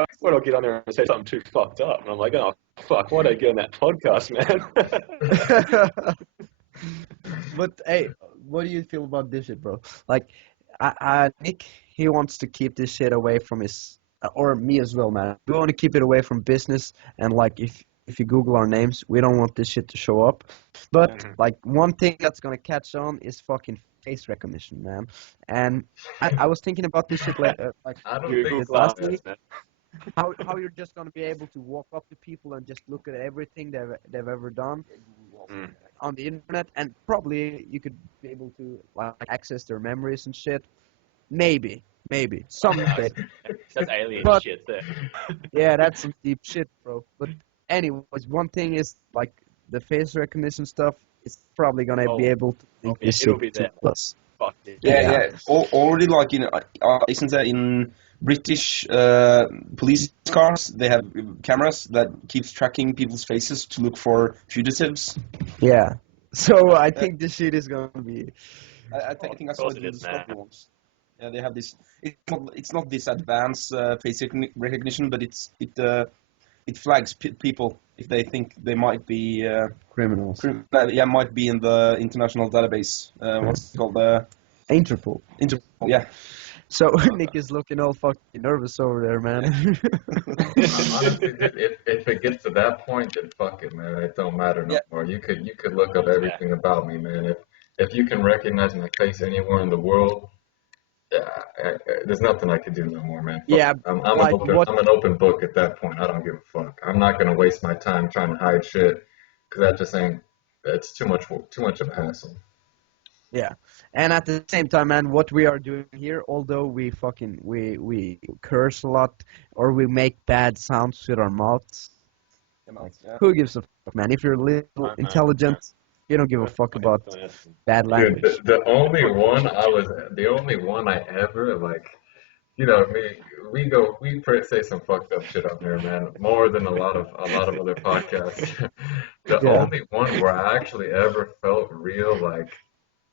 I thought I'll get on there and say something too fucked up, and I'm like, oh fuck, why'd I get on that podcast, man? But hey, what do you feel about this shit, bro? Like, Nick, he wants to keep this shit away from his, or me as well, man. We want to keep it away from business, and like, if you Google our names, we don't want this shit to show up. But like, one thing that's gonna catch on is fucking face recognition, man. And I was thinking about this shit like I don't Google think did so, last man. Glasses, week. man. How you're just gonna be able to walk up to people and just look at everything they've ever done Mm. on the internet, and probably you could be able to like access their memories and shit. Maybe someday. That's alien But shit there. yeah, that's some deep shit, bro. But anyways, one thing is like the face recognition stuff. It's probably gonna be Oh, able to link this it'll shit be to there. us. Fuck it. Yeah, Yeah. yeah. Already, like in, isn't there in British police cars, they have cameras that keeps tracking people's faces to look for fugitives. Yeah. So I think this shit is gonna be. I think I Of saw course it it in is, man. Discovery once. Yeah, they have this. It's not this advanced face recognition, but it flags people if they think they might be Criminals. might be in the international database. What's it called? Interpol. Interpol. Yeah. So Nick is looking all fucking nervous over there, man. Honestly, dude, if it gets to that point, then fuck it, man. It don't matter no Yeah. more. You could look up everything about me, man. If you can recognize my face anywhere in the world, yeah, there's nothing I can do no more, man. Fuck Yeah, it. I'm an like open what? I'm an open book at that point. I don't give a fuck. I'm not gonna waste my time trying to hide shit because that just ain't. It's too much of a hassle. Yeah, and at the same time, man, what we are doing here, although we curse a lot or we make bad sounds with our mouths, like, Yeah. who gives a fuck, man? If you're a little intelligent, you don't give a fuck about bad Dude, language. the only one I ever like, me, say some fucked up shit on there, man, more than a lot of other podcasts. The Yeah, only one where I actually ever felt real like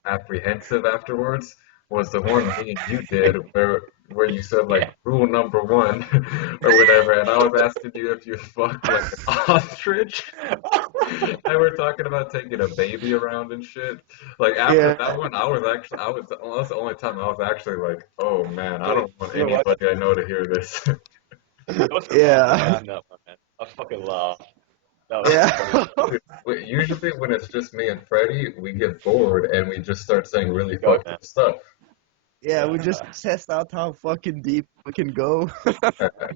apprehensive afterwards was the one me and you did where you said like Yeah. rule number one or whatever, and I was asking you if you fucked like an ostrich. And we're talking about taking a baby around and shit. Like after yeah, that one, that's the only time I was actually like, oh man, I Dude, don't want you know what? anybody I know to hear this. It was fun yeah, watching that one, man. I fucking laughed. That was yeah. funny. Usually when it's just me and Freddie, we get bored and we just start saying really Go, fucked man. up stuff. Yeah, we just test out how fucking deep we can go.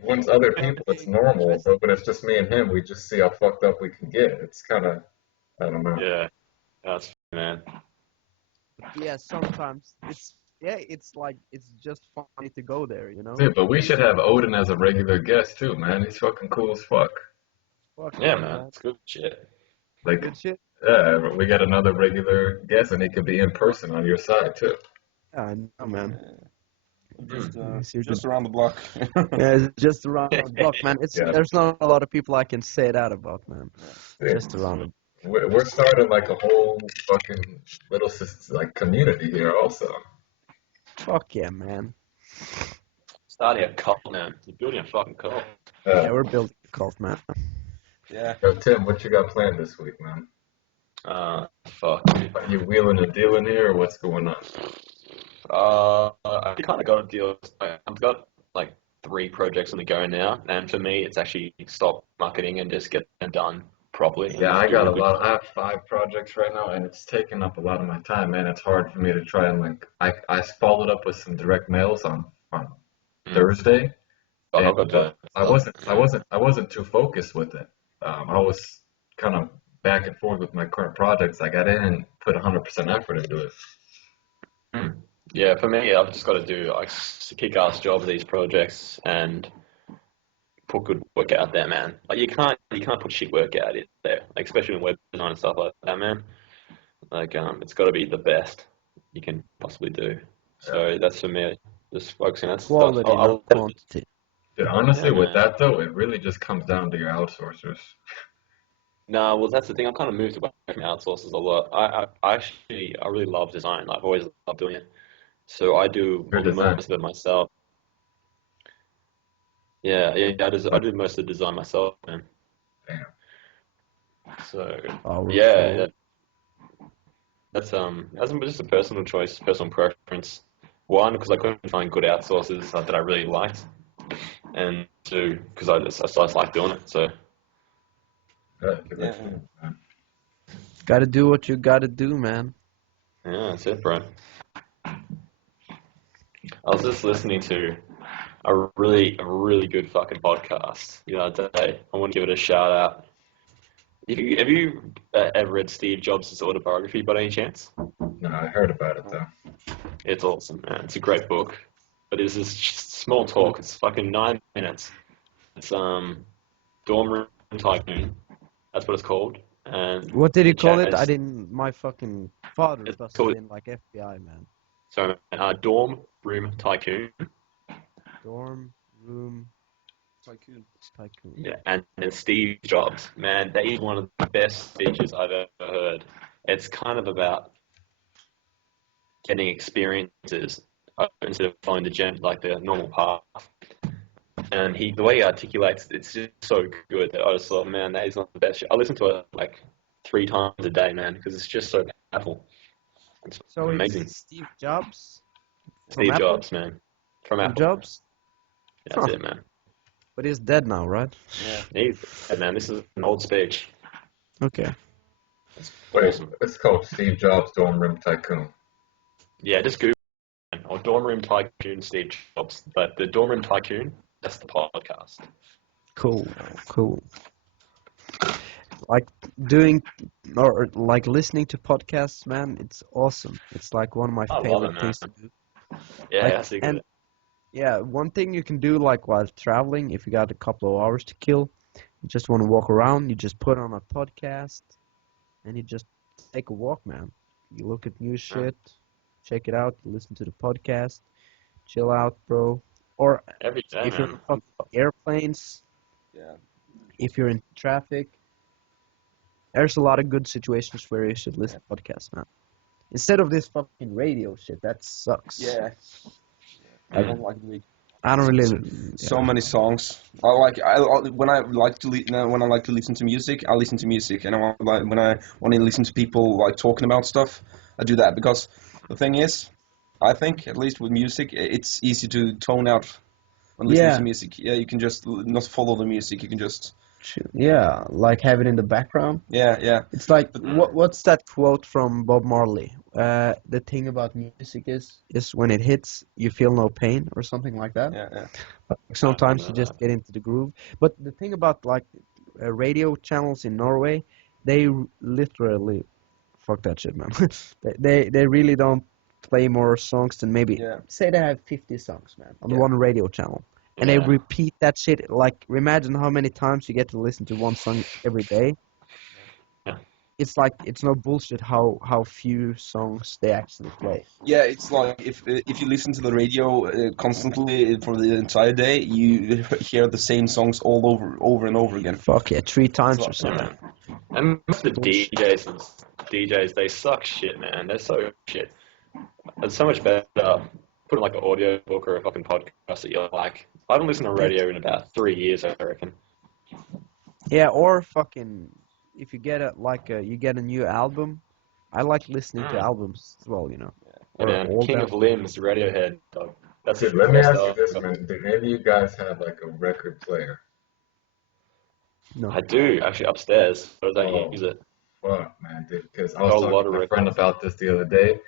When it's other Without people, it's being normal, interested. but when it's just me and him, we just see how fucked up we can get. It's kind of, I don't know. Yeah, that's man. Yeah, sometimes it's like it's just funny to go there, you know? Dude, but we should have Odin as a regular guest too, man. He's fucking cool as fuck. Fuck Yeah, yeah, man. It's good shit. Like, good shit. yeah, we got another regular guest, and he could be in person on your side too. Yeah, I know, man. Just He's here just to- around the block. Yeah, it's just around the block, man. Yeah. There's not a lot of people I can say that about, man. Yeah. Just around the We're starting like a whole fucking little like community here, also. fuck yeah, man. Starting a cult, man. You're building a fucking cult. Yeah, we're building a cult, man. Yeah. Yo, Tim, what you got planned this week, man? Fuck. Are you wheeling and dealing here, or what's going on? I kind of got a deal. I've got like 3 projects on the go now, and for me, it's actually stop marketing and just get them done properly. And Yeah, just I give got it a a good. lot. I have 5 projects right now, and it's taking up a lot of my time, man. It's hard for me to try and like. I followed up with some direct mails on Mm. Thursday, I've got but to start. Yeah. I wasn't too focused with it. I was kind of back and forth with my current projects. I got in and put 100% effort into it. Mm. Yeah, for me, I've just got to do like kick-ass job of these projects and put good work out there, man. Like you can't put shit work out there, like especially in web design and stuff like that, man. Like it's got to be the best you can possibly do. Yeah. So that's for me. Just focusing on that stuff. Quality, I not love it. quantity. Dude, honestly, Yeah, with man. that though, it really just comes down to your outsourcers. No, well, that's the thing. I've kind of moved away from outsources a lot. I really love design. Like, I've always loved doing it. So I do Your design. most of it myself. Yeah, yeah, I do most of the design myself, man. Damn. So yeah, Powerful. that's just a personal choice, personal preference. One, because I couldn't find good outsources that I really liked, and two, because I just like doing it. So Good. Good Yeah. for you, man. Gotta do what you gotta do, man. yeah, that's it, bro. I was just listening to a really good fucking podcast the other day. I want to give it a shout out. Have you ever read Steve Jobs' autobiography by any chance? No, I heard about it though. It's awesome, man. It's a great book. But it's this small talk. It's fucking 9 minutes. It's Dorm Room Tycoon. That's what it's called. And What did the you call chat it? I is didn't. My fucking father it's busted called in like FBI, man. Dorm Room Tycoon. Dorm room Tycoon. tycoon. Yeah, and then Steve Jobs, man, that is one of the best speeches I've ever heard. It's kind of about getting experiences instead of following like the normal path. And the way he articulates, it's just so good that I just thought, man, that is one of the best. I listen to it like 3 times a day, man, because it's just so powerful. It's So it's amazing. Steve Jobs from Steve Apple. Jobs, man, from Steve Apple. Jobs. That's Huh. it, man. But he's dead now, right? Yeah. Man, this is an old speech. Okay. It's Wait, awesome. it's called Steve Jobs Dorm Room Tycoon. Yeah, just Google it, or Dorm Room Tycoon Steve Jobs. But the Dorm Room Tycoon, that's the podcast. Cool. Cool. Like doing or like listening to podcasts, man. It's awesome. It's like one of my I love favorite it, man. things to do. Yeah, Like, that's a and good. yeah, one thing you can do like while traveling, if you got a couple of hours to kill, you just want to walk around, you just put on a podcast and you just take a walk, man. You look at new shit, check it out, you listen to the podcast, chill out, bro. Or Every day, if you're in man. fucking airplanes, Yeah. if you're in traffic, there's a lot of good situations where you should listen to podcasts, man. Instead of this fucking radio shit, that sucks. Yeah. I don't like the I don't really. so many songs. When I like to when I like to listen to music, I listen to music, and when I want to listen to people like talking about stuff, I do that because the thing is, I think at least with music, it's easy to tone out when listening to Yeah, music. Yeah, you can just not follow the music. You can just yeah, like have it in the background. yeah. It's like But what's that quote from Bob Marley? The thing about music is when it hits, you feel no pain or something like that. yeah. Like I don't sometimes you know just that. get into the groove. But the thing about like radio channels in Norway, they literally fuck that shit, man. They really don't play more songs than maybe Yeah. say they have 50 songs, man, on Yeah. one radio channel. And they Yeah. repeat that shit. Like, imagine how many times you get to listen to one song every day. Yeah. It's like it's no bullshit how few songs they actually play. Yeah, it's like if you listen to the radio constantly for the entire day, you hear the same songs all over and over again. Fuck yeah, 3 times or like, Yeah, something. man. And most of the Bullshit. DJs, they suck shit, man. They're so shit. It's so much better putting like an audio book or a fucking podcast that you like. I haven't listened to It's, radio in about 3 years, I reckon. yeah, or fucking if you get you get a new album. I like listening to Mm. albums as well, you know, Yeah, or man. old King of albums. Limbs, Radiohead, dog. That's Dude, the let me best ask you this, album. man. Do any of you guys have like a record player? No. I do actually upstairs, but I don't Oh, use it. fuck, man, dude. Because I was Got a talking lot to of my friend records. about this the other day.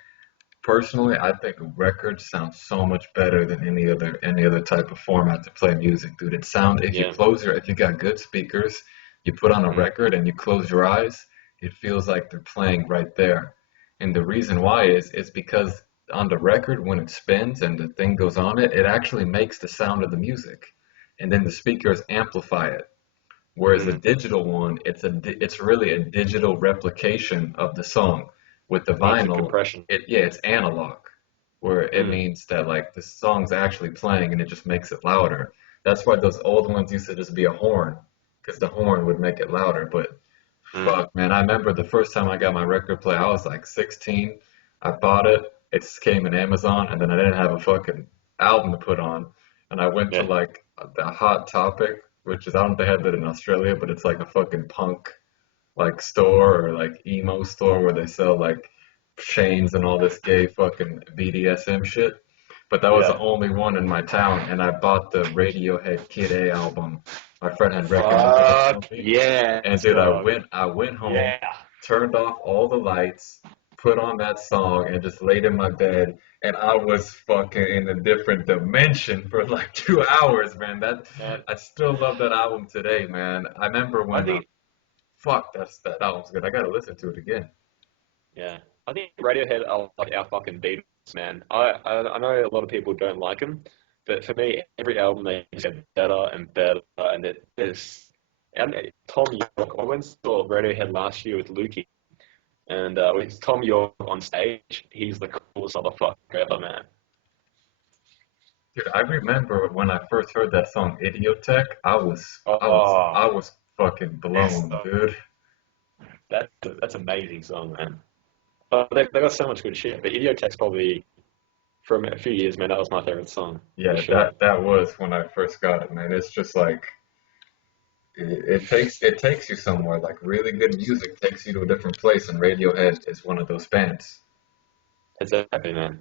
Personally, I think records sound so much better than any other type of format to play music, dude. It sound Yeah. if you got good speakers, you put on a Mm. record and you close your eyes, it feels like they're playing right there. And the reason why is because on the record when it spins and the thing goes on it, it actually makes the sound of the music, and then the speakers amplify it. Whereas the Mm. digital one, it's really a digital replication of the song. With the Needs some vinyl, compression. it's analog, where it Mm. means that like the song's actually playing and it just makes it louder. That's why those old ones used to just be a horn, because the horn would make it louder. But Mm. fuck, man, I remember the first time I got my record player, I was like 16. I bought it. It just came in Amazon, and then I didn't have a fucking album to put on. And I went to Yeah. like the Hot Topic, which is I don't know if they have it in Australia, but it's like a fucking punk like store or like emo store where they sell like chains and all this gay fucking BDSM shit. But that was the Yeah. only one in my town, and I bought the Radiohead Kid A album. My friend had recommended it to Fuck me, and yes, dude, I dog. went I went home, Yeah. turned off all the lights, put on that song, and just laid in my bed, and I was fucking in a different dimension for like 2 hours, man. That Man, I still love that album today, man. I remember I when think fuck, that album's good. I gotta listen to it again. yeah, I think Radiohead are like our fucking Beatles, man. I know a lot of people don't like them, but for me, every album they just get better and better, and it is. And Tom York, I went and saw Radiohead last year with Lukey, and with Tom York on stage, he's the coolest motherfucker ever, man. Dude, I remember when I first heard that song Idiotech, Oh, I was fucking yes, blown, dude. that's an amazing song, man. They got so much good shit, but Idiotech's probably from a few years, man. That was my favorite song for Yeah, sure. that was when I first got it, man. It's just like it takes you somewhere. Like really good music takes you to a different place, and Radiohead is one of those bands. Exactly, man.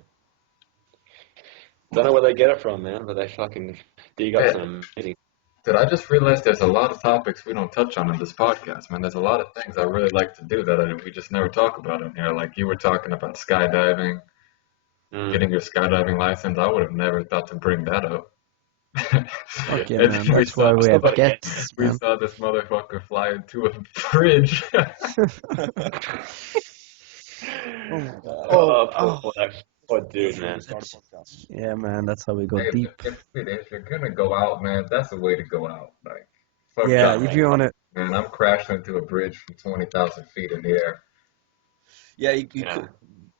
Don't know where they get it from, man, but they fucking dig up Yeah, some amazing. dude, I just realized there's a lot of topics we don't touch on in this podcast, man. There's a lot of things I really like to do that we just never talk about in here. Like you were talking about skydiving, Mm, getting your skydiving license. I would have never thought to bring that up. yeah. Fuck yeah, And man. then we That's why saw I we still have got to get. guests, we man. saw this motherfucker fly into a bridge. Oh my god. Oh, Oh. poor that poor dude, That's when we man. start a podcast. Yeah, man. That's how we go Hey, deep. if you're gonna go out, man, that's the way to go out. Like, fuck Yeah, getting if Yeah, you shot, wanna. man. I'm crashing into a bridge from 20,000 feet in the air. Yeah, he yeah.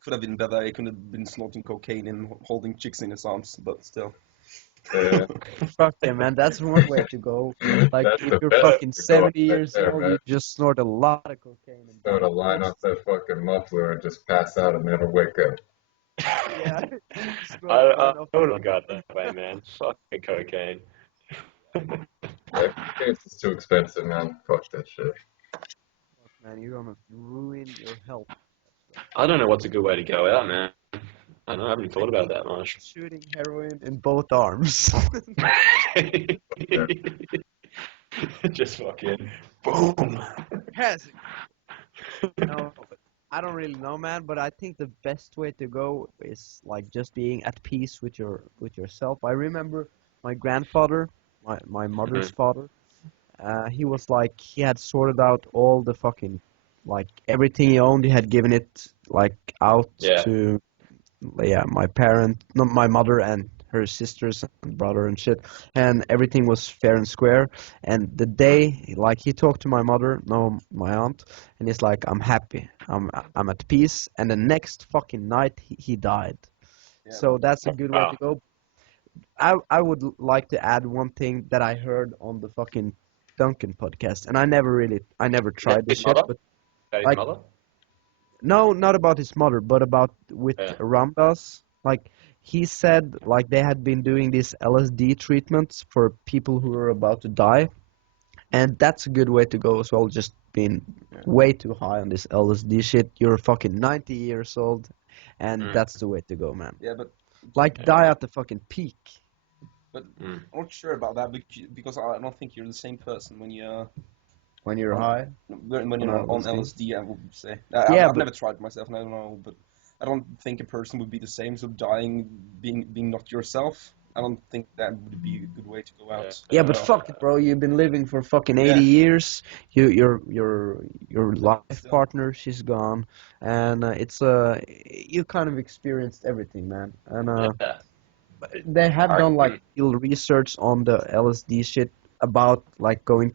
could have been better. He could have been snorting cocaine and holding chicks in his arms, but still. Yeah, Fuck yeah, man. That's one way to go. Like, that's if the you're best fucking to go out 70 right years there, old, man. you just snort a lot of cocaine and Sort die of line up first. that fucking muffler and just pass out and never wake up. Yeah. Snort I one of would have fucking. got that way, man. Fucking cocaine. Yeah, it's too expensive, man. Fuck that shit. Fuck, man, you're gonna ruin your health. I don't know what's a good way to go out, man. I don't know. I haven't I thought about think that much. shooting heroin in both arms. Yeah. Just fucking boom. Has it? No, I don't really know, man. But I think the best way to go is like just being at peace with yourself. I remember my grandfather, my mother's Mhm. father. He was like he had sorted out all the fucking like everything he owned. He had given it like out Yeah. to yeah, my parent, no, my mother and her sisters and brother and shit, and everything was fair and square. And the Mm. day, like, he talked to my mother, no, my aunt, and he's like, "I'm happy, I'm at peace." And the next fucking night, he died. Yeah. So that's a good way to Wow. go. I would like to add one thing that I heard on the fucking Duncan podcast, and I never Is that tried this his shit, mother? but That his like mother? no, not about his mother, but about with Yeah. Ramdas. Like he said, like they had been doing these LSD treatments for people who were about to die, and that's a good way to go as well. Just being Yeah. way too high on this LSD shit. You're fucking 90 years old, and Mm. that's the way to go, man. Yeah, but Like Yeah. die at the fucking peak. but Mm. I'm not sure about that because I don't think you're the same person when when you're on high when on you're on LSD. LSD, I would say. Yeah, I've but never tried it myself, and I don't know, but I don't think a person would be the same. So dying, being not yourself, I don't think that would be a good way to go Yeah. out. yeah, but So fuck it, bro. You've been living for fucking 80 yeah, years. Your but life still, partner, she's gone, and it's you kind of experienced everything, man. And Yeah. they have I done like real research on the LSD shit about like going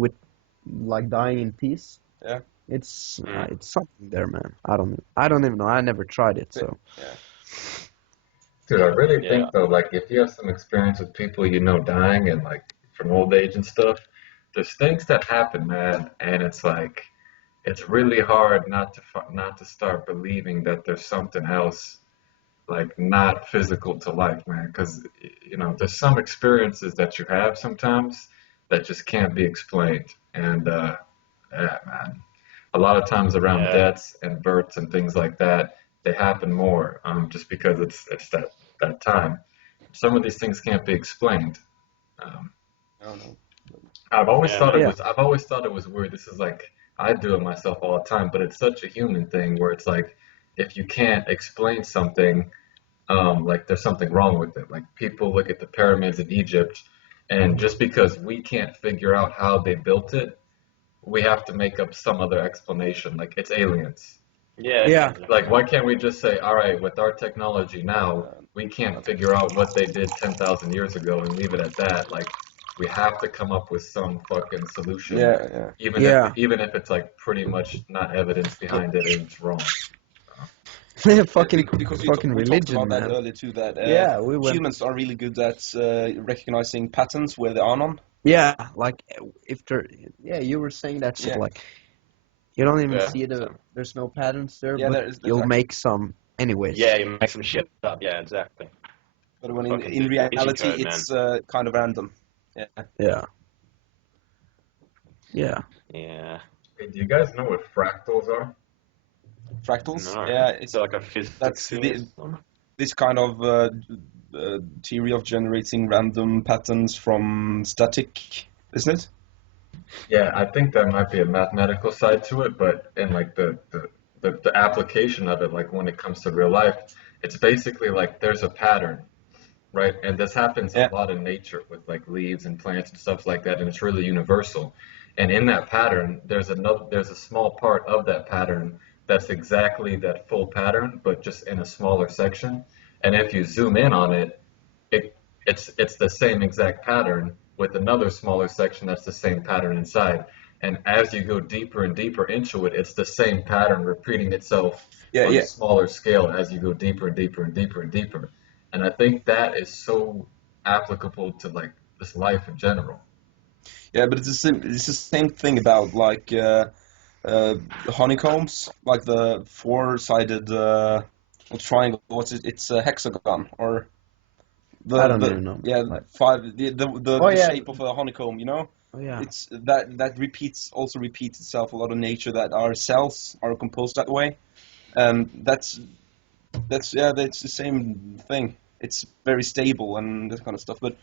with like dying in peace. yeah, Mm. It's something there, man. I don't even know. I never tried it, but, so yeah, Dude, I really Yeah. think though, like if you have some experience with people you know dying and like from old age and stuff, there's things that happen, man, and it's like it's really hard not to start believing that there's something else like not physical to life, man. Because you know there's some experiences that you have sometimes that just can't be explained, and yeah, man, a lot of times around Yeah. deaths and births and things like that, they happen more just because it's that time. Some of these things can't be explained. Um, I don't know. Yeah, man. yeah. I've always thought it was weird. This is like I do it myself all the time, but it's such a human thing where it's like if you can't explain something, like there's something wrong with it. Like people look at the pyramids in Egypt, and just because we can't figure out how they built it, we have to make up some other explanation. Like it's aliens. Yeah, Yeah. exactly. Like why can't we just say, all right, with our technology now, Uh, we can't uh, figure out what they did 10,000 years ago and leave it at that. Like we have to come up with some fucking solution, yeah, yeah. Yeah. even if it's like pretty much not evidence But behind it and it's wrong. fucking because fucking we talked religion, about that man. earlier too, that Yeah, we went. humans are really good at recognizing patterns where they are none. Yeah, like if there. Yeah, you were saying that shit. Yeah, Like you don't even Yeah. see So, there's no patterns there, yeah. but There's you'll actually, make some anyways. yeah, you make some shit up. Yeah, exactly. but when Fucking in Da Vinci reality Code, man. it's kind of random. Yeah, Yeah, yeah. Yeah. Hey, do you guys know what fractals are? fractals. No. Yeah, Is it's that like a physics that's thing or something? this kind of theory of generating random patterns from static, isn't it? Yeah, I think there might be a mathematical side to it, but in like the application of it, like when it comes to real life, it's basically like there's a pattern, right? And this happens a Yeah, lot in nature with like leaves and plants and stuff like that, and it's really universal. And in that pattern, there's a small part of that pattern that's exactly that full pattern, but just in a smaller section. And if you zoom in on it, it it's the same exact pattern with another smaller section that's the same pattern inside. And as you go deeper and deeper into it, it's the same pattern repeating itself yeah, on a yeah, smaller scale as you go deeper and deeper and deeper and deeper. And I think that is so applicable to like this life in general. yeah. But it's the same thing about like uh, honeycombs, like the four-sided triangle. What's it? It's a hexagon, or I don't the even know. yeah Like, five oh the yeah, shape of a honeycomb. You know, oh yeah. it's that repeats itself a lot of nature, that our cells are composed that way, and that's yeah, that's the same thing. It's very stable and that kind of stuff. But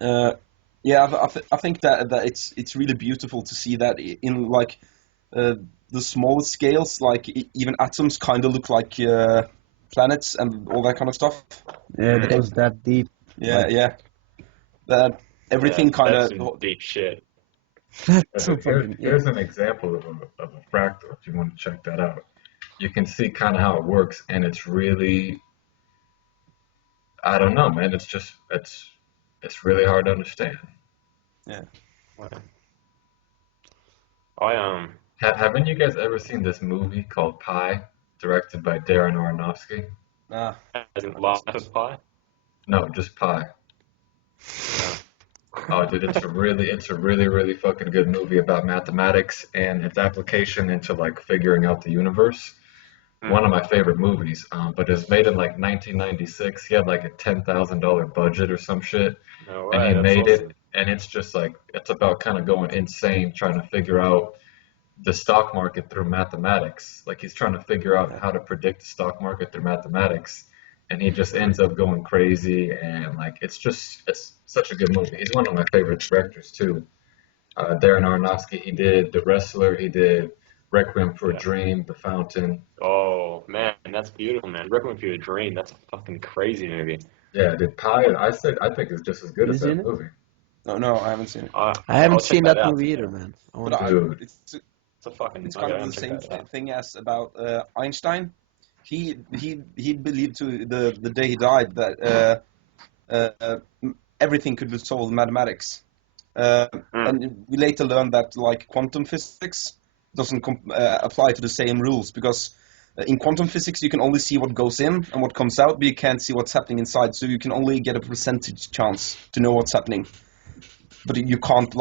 uh, yeah, I think that it's really beautiful to see that in like uh, the smallest scales, like even atoms kind of look like planets and all that kind of stuff. Yeah, it Mm. It, goes that deep. yeah, Like yeah. That Yeah, everything kind that's of some deep shit. that's so Here's fucking yeah. here's an example of a fractal if you want to check that out. You can see kind of how it works, and it's really I don't know, man. It's really hard to understand. yeah. Wow. I Haven't you guys ever seen this movie called Pi, directed by Darren Aronofsky? Nah, as in I Life haven't. of Pi. No, just Pi. No. Oh, dude, it's a really fucking good movie about mathematics and its application into like figuring out the universe. Hmm. One of my favorite movies. But it was made in like 1996. He had like a $10,000 budget or some shit, No and he way. That's made it. awesome. And it's just like it's about kind of going insane trying to figure out the stock market through mathematics. Like he's trying to figure out Yeah, how to predict the stock market through mathematics, and he just ends up going crazy. And like it's such a good movie. He's one of my favorite directors too. Darren Aronofsky, he did The Wrestler, he did Requiem for a Yeah. Dream, The Fountain. Oh man, that's beautiful, man. Requiem for Your Dream. That's a fucking crazy movie. Yeah, did Pi. I think it's just as good Have you as that seen it? movie. No, I haven't seen it. I I'll haven't check seen that that out. movie either, man. I But want to. Dude, It's a fucking it's kind nugget. of I'm the gonna same check that out. thing as about Einstein. He believed to the day he died that everything could be solved in mathematics. And we later learned that like quantum physics doesn't apply to the same rules because in quantum physics you can only see what goes in and what comes out, but you can't see what's happening inside. So you can only get a percentage chance to know what's happening. But you can't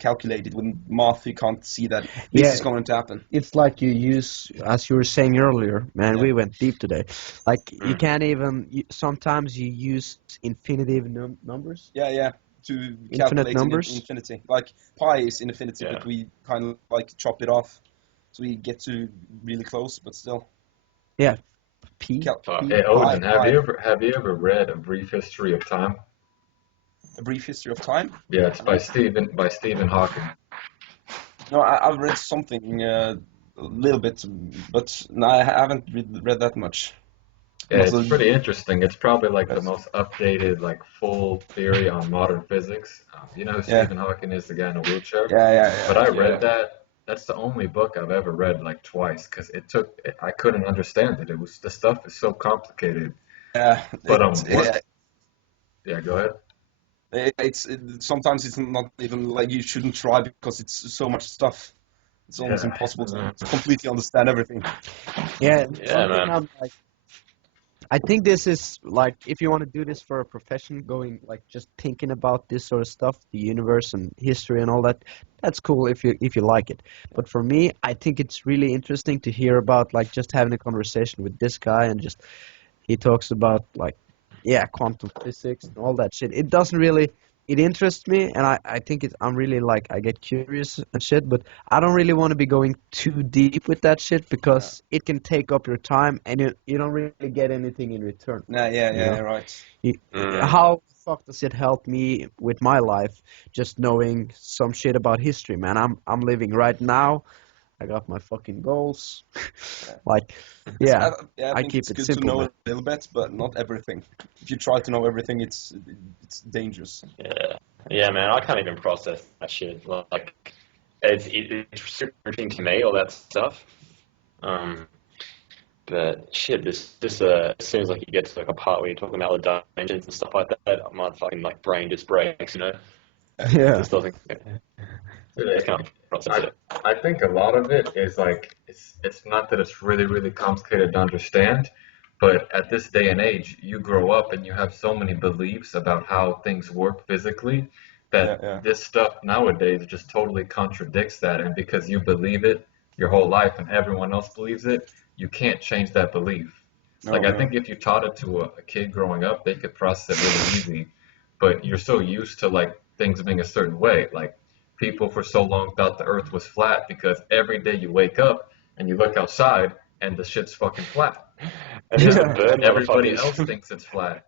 calculate it with math. You can't see that this Yeah, is going to happen. it's like you use, as you were saying earlier, man. Yeah. We went deep today. Like you can't even. Sometimes you use infinitive numbers, Yeah. To infinite calculate in numbers. infinity. Like pi is infinity, Yeah. but we kind of like chop it off, so we get to really close, but still. Yeah, p Fuck. hey Pi, Odin, pi. have you ever read A Brief History of Time? A Brief History of Time. Yeah, it's by Stephen Hawking. No, I've read something a little bit, but no, I haven't read that much. Yeah, Not it's so, pretty interesting. It's probably like the yes. most updated, like full theory on modern physics. You know who Yeah, Stephen Hawking is, the guy in a wheelchair? But I Yeah. read that. That's the only book I've ever read like twice because I couldn't understand it. It was the stuff is so complicated. yeah. But It, yeah, go ahead. sometimes it's not even like you shouldn't try because it's so much stuff. It's almost Yeah. impossible to completely understand everything. Yeah, Yeah, one thing man. I'm like, I think this is like if you want to do this for a profession, going like just thinking about this sort of stuff, the universe and history and all that, that's cool if you like it. But for me, I think it's really interesting to hear about like just having a conversation with this guy and just he talks about like yeah, quantum physics and all that shit. It doesn't really it interests me and I think I'm really like I get curious and shit, but I don't really want to be going too deep with that shit Yeah. because it can take up your time and you don't really get anything in return for Nah, it, yeah, you yeah, know? right. You- Mm. How the fuck does it help me with my life just knowing some shit about history, man? I'm living right now. I got my fucking goals. Yeah. Like, yeah, Yeah, I I think keep it's it good to simple, know man. a little bit, but not everything. If you try to know everything, it's dangerous. Yeah. Yeah, man. I can't even process that shit. Like, it's super interesting to me, all that stuff. Um, but shit, this as soon as like you get to like a part where you're talking about the dimensions and stuff like that, my fucking like brain just breaks, you know. It Yeah. just doesn't. I Dude, can't process I it. I think a lot of it is like it's not that it's really complicated to understand, but at this day and age, you grow up and you have so many beliefs about how things work physically Yeah, that yeah. this stuff nowadays just totally contradicts that. And because you believe it your whole life and everyone else believes it, you can't change that belief. Like No, I no. think if you taught it to a kid growing up, they could process it really easy. But you're so used to like things being a certain way. Like people for so long thought the earth was flat because every day you wake up and you look outside and the shit's fucking flat. And there's the And Yeah. bird everybody motherfuckers. else thinks it's flat.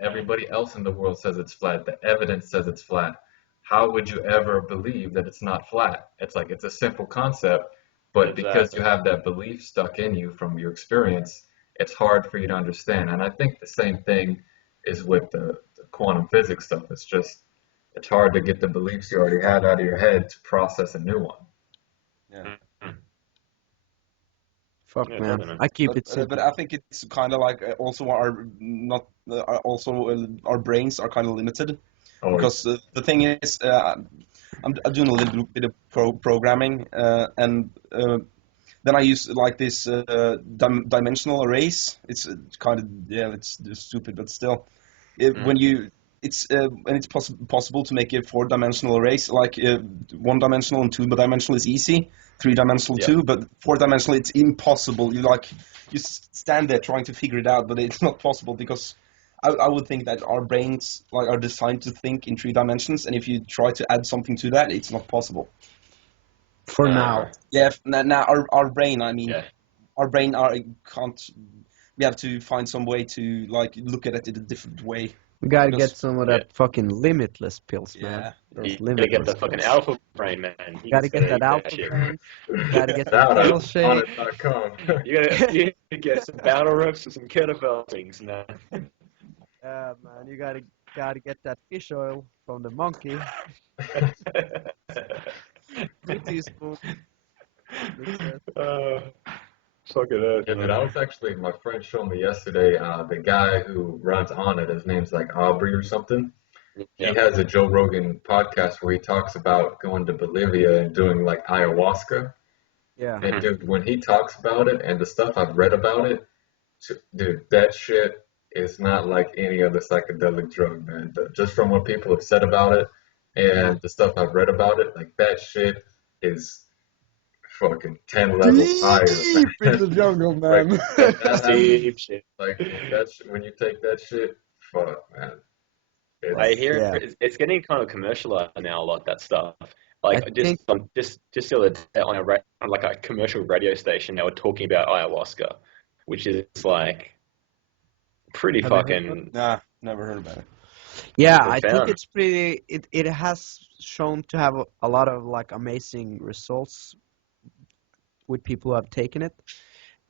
Everybody else in the world says it's flat. The evidence says it's flat. How would you ever believe that it's not flat? It's like it's a simple concept, but because you Exactly. have that belief stuck in you from your experience, it's hard for you to understand. And I think the same thing is with the quantum physics stuff. It's hard to get the beliefs you already had out of your head to process a new one. Yeah. Mm. Fuck, Yeah, man. totally, man. I keep it But simple. I think it's kind of like also our not also our brains are kind of limited Oh, because the thing is I'm doing a little bit of programming and then I use like this dimensional arrays. It's kind of yeah, it's stupid, but still, Mm. when you when it's possible to make a four-dimensional arrays, like one-dimensional and two-dimensional is easy, three-dimensional Yep. too, but four-dimensional it's impossible. You stand there trying to figure it out, but it's not possible because I would think that our brains like are designed to think in three dimensions, and if you try to add something to that, it's not possible. For now. Yeah, now our brain, I mean, Yeah. our brain can't. We have to find some way to like look at it in a different way. We gotta Because get some of Yeah. that fucking limitless pills, man. yeah, Those You gotta get limitless the fucking pills. alpha brain, man. You Gotta just get gotta that eat that alpha shit. brain. Gotta get the Now kale on shake. it.com. You gotta get some battle ropes and some kettlebell things, man. Yeah, man. You gotta get that fish oil from the monkey. 2 teaspoons. Mix that. Fucking earth, Yeah, dude, man. I was actually, my friend showed me yesterday, the guy who runs On It, his name's like Aubrey or something. He Yeah. has a Joe Rogan podcast where he talks about going to Bolivia and doing like ayahuasca. Yeah. And Mhm. dude, when he talks about it and the stuff I've read about it, dude, that shit is not like any other psychedelic drug, man. Just from what people have said about it and the stuff I've read about it, like that shit is fucking 10 levels higher, Deep in man. the jungle, Like man. when that happens, Deep shit. like when you take that shit, fuck, man. I It's hear Yeah. it's getting kind of commercialized now, a lot that stuff. I Like think just the other day on like a commercial radio station, they were talking about ayahuasca, which is like pretty have you heard about it? fucking nah, never heard about it. Yeah, I think profound. it's pretty it has shown to have a lot of like amazing results with people who have taken it.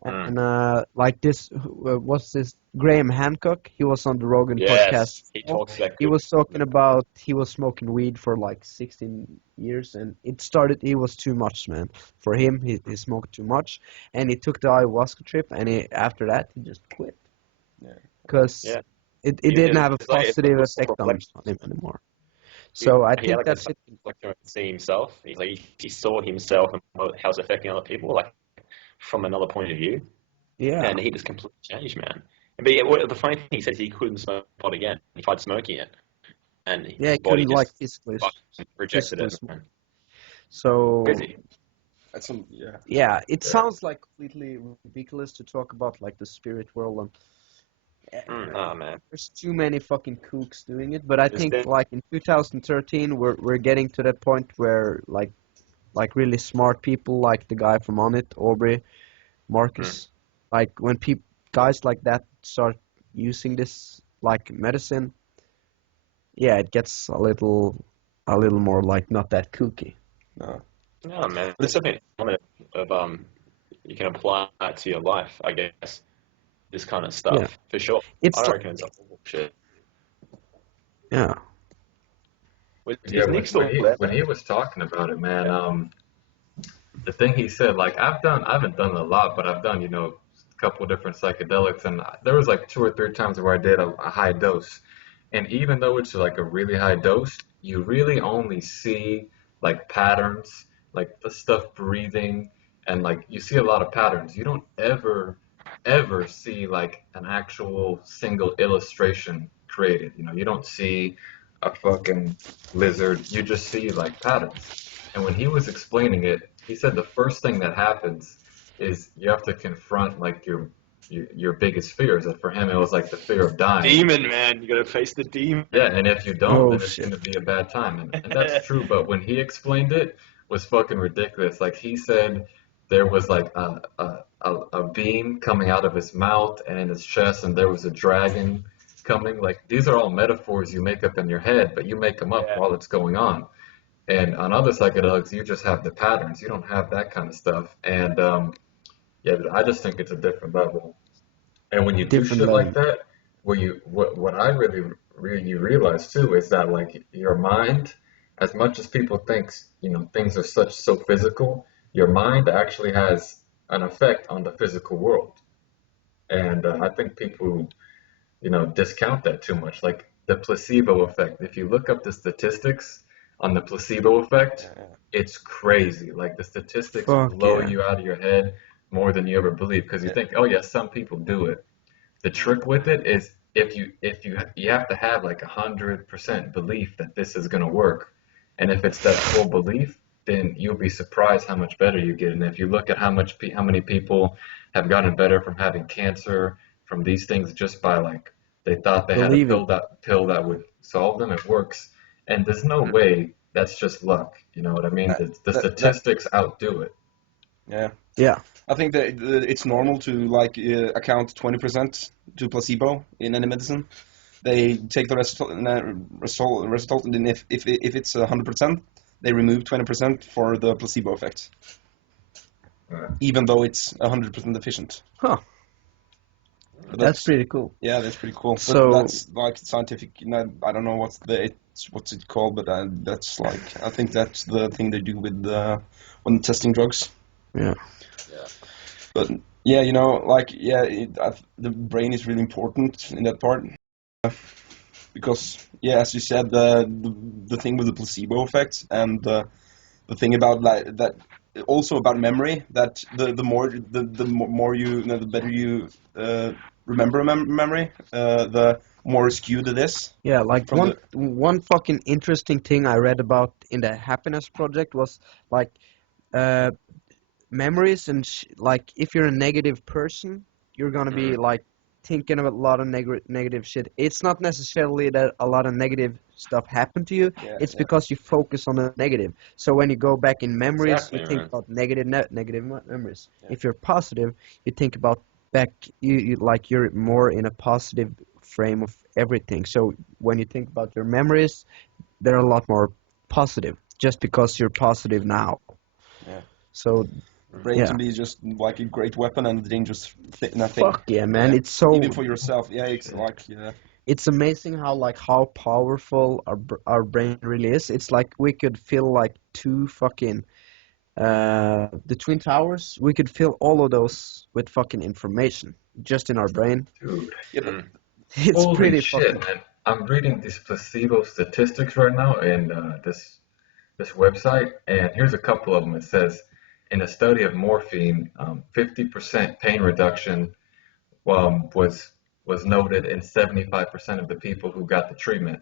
Mm. And like this what's this Graham Hancock, he was on the Rogan podcast. Yes, he talks that He good. was talking about he was smoking weed for like 16 years, and it was too much, man. For him, he smoked too much, and he took the ayahuasca trip, and after that he just quit Yeah. because Yeah, it didn't have a it's like positive a effect on self-reflection. him anymore. So I He had think like a that shit. self-reflection of seeing himself. He's like he saw himself and how it's affecting other people, like from another point of view. Yeah, And he just completely changed, man. But yeah, the funny thing he says he couldn't smoke pot again. He tried smoking it, and yeah, his he body couldn't like just physically fucking rejected physically it, smoke. man. So Crazy. That's some yeah. yeah, it yeah, sounds like completely ridiculous to talk about like the spirit world and Oh man, there's too many fucking kooks doing it, but I There's think de- like in 2013 we're getting to that point where like really smart people like the guy from On It, Aubrey, mm. Marcus, like when guys like that start using this like medicine, yeah, it gets a little more like not that kooky. No. No man, But it's definitely an element of you can apply that to your life, I guess. This kind of Yeah, stuff for sure. I it's don't like, reckon it's all bullshit. yeah, yeah. Is Nick still there? When he was talking about it, man, the thing he said, like I haven't done a lot, but I've done, a couple different psychedelics, and there was like 2 or 3 times where I did a high dose, and even though it's like a really high dose, you really only see like patterns, like the stuff breathing, and like you see a lot of patterns. You don't ever see like an actual single illustration created. You don't see a fucking lizard. You just see like patterns. And when he was explaining it, he said the first thing that happens is you have to confront like your biggest fears. And for him, it was like the fear of dying. Demon, man. You gotta face the demon. Yeah, and if you don't, oh then it's shit, going to be a bad time. And that's true, but when he explained it was fucking ridiculous. Like he said there was like a beam coming out of his mouth and his chest, and there was a dragon coming. Like these are all metaphors you make up in your head, but you make them up Yeah. while it's going on. And on other psychedelics, you just have the patterns. You don't have that kind of stuff. And yeah, I just think it's a different level. And when you do different shit like level. that, what I really you realize too is that like your mind, as much as people think things are so physical, your mind actually has an effect on the physical world. And I think people discount that too much. Like the placebo effect. If you look up the statistics on the placebo effect, Yeah. it's crazy. Like the statistics Fuck blow yeah. you out of your head more than you ever believe because you Yeah. think, oh yeah, some people do it. The trick with it is if you have to have like 100% belief that this is gonna work, and if it's that full belief, then you'll be surprised how much better you get. And if you look at how many people have gotten better from having cancer from these things just by like they thought they had a Believing. pill that would solve them, it works. And there's no Mhm. way that's just luck. You know what I mean? That, The that statistics outdo it. yeah. Yeah. I think that it's normal to like account 20% to placebo in any medicine. they take the result, and then if it's 100%, they remove 20% for the placebo effect, even though it's 100% efficient. Huh. But That's pretty cool. Yeah, that's pretty cool. But So that's like scientific. I don't know what's it called, but that's like I think that's the thing they do with when testing drugs. yeah. Yeah. But yeah, the brain is really important in that part because as you said, the thing with the placebo effect and the thing about like that also about memory, that the more the better you remember memory, the more skewed it is. Yeah, like From one fucking interesting thing I read about in the happiness project was like uh memories and like if you're a negative person, you're gonna be like thinking of a lot of negative shit. It's not necessarily that a lot of negative stuff happened to you. It's because you focus on the negative. So when you go back in memories, you think about negative memories. If you're positive, you think about back. You like you're more in a positive frame of everything. So when you think about your memories, they're a lot more positive. Just because you're positive now. Yeah. So brain can be just like a great weapon and dangerous nothing. Fuck yeah, man! It's so even for yourself. Yeah, it's like It's amazing how powerful our brain really is. It's like we could fill like two fucking the Twin Towers. We could fill all of those with fucking information just in our brain. Dude, It's holy pretty shit, fucking. man! I'm reading these placebo statistics right now in this website, and here's a couple of them. It says, in a study of morphine, 50% pain reduction was noted in 75% of the people who got the treatment.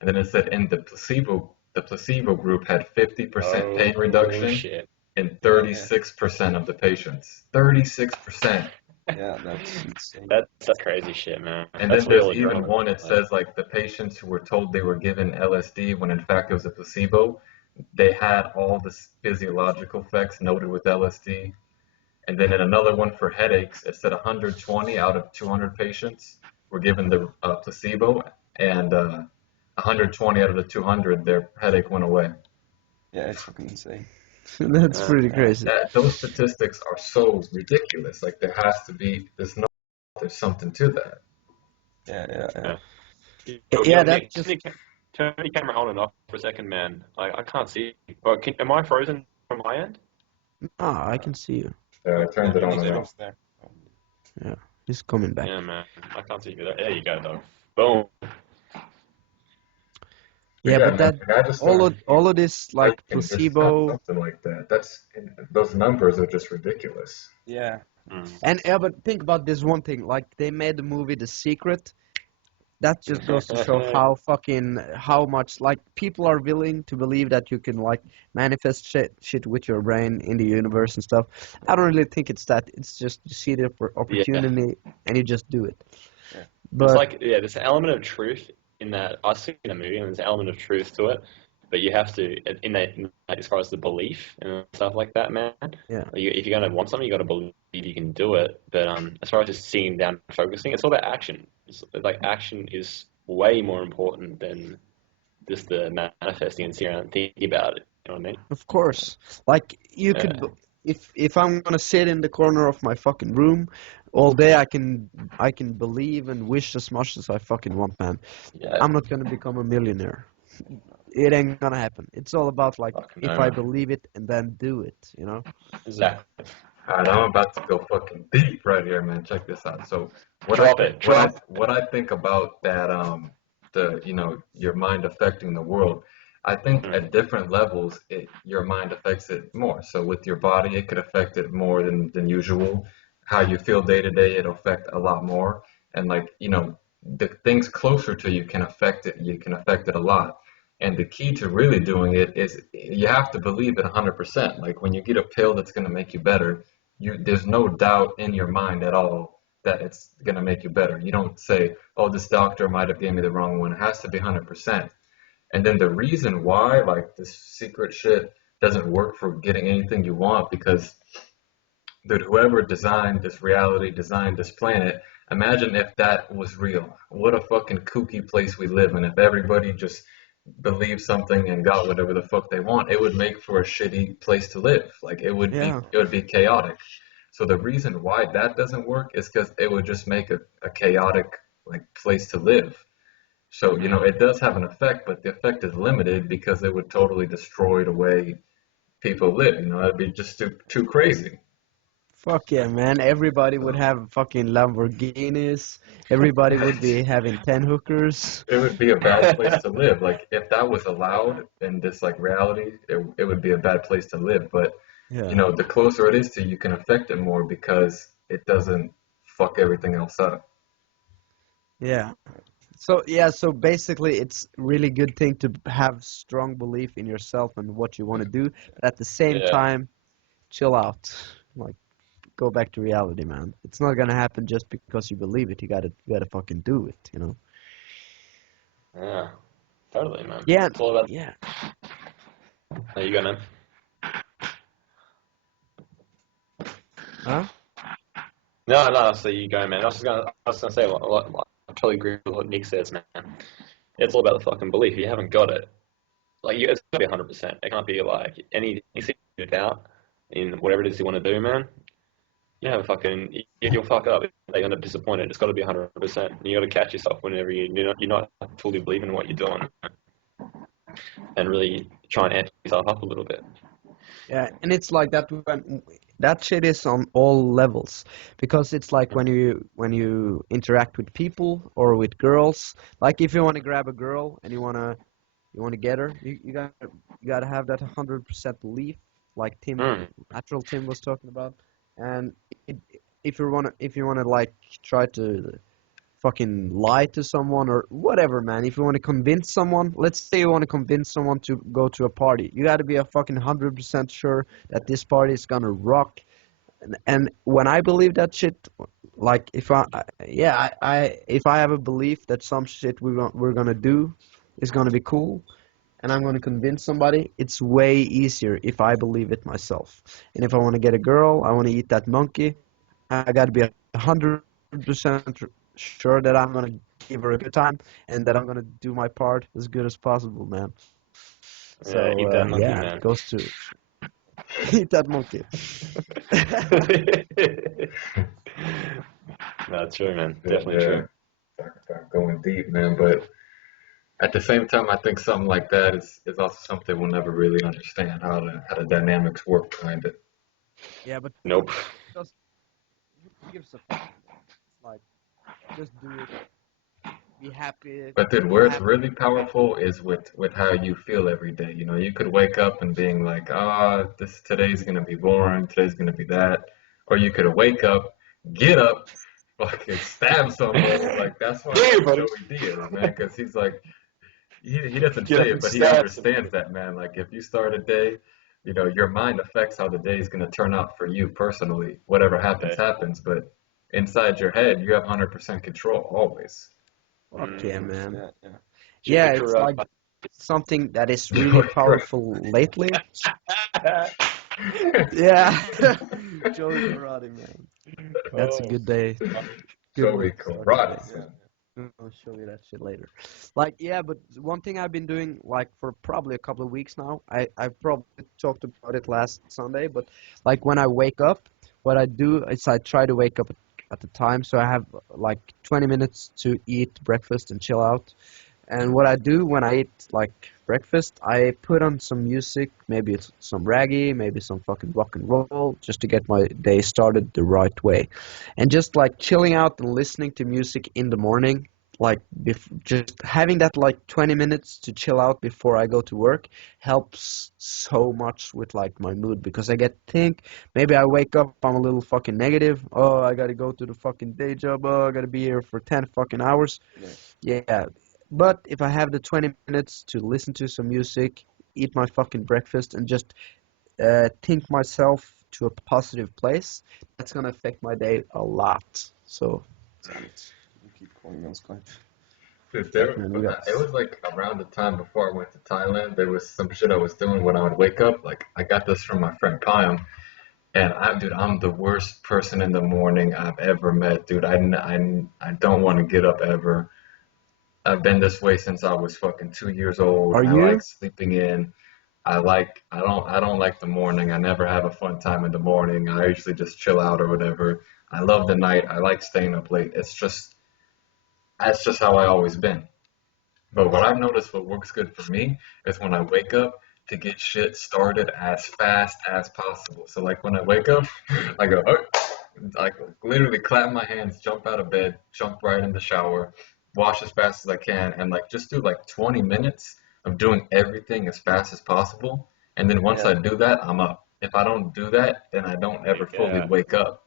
And then it said in the placebo group had 50% pain reduction in 36% of the patients. 36%. Yeah, that's insane. That's crazy shit, man. And That's then there's real even adrenaline. one, it says like the patients who were told they were given LSD when in fact it was a placebo, they had all the physiological effects noted with LSD. And then in another one for headaches, it said 120 out of 200 patients were given the placebo, and 120 out of the 200, their headache went away. Yeah, it's fucking insane. That's pretty crazy. Those statistics are so ridiculous. Like there's something to that. Yeah. Yeah, that just. Turn your camera on and off for a second, man. I can't see. Oh, am I frozen from my end? Ah, I can see you. I turned it on and off. Yeah, he's coming back. Yeah, man. I can't see you. There you go, though. Boom. Yeah, but man, that like, I just all of this like can just placebo. something like that. Those numbers are just ridiculous. Yeah. And but think about this one thing. Like they made the movie The Secret. That just goes to show how much like people are willing to believe that you can like manifest shit with your brain in the universe and stuff. I don't really think it's that. It's just you see the opportunity and you just do it. Yeah. But it's like there's an element of truth in that. I've seen a movie and there's an element of truth to it, but you have to in that as far as the belief and stuff like that, man. Yeah. If you're gonna want something, you got to believe you can do it. But as far as just seeing down and focusing, it's all about action. It's like action is way more important than just the manifesting and sitting around and thinking about it. You know what I mean? Of course, like you could, if I'm gonna sit in the corner of my fucking room all day, I can believe and wish as much as I fucking want, man. Yeah. I'm not gonna become a millionaire. It ain't gonna happen. It's all about like if I believe it and then do it, you know. Exactly. All right, I'm about to go fucking deep right here, man. Check this out. So what I think about that your mind affecting the world. I think at different levels your mind affects it more. So with your body, it could affect it more than usual. How you feel day to day, it'll affect a lot more. And like, the things closer to you can affect it. You can affect it a lot. And the key to really doing it is you have to believe it 100%. Like when you get a pill that's going to make you better, there's no doubt in your mind at all that it's going to make you better. You don't say, oh, this doctor might have gave me the wrong one. It has to be 100%. And then the reason why like this secret shit doesn't work for getting anything you want, because that whoever designed this reality, designed this planet, Imagine if that was real. What a fucking kooky place we live in. If everybody just believed something and got whatever the fuck they want, it would make for a shitty place to live. Like Yeah. it would be chaotic. So the reason why that doesn't work is because it would just make a chaotic like place to live. So, it does have an effect, but the effect is limited because it would totally destroy the way people live. It'd be just too crazy. Fuck yeah, man. Everybody would So have fucking Lamborghinis. Everybody would be having 10 hookers. it would be a bad place to live. Like if that was allowed in this like reality, it would be a bad place to live. But Yeah. the closer it is to you can affect it more because it doesn't fuck everything else up. Yeah. So yeah, so basically it's really good thing to have strong belief in yourself and what you want to do, but at the same Yeah. time, chill out. Like go back to reality, man. It's not gonna happen just because you believe it. You gotta fucking do it. Yeah. Totally, man. Yeah, It's all about. yeah. There you go, man. Huh? No, no. So you go, man. I was gonna say, I totally agree with what Nick says, man. It's all about the fucking belief. You haven't got it. Like, it's gotta be 100%. It can't be like any doubt in whatever it is you want to do, man. You have a fucking, you'll fuck up. You're gonna be disappointed. It's got to be 100%. You got to catch yourself whenever you're not fully believing in what you're doing, and really try and amp yourself up a little bit. Yeah, and it's like that when that shit is on all levels because it's like when you interact with people or with girls. Like if you want to grab a girl and you wanna get her, you gotta have that 100% belief, like Mm. Natural Tim was talking about. And it, if you wanna like try to fucking lie to someone or whatever, man. If you want to convince someone, let's say you want to convince someone to go to a party, you got to be a fucking 100% sure that this party is gonna rock. And when I believe that shit, like yeah, if I have a belief that some shit we're gonna do is gonna be cool, and I'm gonna convince somebody, it's way easier if I believe it myself. And if I want to get a girl, I want to eat that monkey, I gotta be 100% sure that I'm gonna give her a good time and that I'm gonna do my part as good as possible, man. Yeah, So eat that monkey, yeah, it man. goes to eat that monkey. No, true, man. Yeah, Definitely yeah. true. Talk about going deep, man. But at the same time, I think something like that is also something we'll never really understand how the dynamics work behind it. Yeah, but Nope. just who gives a fuck? It's like just do it. Be happy. But dude, Be where it's happy. really powerful is with how you feel every day. You could wake up and being like, this today's gonna be boring, today's gonna be that. Or you could wake up, get up, fucking stab somebody. Like that's why I Yeah, love buddy. Joey Diaz, man, because he's like he doesn't Get say up it, and but he stab somebody. understands that, man. Like if you start a day, your mind affects how the day is gonna turn out for you personally. Whatever happens, Yeah. happens. But inside your head, you have 100% control always. Fuck yeah, man. Yeah, yeah. Yeah, Joey it's like Karate. something that is really Joey powerful lately. Yeah, Joey Karate, man. That's a Oh, good day. funny. Good way Joey to start the day. Karate, Yeah. son. I'll show you that shit later. Like, yeah, but one thing I've been doing, like, for probably a couple of weeks now, I probably talked about it last Sunday, but, like, when I wake up, what I do is I try to wake up at the time, so I have, like, 20 minutes to eat breakfast and chill out. And what I do when I eat like breakfast, I put on some music, maybe it's some reggae, maybe some fucking rock and roll, just to get my day started the right way. And just like chilling out and listening to music in the morning, like just having that like 20 minutes to chill out before I go to work helps so much with like my mood because I get think maybe I wake up, I'm a little fucking negative. Oh, I gotta go to the fucking day job. Oh, I gotta be here for 10 fucking hours. Yeah. Yeah, but if I have the 20 minutes to listen to some music, eat my fucking breakfast, and just think myself to a positive place, that's gonna affect my day a lot. So, Damn it. You keep calling on Skype. Dude, fuck man, it was like around the time before I went to Thailand. There was some shit I was doing when I would wake up. Like I got this from my friend Kyle. And I'm the worst person in the morning I've ever met, dude. I don't want to get up ever. I've been this way since I was fucking 2 years old. Are I like you? sleeping in. I don't like the morning. I never have a fun time in the morning. I usually just chill out or whatever. I love the night. I like staying up late. That's just how I always been. But what I've noticed what works good for me is when I wake up to get shit started as fast as possible. So like when I wake up, I go, oh, I literally clap my hands, jump out of bed, jump right in the shower, wash as fast as I can, and like just do like 20 minutes of doing everything as fast as possible. And then once Yeah, I do that, I'm up. If I don't do that, then I don't ever fully Yeah. wake up.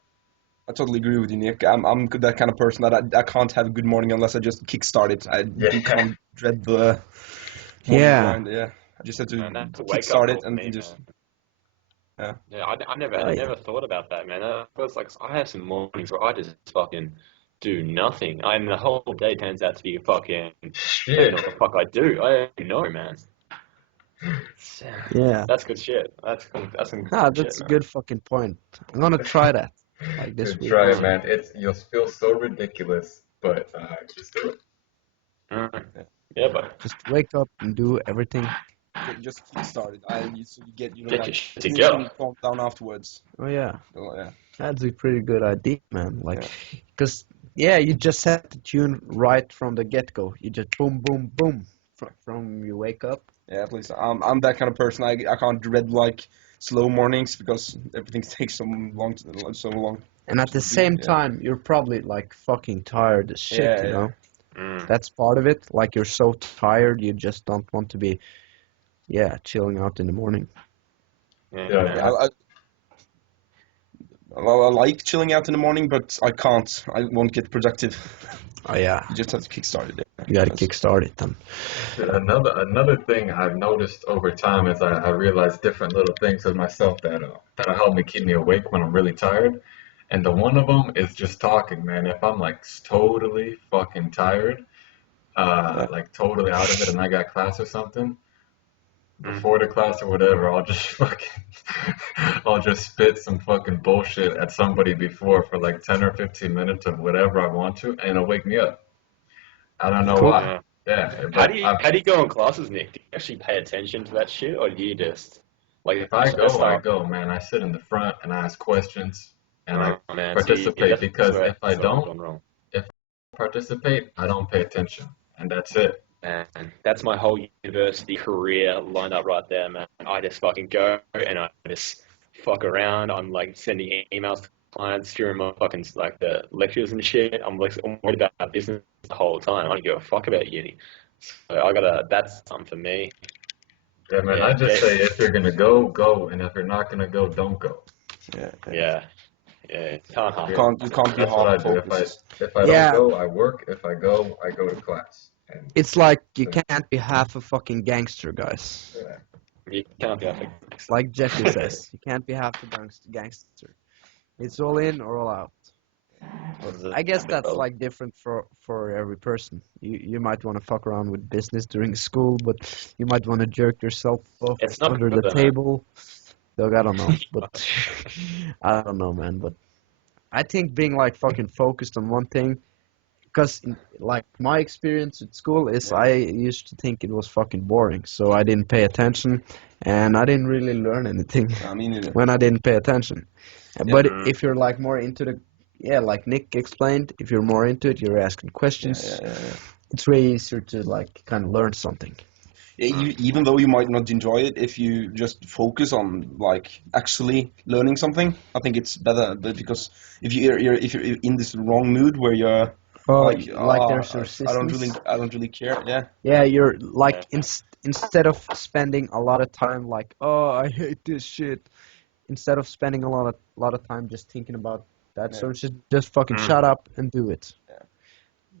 I totally agree with you, Nick. I'm that kind of person that I can't have a good morning unless I just kickstart it. I Yeah. can't dread the morning Yeah. grind. Yeah, I just have to Man, that's a wake up kickstart call it for and me, just man. yeah. Yeah, I never Oh yeah. never thought about that, man. I was like, I have some mornings where I just fucking do nothing, and the whole day turns out to be fucking. I don't even Shit. know what the fuck I do. I don't even know, man. Yeah, Yeah. that's good shit. That's some Ah, good shit, that's a man. good fucking point. I'm gonna try that like this Good week. try, man. You'll feel so ridiculous, but just do it. Mm. Yeah. Yeah, but Just wake up and do everything. Just kickstart it. So you don't get your like shit sneaking together. calm down afterwards. Oh yeah. So, yeah, That's a pretty good idea, man. Like, yeah, because yeah, you just set the tune right from the get-go. You just boom, boom, boom from you wake up. yeah. At least I'm that kind of person. I can't dread like slow mornings because everything takes so long And at to the do. same Yeah, time, you're probably like fucking tired as shit, yeah, you yeah, know? Mm. That's part of it. Like, you're so tired, you just don't want to be, yeah, chilling out in the morning. Yeah, Yeah, yeah. man. I like chilling out in the morning, but I can't. I won't get productive. Oh, yeah. You just have to kickstart it. Yeah. You gotta That's, kickstart it then. another thing I've noticed over time is I realize different little things with myself that'll help me keep me awake when I'm really tired. And the one of them is just talking, man. If I'm like totally fucking tired, yeah. like totally out of it, and I got class or something, Mm. before the class or whatever, I'll just fucking, I'll just spit some fucking bullshit at somebody before for like 10 or 15 minutes of whatever I want to, and it'll wake me up. I don't know Cool. why. Yeah. Yeah, but How do you go in classes, Nick? Do you actually pay attention to that shit, or do you just like if I go, I start? go, man. I sit in the front and I ask questions and I Oh man, see, participate that's because where if I I've don't, gone wrong. if I participate, I don't pay attention, and that's it. Man, that's my whole university career lined up right there, man. I just fucking go and I just fuck around. I'm like sending emails to clients during my fucking like the lectures and shit. I'm worried about business the whole time. I don't give a fuck about uni. So I gotta. That's something for me. Yeah, man. Yeah, I just say if you're gonna go, go, and if you're not gonna go, don't go. Yeah, yeah. yeah, yeah. Can't Yeah, You half can't be that's what half I do. focused. If I don't Yeah, go, I work. If I go to class. And it's like you so, can't be half a fucking gangster, guys. yeah, You can't be half Like Jesse a says, you can't be half a gangster. It's all in or all out. I guess that's like different for every person. You might want to fuck around with business during school, but you might want to jerk yourself off It's not under good the though, man. table. Dog, I don't know, but I don't know, man. But I think being like fucking focused on one thing, because like my experience at school is Yeah, I used to think it was fucking boring, so I didn't pay attention, and I didn't really learn anything I mean, either. when I didn't pay attention. Yeah, But Mm. if you're like more into the, yeah, like Nick explained, if you're more into it, you're asking yeah, yeah, questions. yeah, yeah. It's way easier to like kind of learn something. Yeah, Mm. even though you might not enjoy it, if you just focus on like actually learning something, I think it's better. But because if you're in this wrong mood where you're Oh, like, like there's I resistance. don't really care. Yeah, Yeah, you're Yeah. like instead of spending a lot of time like, oh, I hate this shit. Instead of spending a lot of time just thinking about that, yeah, so just fucking Mm. shut up and do it. yeah,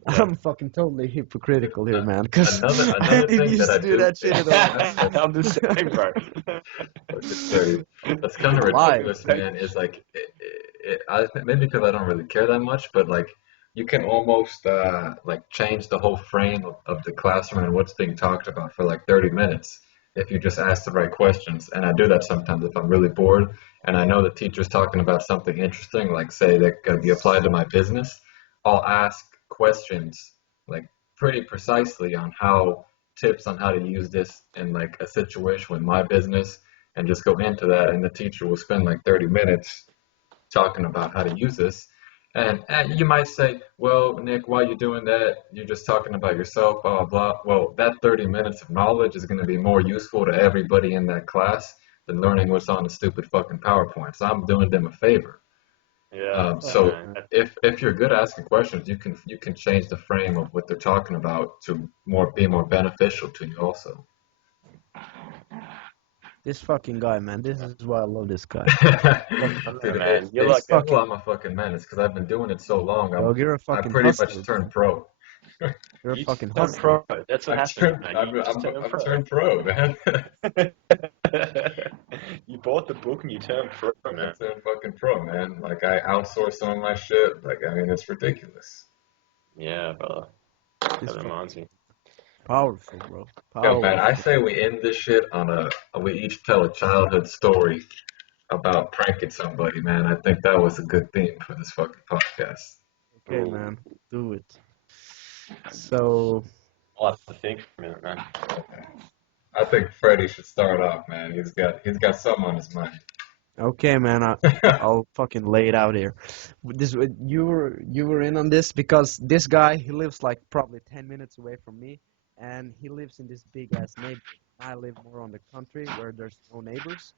yeah. I'm fucking totally hypocritical here, man, because I Another didn't thing that used I to do do, that shit at all. I'm the same, bro. fucking tell you, that's kind of Why? ridiculous, man. Is like, maybe because I don't really care that much, but like, you can almost like change the whole frame of the classroom and what's being talked about for like 30 minutes if you just ask the right questions. And I do that sometimes if I'm really bored and I know the teacher's talking about something interesting, like say that could be applied to my business. I'll ask questions like pretty precisely on how tips on how to use this in like a situation with my business and just go into that. And the teacher will spend like 30 minutes talking about how to use this. And you might say, well, Nick, why are you doing that? You're just talking about yourself, blah, blah, blah. Well, that 30 minutes of knowledge is going to be more useful to everybody in that class than learning what's on the stupid fucking PowerPoint. So I'm doing them a favor. Yeah, Yeah, So man. if you're good at asking questions, you can change the frame of what they're talking about to be more beneficial to you also. this fucking guy, man. This is why I love this guy. Fucking, I don't know, Dude, man. You're they like say, a well, fucking I'm a fucking menace because I've been doing it so long. dog. You're a I fucking pretty much hustler, turned man. pro. You're a you fucking turned hustler. pro. That's what I've happened, turned man. I've, You just I've, turned I've pro. turned pro, man. You bought the book and you turned pro, I man. turned fucking pro, man. Like I outsource some of my shit. Like I mean, it's ridiculous. Yeah, brother. This That fucking reminds me. powerful, bro. Yo, man, I Powerful. say we end this shit on we each tell a childhood story about pranking somebody, man. I think that was a good theme for this fucking podcast. Okay, Ooh, man. Do it. So, I'll have to think for a minute, man. Okay. I think Freddie should start off, man. He's got something on his mind. okay, man. I'll fucking lay it out here. This you were in on this because this guy he lives like probably 10 minutes away from me, and he lives in this big ass neighborhood. I live more on the country where there's no neighbors.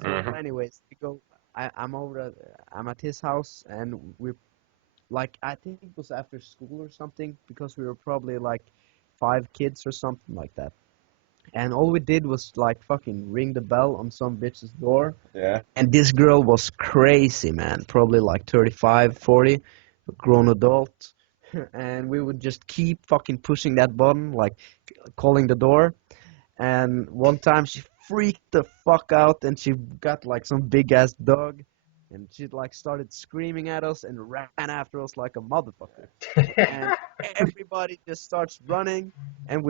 So, Mm-hmm. anyways, we go. I'm at his house, and we like I think it was after school or something because we were probably like 5 kids or something like that. And all we did was like fucking ring the bell on some bitch's door. Yeah. And this girl was crazy, man. Probably like 35, 40, grown adult. And we would just keep fucking pushing that button, like calling the door. And one time she freaked the fuck out and she got like some big ass dog. And she like started screaming at us and ran after us like a motherfucker. And everybody just starts running. And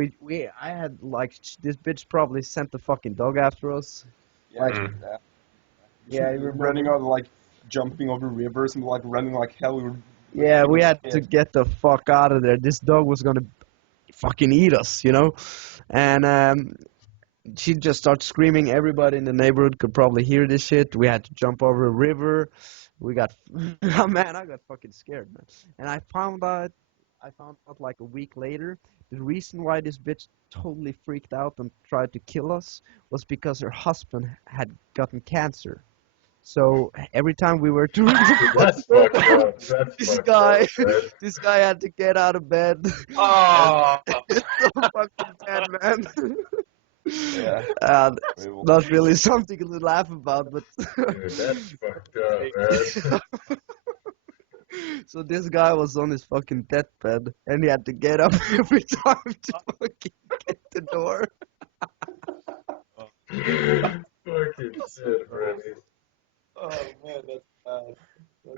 I had like this bitch probably sent the fucking dog after us. Yeah. Like, Mm. Yeah. yeah, you Running remember? out, like jumping over rivers and like running like hell. We were Yeah, we had to scared. get the fuck out of there. This dog was gonna fucking eat us, you know? And she just started screaming. Everybody in the neighborhood could probably hear this shit. We had to jump over a river. We got, oh, man, I got fucking scared, man. And I found out like a week later, the reason why this bitch totally freaked out and tried to kill us was because her husband had gotten cancer. So every time we were to ring the That's bell, fucked up. That's this fucked guy, up, man. this guy had to get out of bed, and Oh, it's so fucking sad, man. Yeah. It's not really something to laugh about, but Dude, that's fucked up, man. so this guy was on his fucking deathbed, and he had to get up every time to fucking get the door. Fucking shit, Freddie. oh man, that's bad.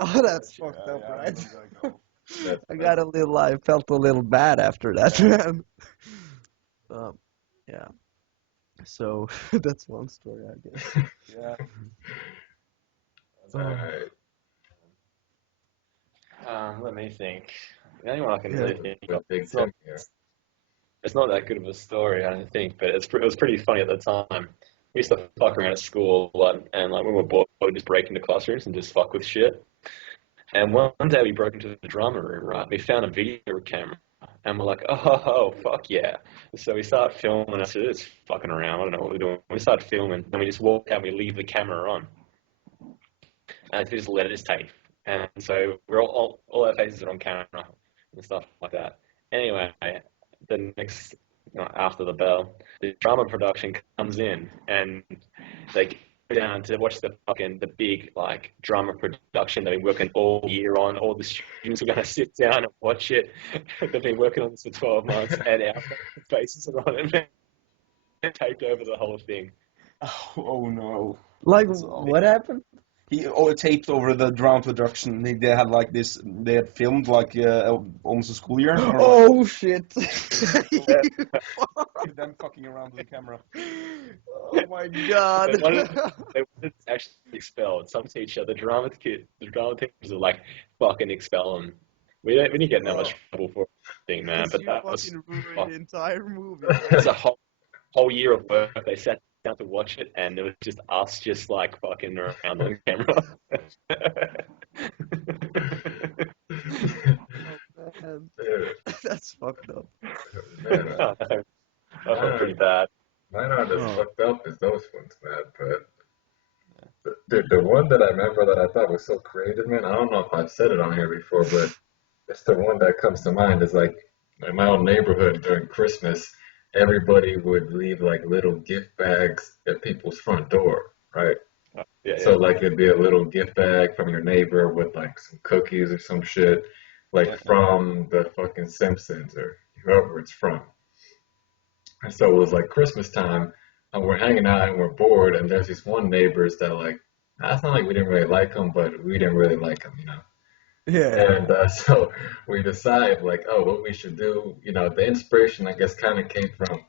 Oh, that's Yeah, fucked up, yeah, right? we gotta go. That's I felt a little bad after that, Yeah. man. Yeah. So that's one story, I guess. Yeah. alright. Let me think. The only one I can Yeah. really think of. With Big Tim here. It's not that good of a story, I don't think, but it was pretty funny at the time. We used to fuck around at school, and like when we were bored, we'd just break into classrooms and just fuck with shit. And one day we broke into the drama room, right? We found a video camera, and we're like, oh, fuck yeah. So we start filming us, just fucking around, I don't know what we're doing. We start filming, and we just walk out and we leave the camera on. And we just let it just take. And so we're all our faces are on camera and stuff like that. Anyway, the next, after the bell, the drama production comes in and they go down to watch the big like drama production they've been working all year on. All the students are going to sit down and watch it. They've been working on this for 12 months, and our faces are on it and taped over the whole thing. Oh no. Like, That's all. what happened? he taped over the drone production. They had like this. They had filmed like almost a school year. Or Oh shit! like, them fucking around with the camera. Oh my god! They wanted to actually expel some teacher. The drama teachers are like fucking expel them. We didn't get in that much trouble for anything, man. Because But you that was fucking ruined fuck. the entire movie, It's man. a whole year of work. They sat down to watch it, and it was just us, just like fucking around on camera. Oh man, Dude, that's fucked up. man, I felt pretty mine bad. aren't as Oh, fucked up as those ones, man. But the one that I remember that I thought was so creative, man. I don't know if I've said it on here before, but it's the one that comes to mind. Is like in my own neighborhood during Christmas, everybody would leave like little gift bags at people's front door, right? Yeah, So yeah. like it'd be a little gift bag from your neighbor with like some cookies or some shit, like Yeah, yeah. from the fucking Simpsons or whoever it's from. And so it was like Christmas time, and we're hanging out and we're bored, and there's these one neighbors that like, it's not like we didn't really like them, but we didn't really like them, you know. yeah. And so we decide like, oh, what we should do, you know, the inspiration I guess kind of came from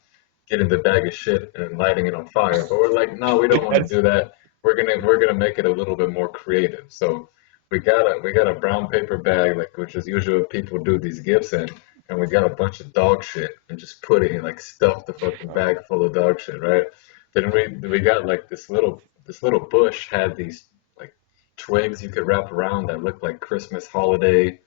getting the bag of shit and lighting it on fire. But we're like, no, we don't want to That's do that. We're gonna make it a little bit more creative. So we got a brown paper bag, like which is usually what people do these gifts in, and we got a bunch of dog shit and just put it in like stuff the fucking bag full of dog shit, right? Then we got like this little bush had these like twigs you could wrap around that looked like Christmas holiday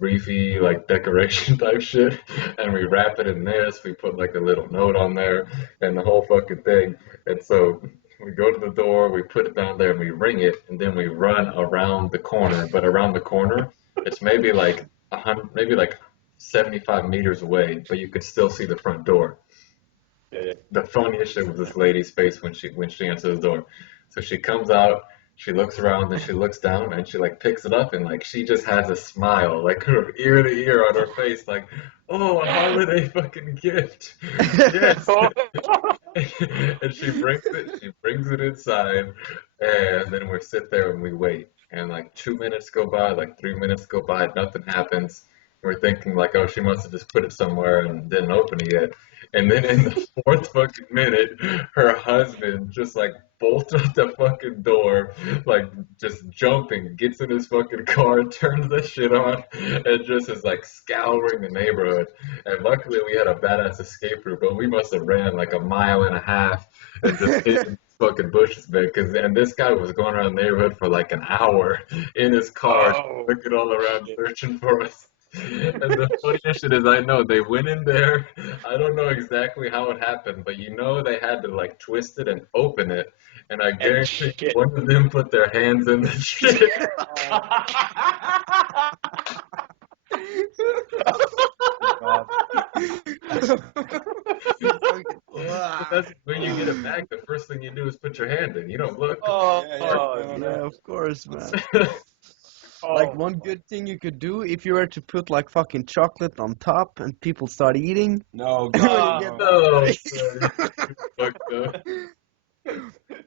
wreathy like decoration type shit, and we wrap it in this. We put like a little note on there and the whole fucking thing. And so we go to the door, we put it down there, and we ring it, and then we run around the corner. But around the corner, it's maybe like 100, maybe like 75 meters away, but you could still see the front door. yeah, yeah. The funniest shit was this lady's face when she answers the door. So she comes out, she looks around, and she looks down, and she like picks it up, and like she just has a smile, like her ear to ear on her face, like, oh, a holiday fucking gift, yes. And she brings it inside, and then we sit there and we wait. And like 2 minutes go by, like 3 minutes go by, nothing happens. We're thinking like, oh, she must have just put it somewhere and didn't open it yet. And then in the fourth fucking minute, her husband just like bolts out the fucking door, like just jumping, gets in his fucking car, turns the shit on, and just is like scouring the neighborhood. And luckily we had a badass escape route, but we must have ran like a mile and a half and just hid in these fucking bushes, man. Cause and this guy was going around the neighborhood for like an hour in his car, Oh looking all around, shit. searching for us. And the funniest shit is, I know they went in there. I don't know exactly how it happened, but you know they had to like twist it and open it. And I And guarantee shit. one of them put their hands in the shit. God. But that's when you get it back. The first thing you do is put your hand in. You don't look. Oh, Yeah, yeah. oh, No, no, Yeah, no. of course, man. Like oh. one good thing you could do if you were to put like fucking chocolate on top and people start eating. No, When God, you get no. No, son, fucked up.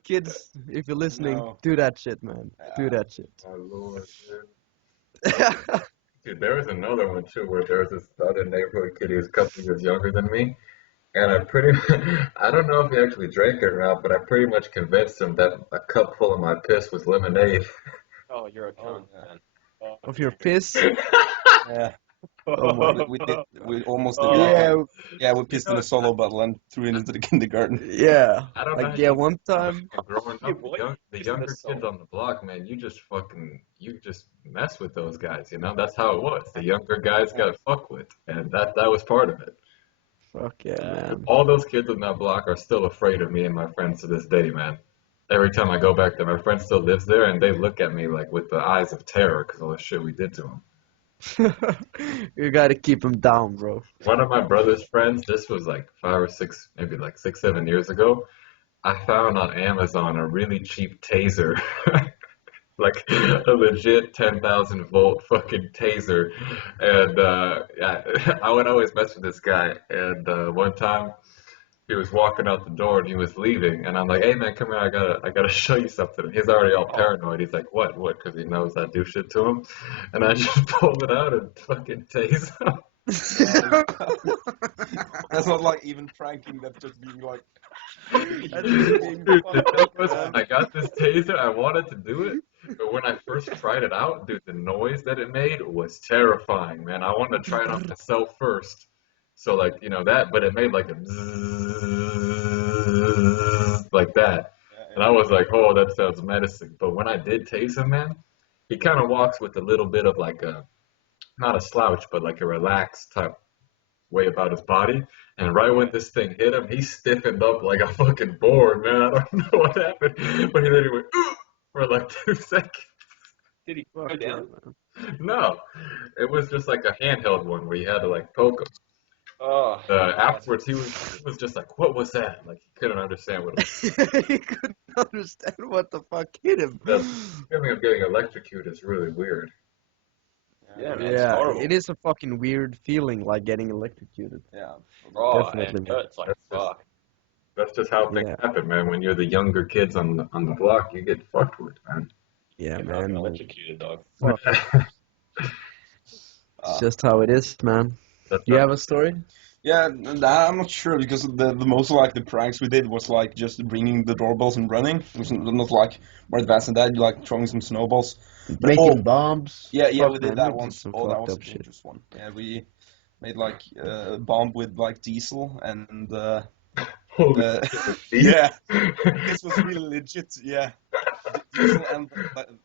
kids, if you're listening, No. do that shit, man. Do that shit. My lord, dude, there was another one too where there was this other neighborhood kid. He was a couple years younger than me, and I don't know if he actually drank it or not, but I pretty much convinced him that a cup full of my piss was lemonade. Oh, you're a Oh, cunt, yeah. man. Oh, Of your piss. Yeah. Oh my. We almost did like Yeah, yeah, we pissed in a solo bottle and threw it into the kindergarten. yeah. I don't know Like how yeah, you one do that. time. Growing yeah, up, what? the Just in the younger kids soul. on the block, man, you just mess with those guys. You know, that's how it was. The younger guys Yeah. got fucked with, and that was part of it. Fuck yeah, man. All those kids on that block are still afraid of me and my friends to this day, man. Every time I go back there, my friend still lives there, and they look at me like with the eyes of terror because all the shit we did to them. You gotta keep him down, bro. One of my brother's friends, this was like 5 or 6, maybe like 6, 7 years ago. I found on Amazon a really cheap taser, like a legit 10,000 volt fucking taser. And I would always mess with this guy. And one time he was walking out the door and he was leaving, and I'm like, "Hey man, come here, I gotta show you something." He's already all Oh, paranoid. He's like, "What? What?" Because he knows I do shit to him, and I just pull it out and fucking tase him. That's not like even pranking. That's just being like. That is being Dude, the fucked joke up, was man. when I got this taser, I wanted to do it, but when I first tried it out, dude, the noise that it made was terrifying, man. I wanted to try it on myself first. So like, you know that, but it made like a bzzz, like that. And I was like, oh, that sounds menacing. But when I did tase him, man, he kind of walks with a little bit of like a, not a slouch, but like a relaxed type way about his body. And right when this thing hit him, he stiffened up like a fucking board, man. I don't know what happened, but he literally went for like 2 seconds. did he go Fuck yeah, down? man. No, it was just like a handheld one where you had to like poke him. Oh, God. Afterwards, he was just like, "What was that?" Like he couldn't understand what it He couldn't understand what the fuck hit him. was. The feeling of getting electrocuted is really weird. Yeah, man, it's Yeah, horrible. it is a fucking weird feeling, like getting electrocuted. Yeah. Oh, Definitely, it man. hurts like That's just fuck. that's just how things Yeah, happen, man. When you're the younger kids on the block, you get fucked with, man. yeah, Get fucking man. electrocuted, dog. Fuck. It's just how it is, man. That's Do you have a story? Yeah, I'm not sure because the most like the pranks we did was like just ringing the doorbells and running. It was not like more advanced than that. You like throwing some snowballs. But Making bombs? yeah, Fuck, we did man, that we one. did some Oh, that fucked was a up shit. dangerous one. Yeah, we made like a bomb with like diesel and Holy uh, shit, with these? yeah, this was really legit. Yeah, diesel and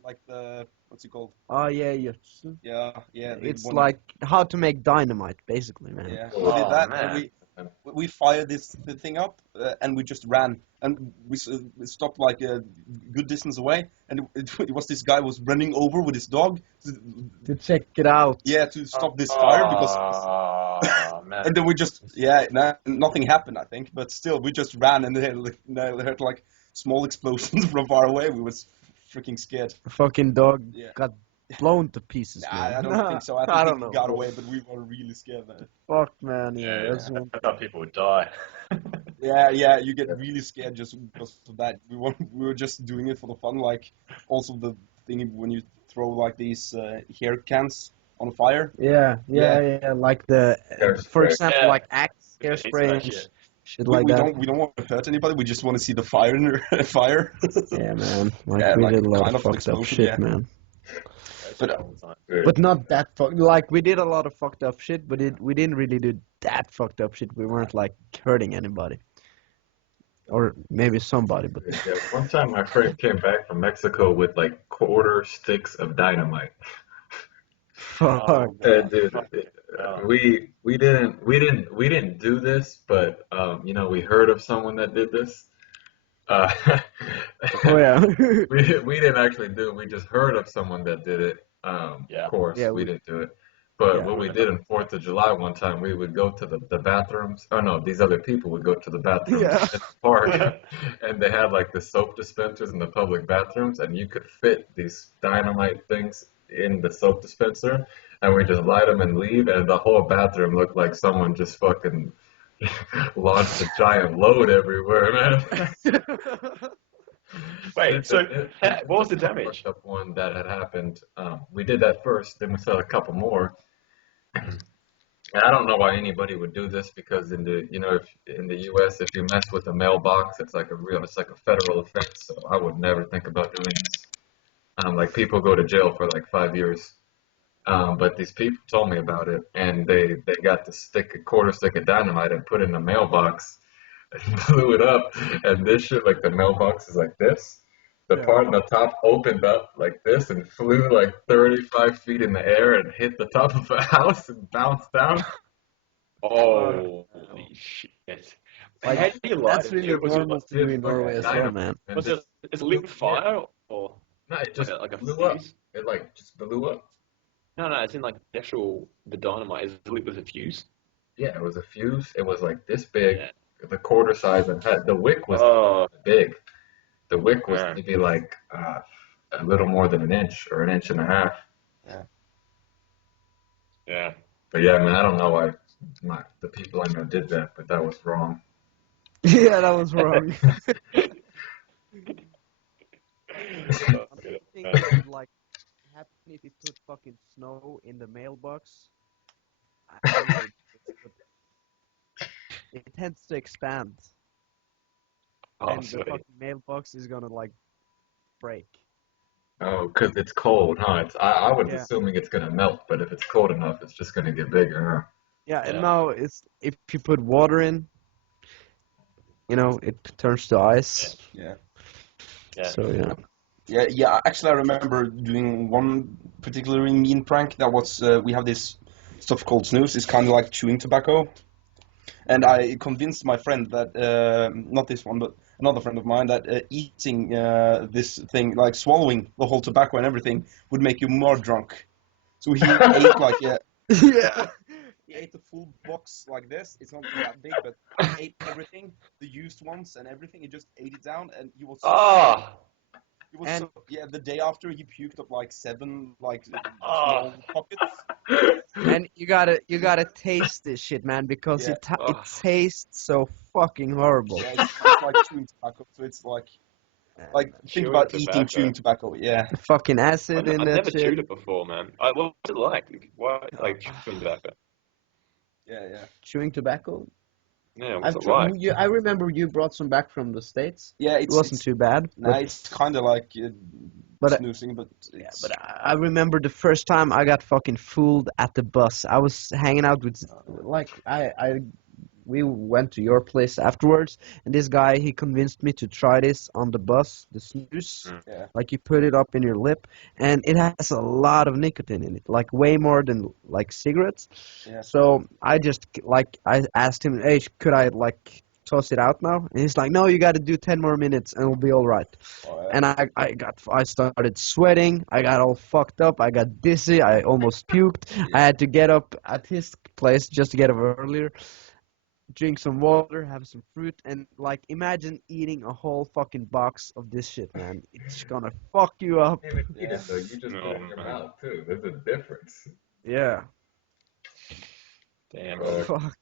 like the what's it called? Oh yeah, yeah. Yeah, the It's one. like how to make dynamite, basically, man. Yeah, we Holy did Oh, that, and man. we fired the thing up, and we just ran, and we stopped like a good distance away, and it was this guy was running over with his dog, To check it out. yeah, to stop this fire because, Oh, man. and then we just nothing happened I think, but still we just ran and then like, heard like small explosions from far away. We was freaking scared. The fucking dog Yeah. got blown to pieces, Nah, man. I don't think so. I I think don't he know. got away, but we were really scared, man. Fuck, man. Yeah, Yeah, that's one. I thought people would die. Yeah, you get really scared just because of that. We were just doing it for the fun, like also the thing when you throw like these hair cans on fire. Yeah. Like the, for Hairspray. example, Yeah. like Axe, Yeah, it's hairspray, that and shit. shit like We that. don't want to hurt anybody. We just want to see the fire in the fire. Yeah, man. Like Yeah, we like did a lot kind of of an fucked up explosion, shit, yeah. man. That's But- shit all the time. Good. But not that fucked. Like we did a lot of fucked up shit, but we didn't really do that fucked up shit. We weren't like hurting anybody, or maybe somebody. But Yeah, one time my friend came back from Mexico with like quarter sticks of dynamite. fuck. Oh, And dude, fuck. Oh. we didn't do this, but you know, we heard of someone that did this. Uh, Oh yeah. we didn't actually do it. We just heard of someone that did it. Yeah. Of course, Yeah, we didn't do it. But Yeah. what we did on 4th of July one time, we would go to the bathrooms. Oh no, these other people would go to the bathrooms Yeah. in the park, and they had like the soap dispensers in the public bathrooms, and you could fit these dynamite things in the soap dispenser, and we just light them and leave, and the whole bathroom looked like someone just fucking launched a giant load everywhere, man. Wait, so This what was is the a damage? fucked up one that had happened. We did that first, then we saw a couple more. And I don't know why anybody would do this because in the if in the U.S. if you mess with a mailbox, it's like a federal offense. So I would never think about doing this. Like people go to jail for like 5 years. But these people told me about it, and they got to stick a quarter stick of dynamite and put it in a mailbox and blew it up. And this shit, like the mailbox is like this. The Yeah. part on the top opened up like this and flew like 35 feet in the air and hit the top of a house and bounced down. Oh, holy shit. Like, How do you light that's it? really Was it normal like, to do in It's Norway as well, dynamite, man. and was this it is it lit fire or no, it just like a blew up. fuse? It like just blew up. No, it's in like the actual the dynamite is lit with a fuse. Yeah, it was a fuse. It was like this big, Yeah. the quarter size, and had the wick was Oh, big. The wick was man. maybe like a little more than an inch or an inch and a half. Yeah. But yeah, man, I don't know why the people I know did that, but that was wrong. Yeah, that was wrong. Oh, Another good, thing man. that would like happen if you put fucking snow in the mailbox. I don't know what it is, but it tends to expand, Oh, and the sweet. fucking mailbox is gonna like break. Oh, 'cause it's cold, huh? I was Yeah, assuming it's gonna melt, but if it's cold enough, it's just gonna get bigger, yeah, and Yeah, now it's if you put water in, it turns to yeah, ice. Yeah. yeah. So yeah. Yeah. Actually, I remember doing one particularly mean prank. That was we have this stuff called snus. It's kind of like chewing tobacco, and I convinced my friend that not this one, but another friend of mine that eating this thing, like swallowing the whole tobacco and everything, would make you more drunk. So he ate like Yeah. he ate a full box like this. It's not that big, but he ate everything, the used ones and everything. He just ate it down, and he was so Ah, he was And so yeah. The day after, he puked up like 7 like ah, small pockets. and you gotta taste this shit, man, because Yeah, it ah. tastes so fucking horrible. yeah. It's like chewing tobacco. So it's like think Chewing about eating tobacco. chewing tobacco. Yeah, The fucking acid in I've that never shit. chewed it before, man. What's it like? Why, like chewing tobacco? yeah. Chewing tobacco. Yeah, what's it like? I remember you brought some back from the States. Yeah, It wasn't too bad, nah, it's kind of like but snoozing, but yeah, it's but I remember the first time I got fucking fooled at the bus. I was hanging out with like we went to your place afterwards, and this guy he convinced me to try this on the bus, the snus. Mm. yeah, Like you put it up in your lip, and it has a lot of nicotine in it, like way more than like cigarettes. yeah. So I asked him, hey, could I like toss it out now? And he's like, no, you got to do 10 more minutes, and it'll be all right. Oh, And I started sweating. I got all fucked up. I got dizzy. I almost puked. I yeah. had to get up at his place just to get up earlier, drink some water, have some fruit, and like imagine eating a whole fucking box of this shit, man. It's gonna fuck you up. Even eat Yeah. it though, you just put Oh it in your man, mouth too. There's a difference. Yeah. damn. Uh, Fuck.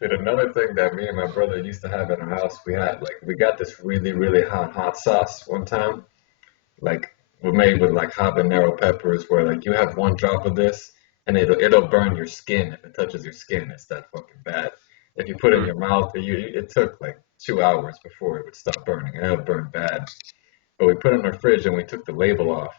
But another thing that me and my brother used to have in our house, we got this really, really hot sauce one time. Like we made with like habanero peppers, where like you have one drop of this and it'll burn your skin if it touches your skin. It's that fucking bad. If you put it in Mm. your mouth, it took like 2 hours before it would stop burning, and it'll burn bad. But we put it in our fridge and we took the label off,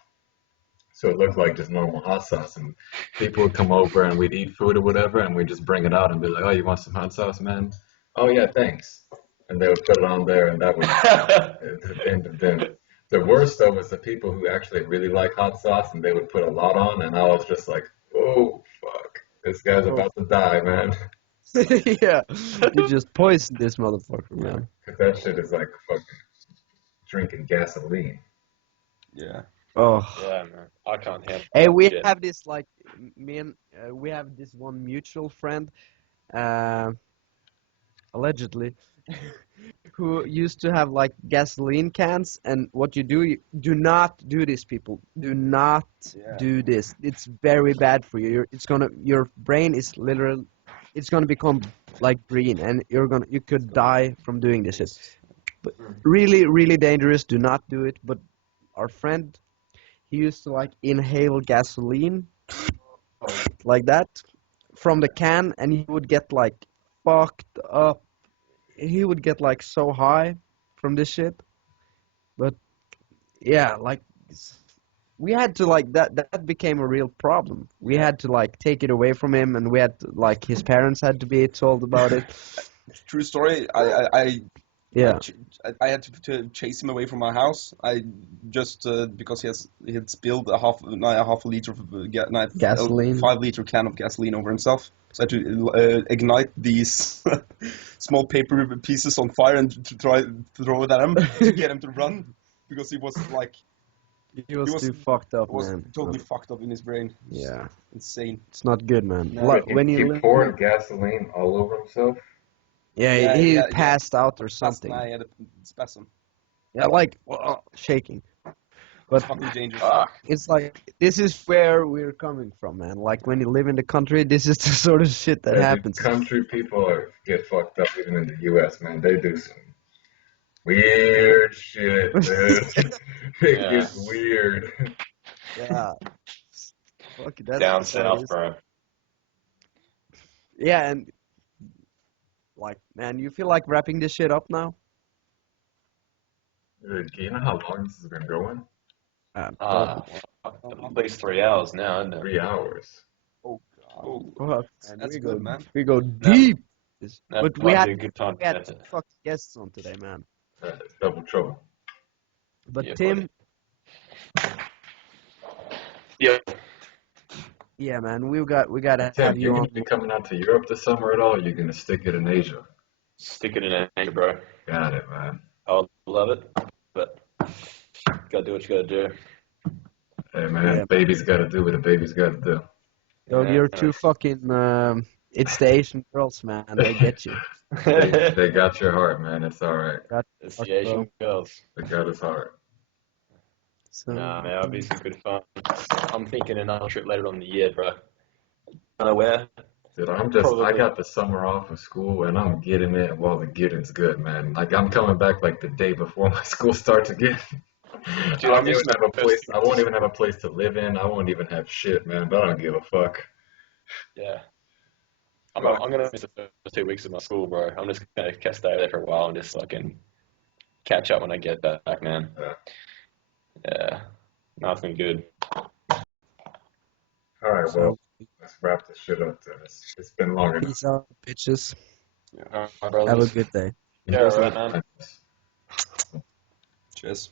so it looked like just normal hot sauce. And people would come over and we'd eat food or whatever, and we'd just bring it out and be like, "Oh, you want some hot sauce, man? Oh yeah, thanks." And they would put it on there, and that was the end of dinner. The worst though was the people who actually really like hot sauce, and they would put a lot on, and I was just like, "Oh fuck, this guy's Oh, about to die, man." yeah. You just poisoned this motherfucker, Yeah, man. because that shit is like fucking drinking gasoline. Yeah. Oh. Yeah, man. I can't handle Hey, that we shit. have this like me and we have this one mutual friend, uh, allegedly, who used to have like gasoline cans. And what you do, do not do this, people. Do not Yeah. do this. It's very bad for you. Your brain is literally, it's gonna become like green, and you could die from doing this shit. It's, But Mm. really, really dangerous. Do not do it. But our friend, he used to like inhale gasoline like that from the can, and he would get like fucked up. He would get like so high from this shit. But yeah, like we had to like that became a real problem. We yeah. had to like take it away from him, and we had to, like his parents had to be told about it. True story. I, Yeah, ch- I had to chase him away from my house. I just because he had spilled a half a liter of a gasoline. 5 liter can of gasoline over himself. So I had to ignite these small paper pieces on fire and to try to throw it at him to get him to run because he was like He was too fucked up, was man. totally fucked up in his brain. Just Yeah, insane. it's not good, man. No. But Like, when he you live, poured gasoline all over himself. yeah, Yeah, he yeah, yeah. passed out or That's something. nah, he had a spasm. Yeah, like shaking. But Fucking dangerous. Fuck. it's like this is where we're coming from, man. Like when you live in the country, this is the sort of shit that Yeah, dude, happens. country people get fucked up even in the U.S., man. They do some weird shit, dude. It Yeah. gets weird. Yeah. Fuck, that's Down just how it south, is. bro. Yeah, and like, man, you feel like wrapping this shit up now? Dude, you know how long this has been going? Probably. At least 3 hours now, isn't it? 3 hours. Oh god. Ooh, Fuck, man, That's we good, go man. deep. that But might be a good time we to had end two it. fucking guests on today, man. Double trouble. But Yeah, Tim, Yeah. yeah, man, we gotta Tim, have you you gonna on. be coming out to Europe this summer at all? Or you gonna stick it in Asia? Stick it in anger, bro. Got it, man. I'll love it, but gotta do what you gotta do. Hey, man, Yeah, baby's gotta do what a baby's gotta do. dog, Yeah. you're too fucking. It's the Asian girls, man. They get you. They got your heart, man. It's all right. Got It's your the heart, bro. Asian girls. They got his heart. So, Nah, man, that'll be some good fun. I'm thinking another trip later on in the year, bro. I don't know where. Dude, I Probably. got the summer off of school and I'm getting it while the getting's good, man. Like I'm coming back like the day before my school starts again. Dude, I missed my first I won't even have a place to live in. I won't even have shit, man, but I don't give a fuck. Yeah. I'm Fuck. gonna miss the first 2 weeks of my school, bro. I'm just gonna stay there for a while and just fucking catch up when I get back, man. Yeah. Yeah. Nothing good. All right, well, so let's wrap this shit up then. It's been long enough. peace out, bitches. Alright, Have a brothers. good day. Yeah, Cheers, right, man. man. Cheers.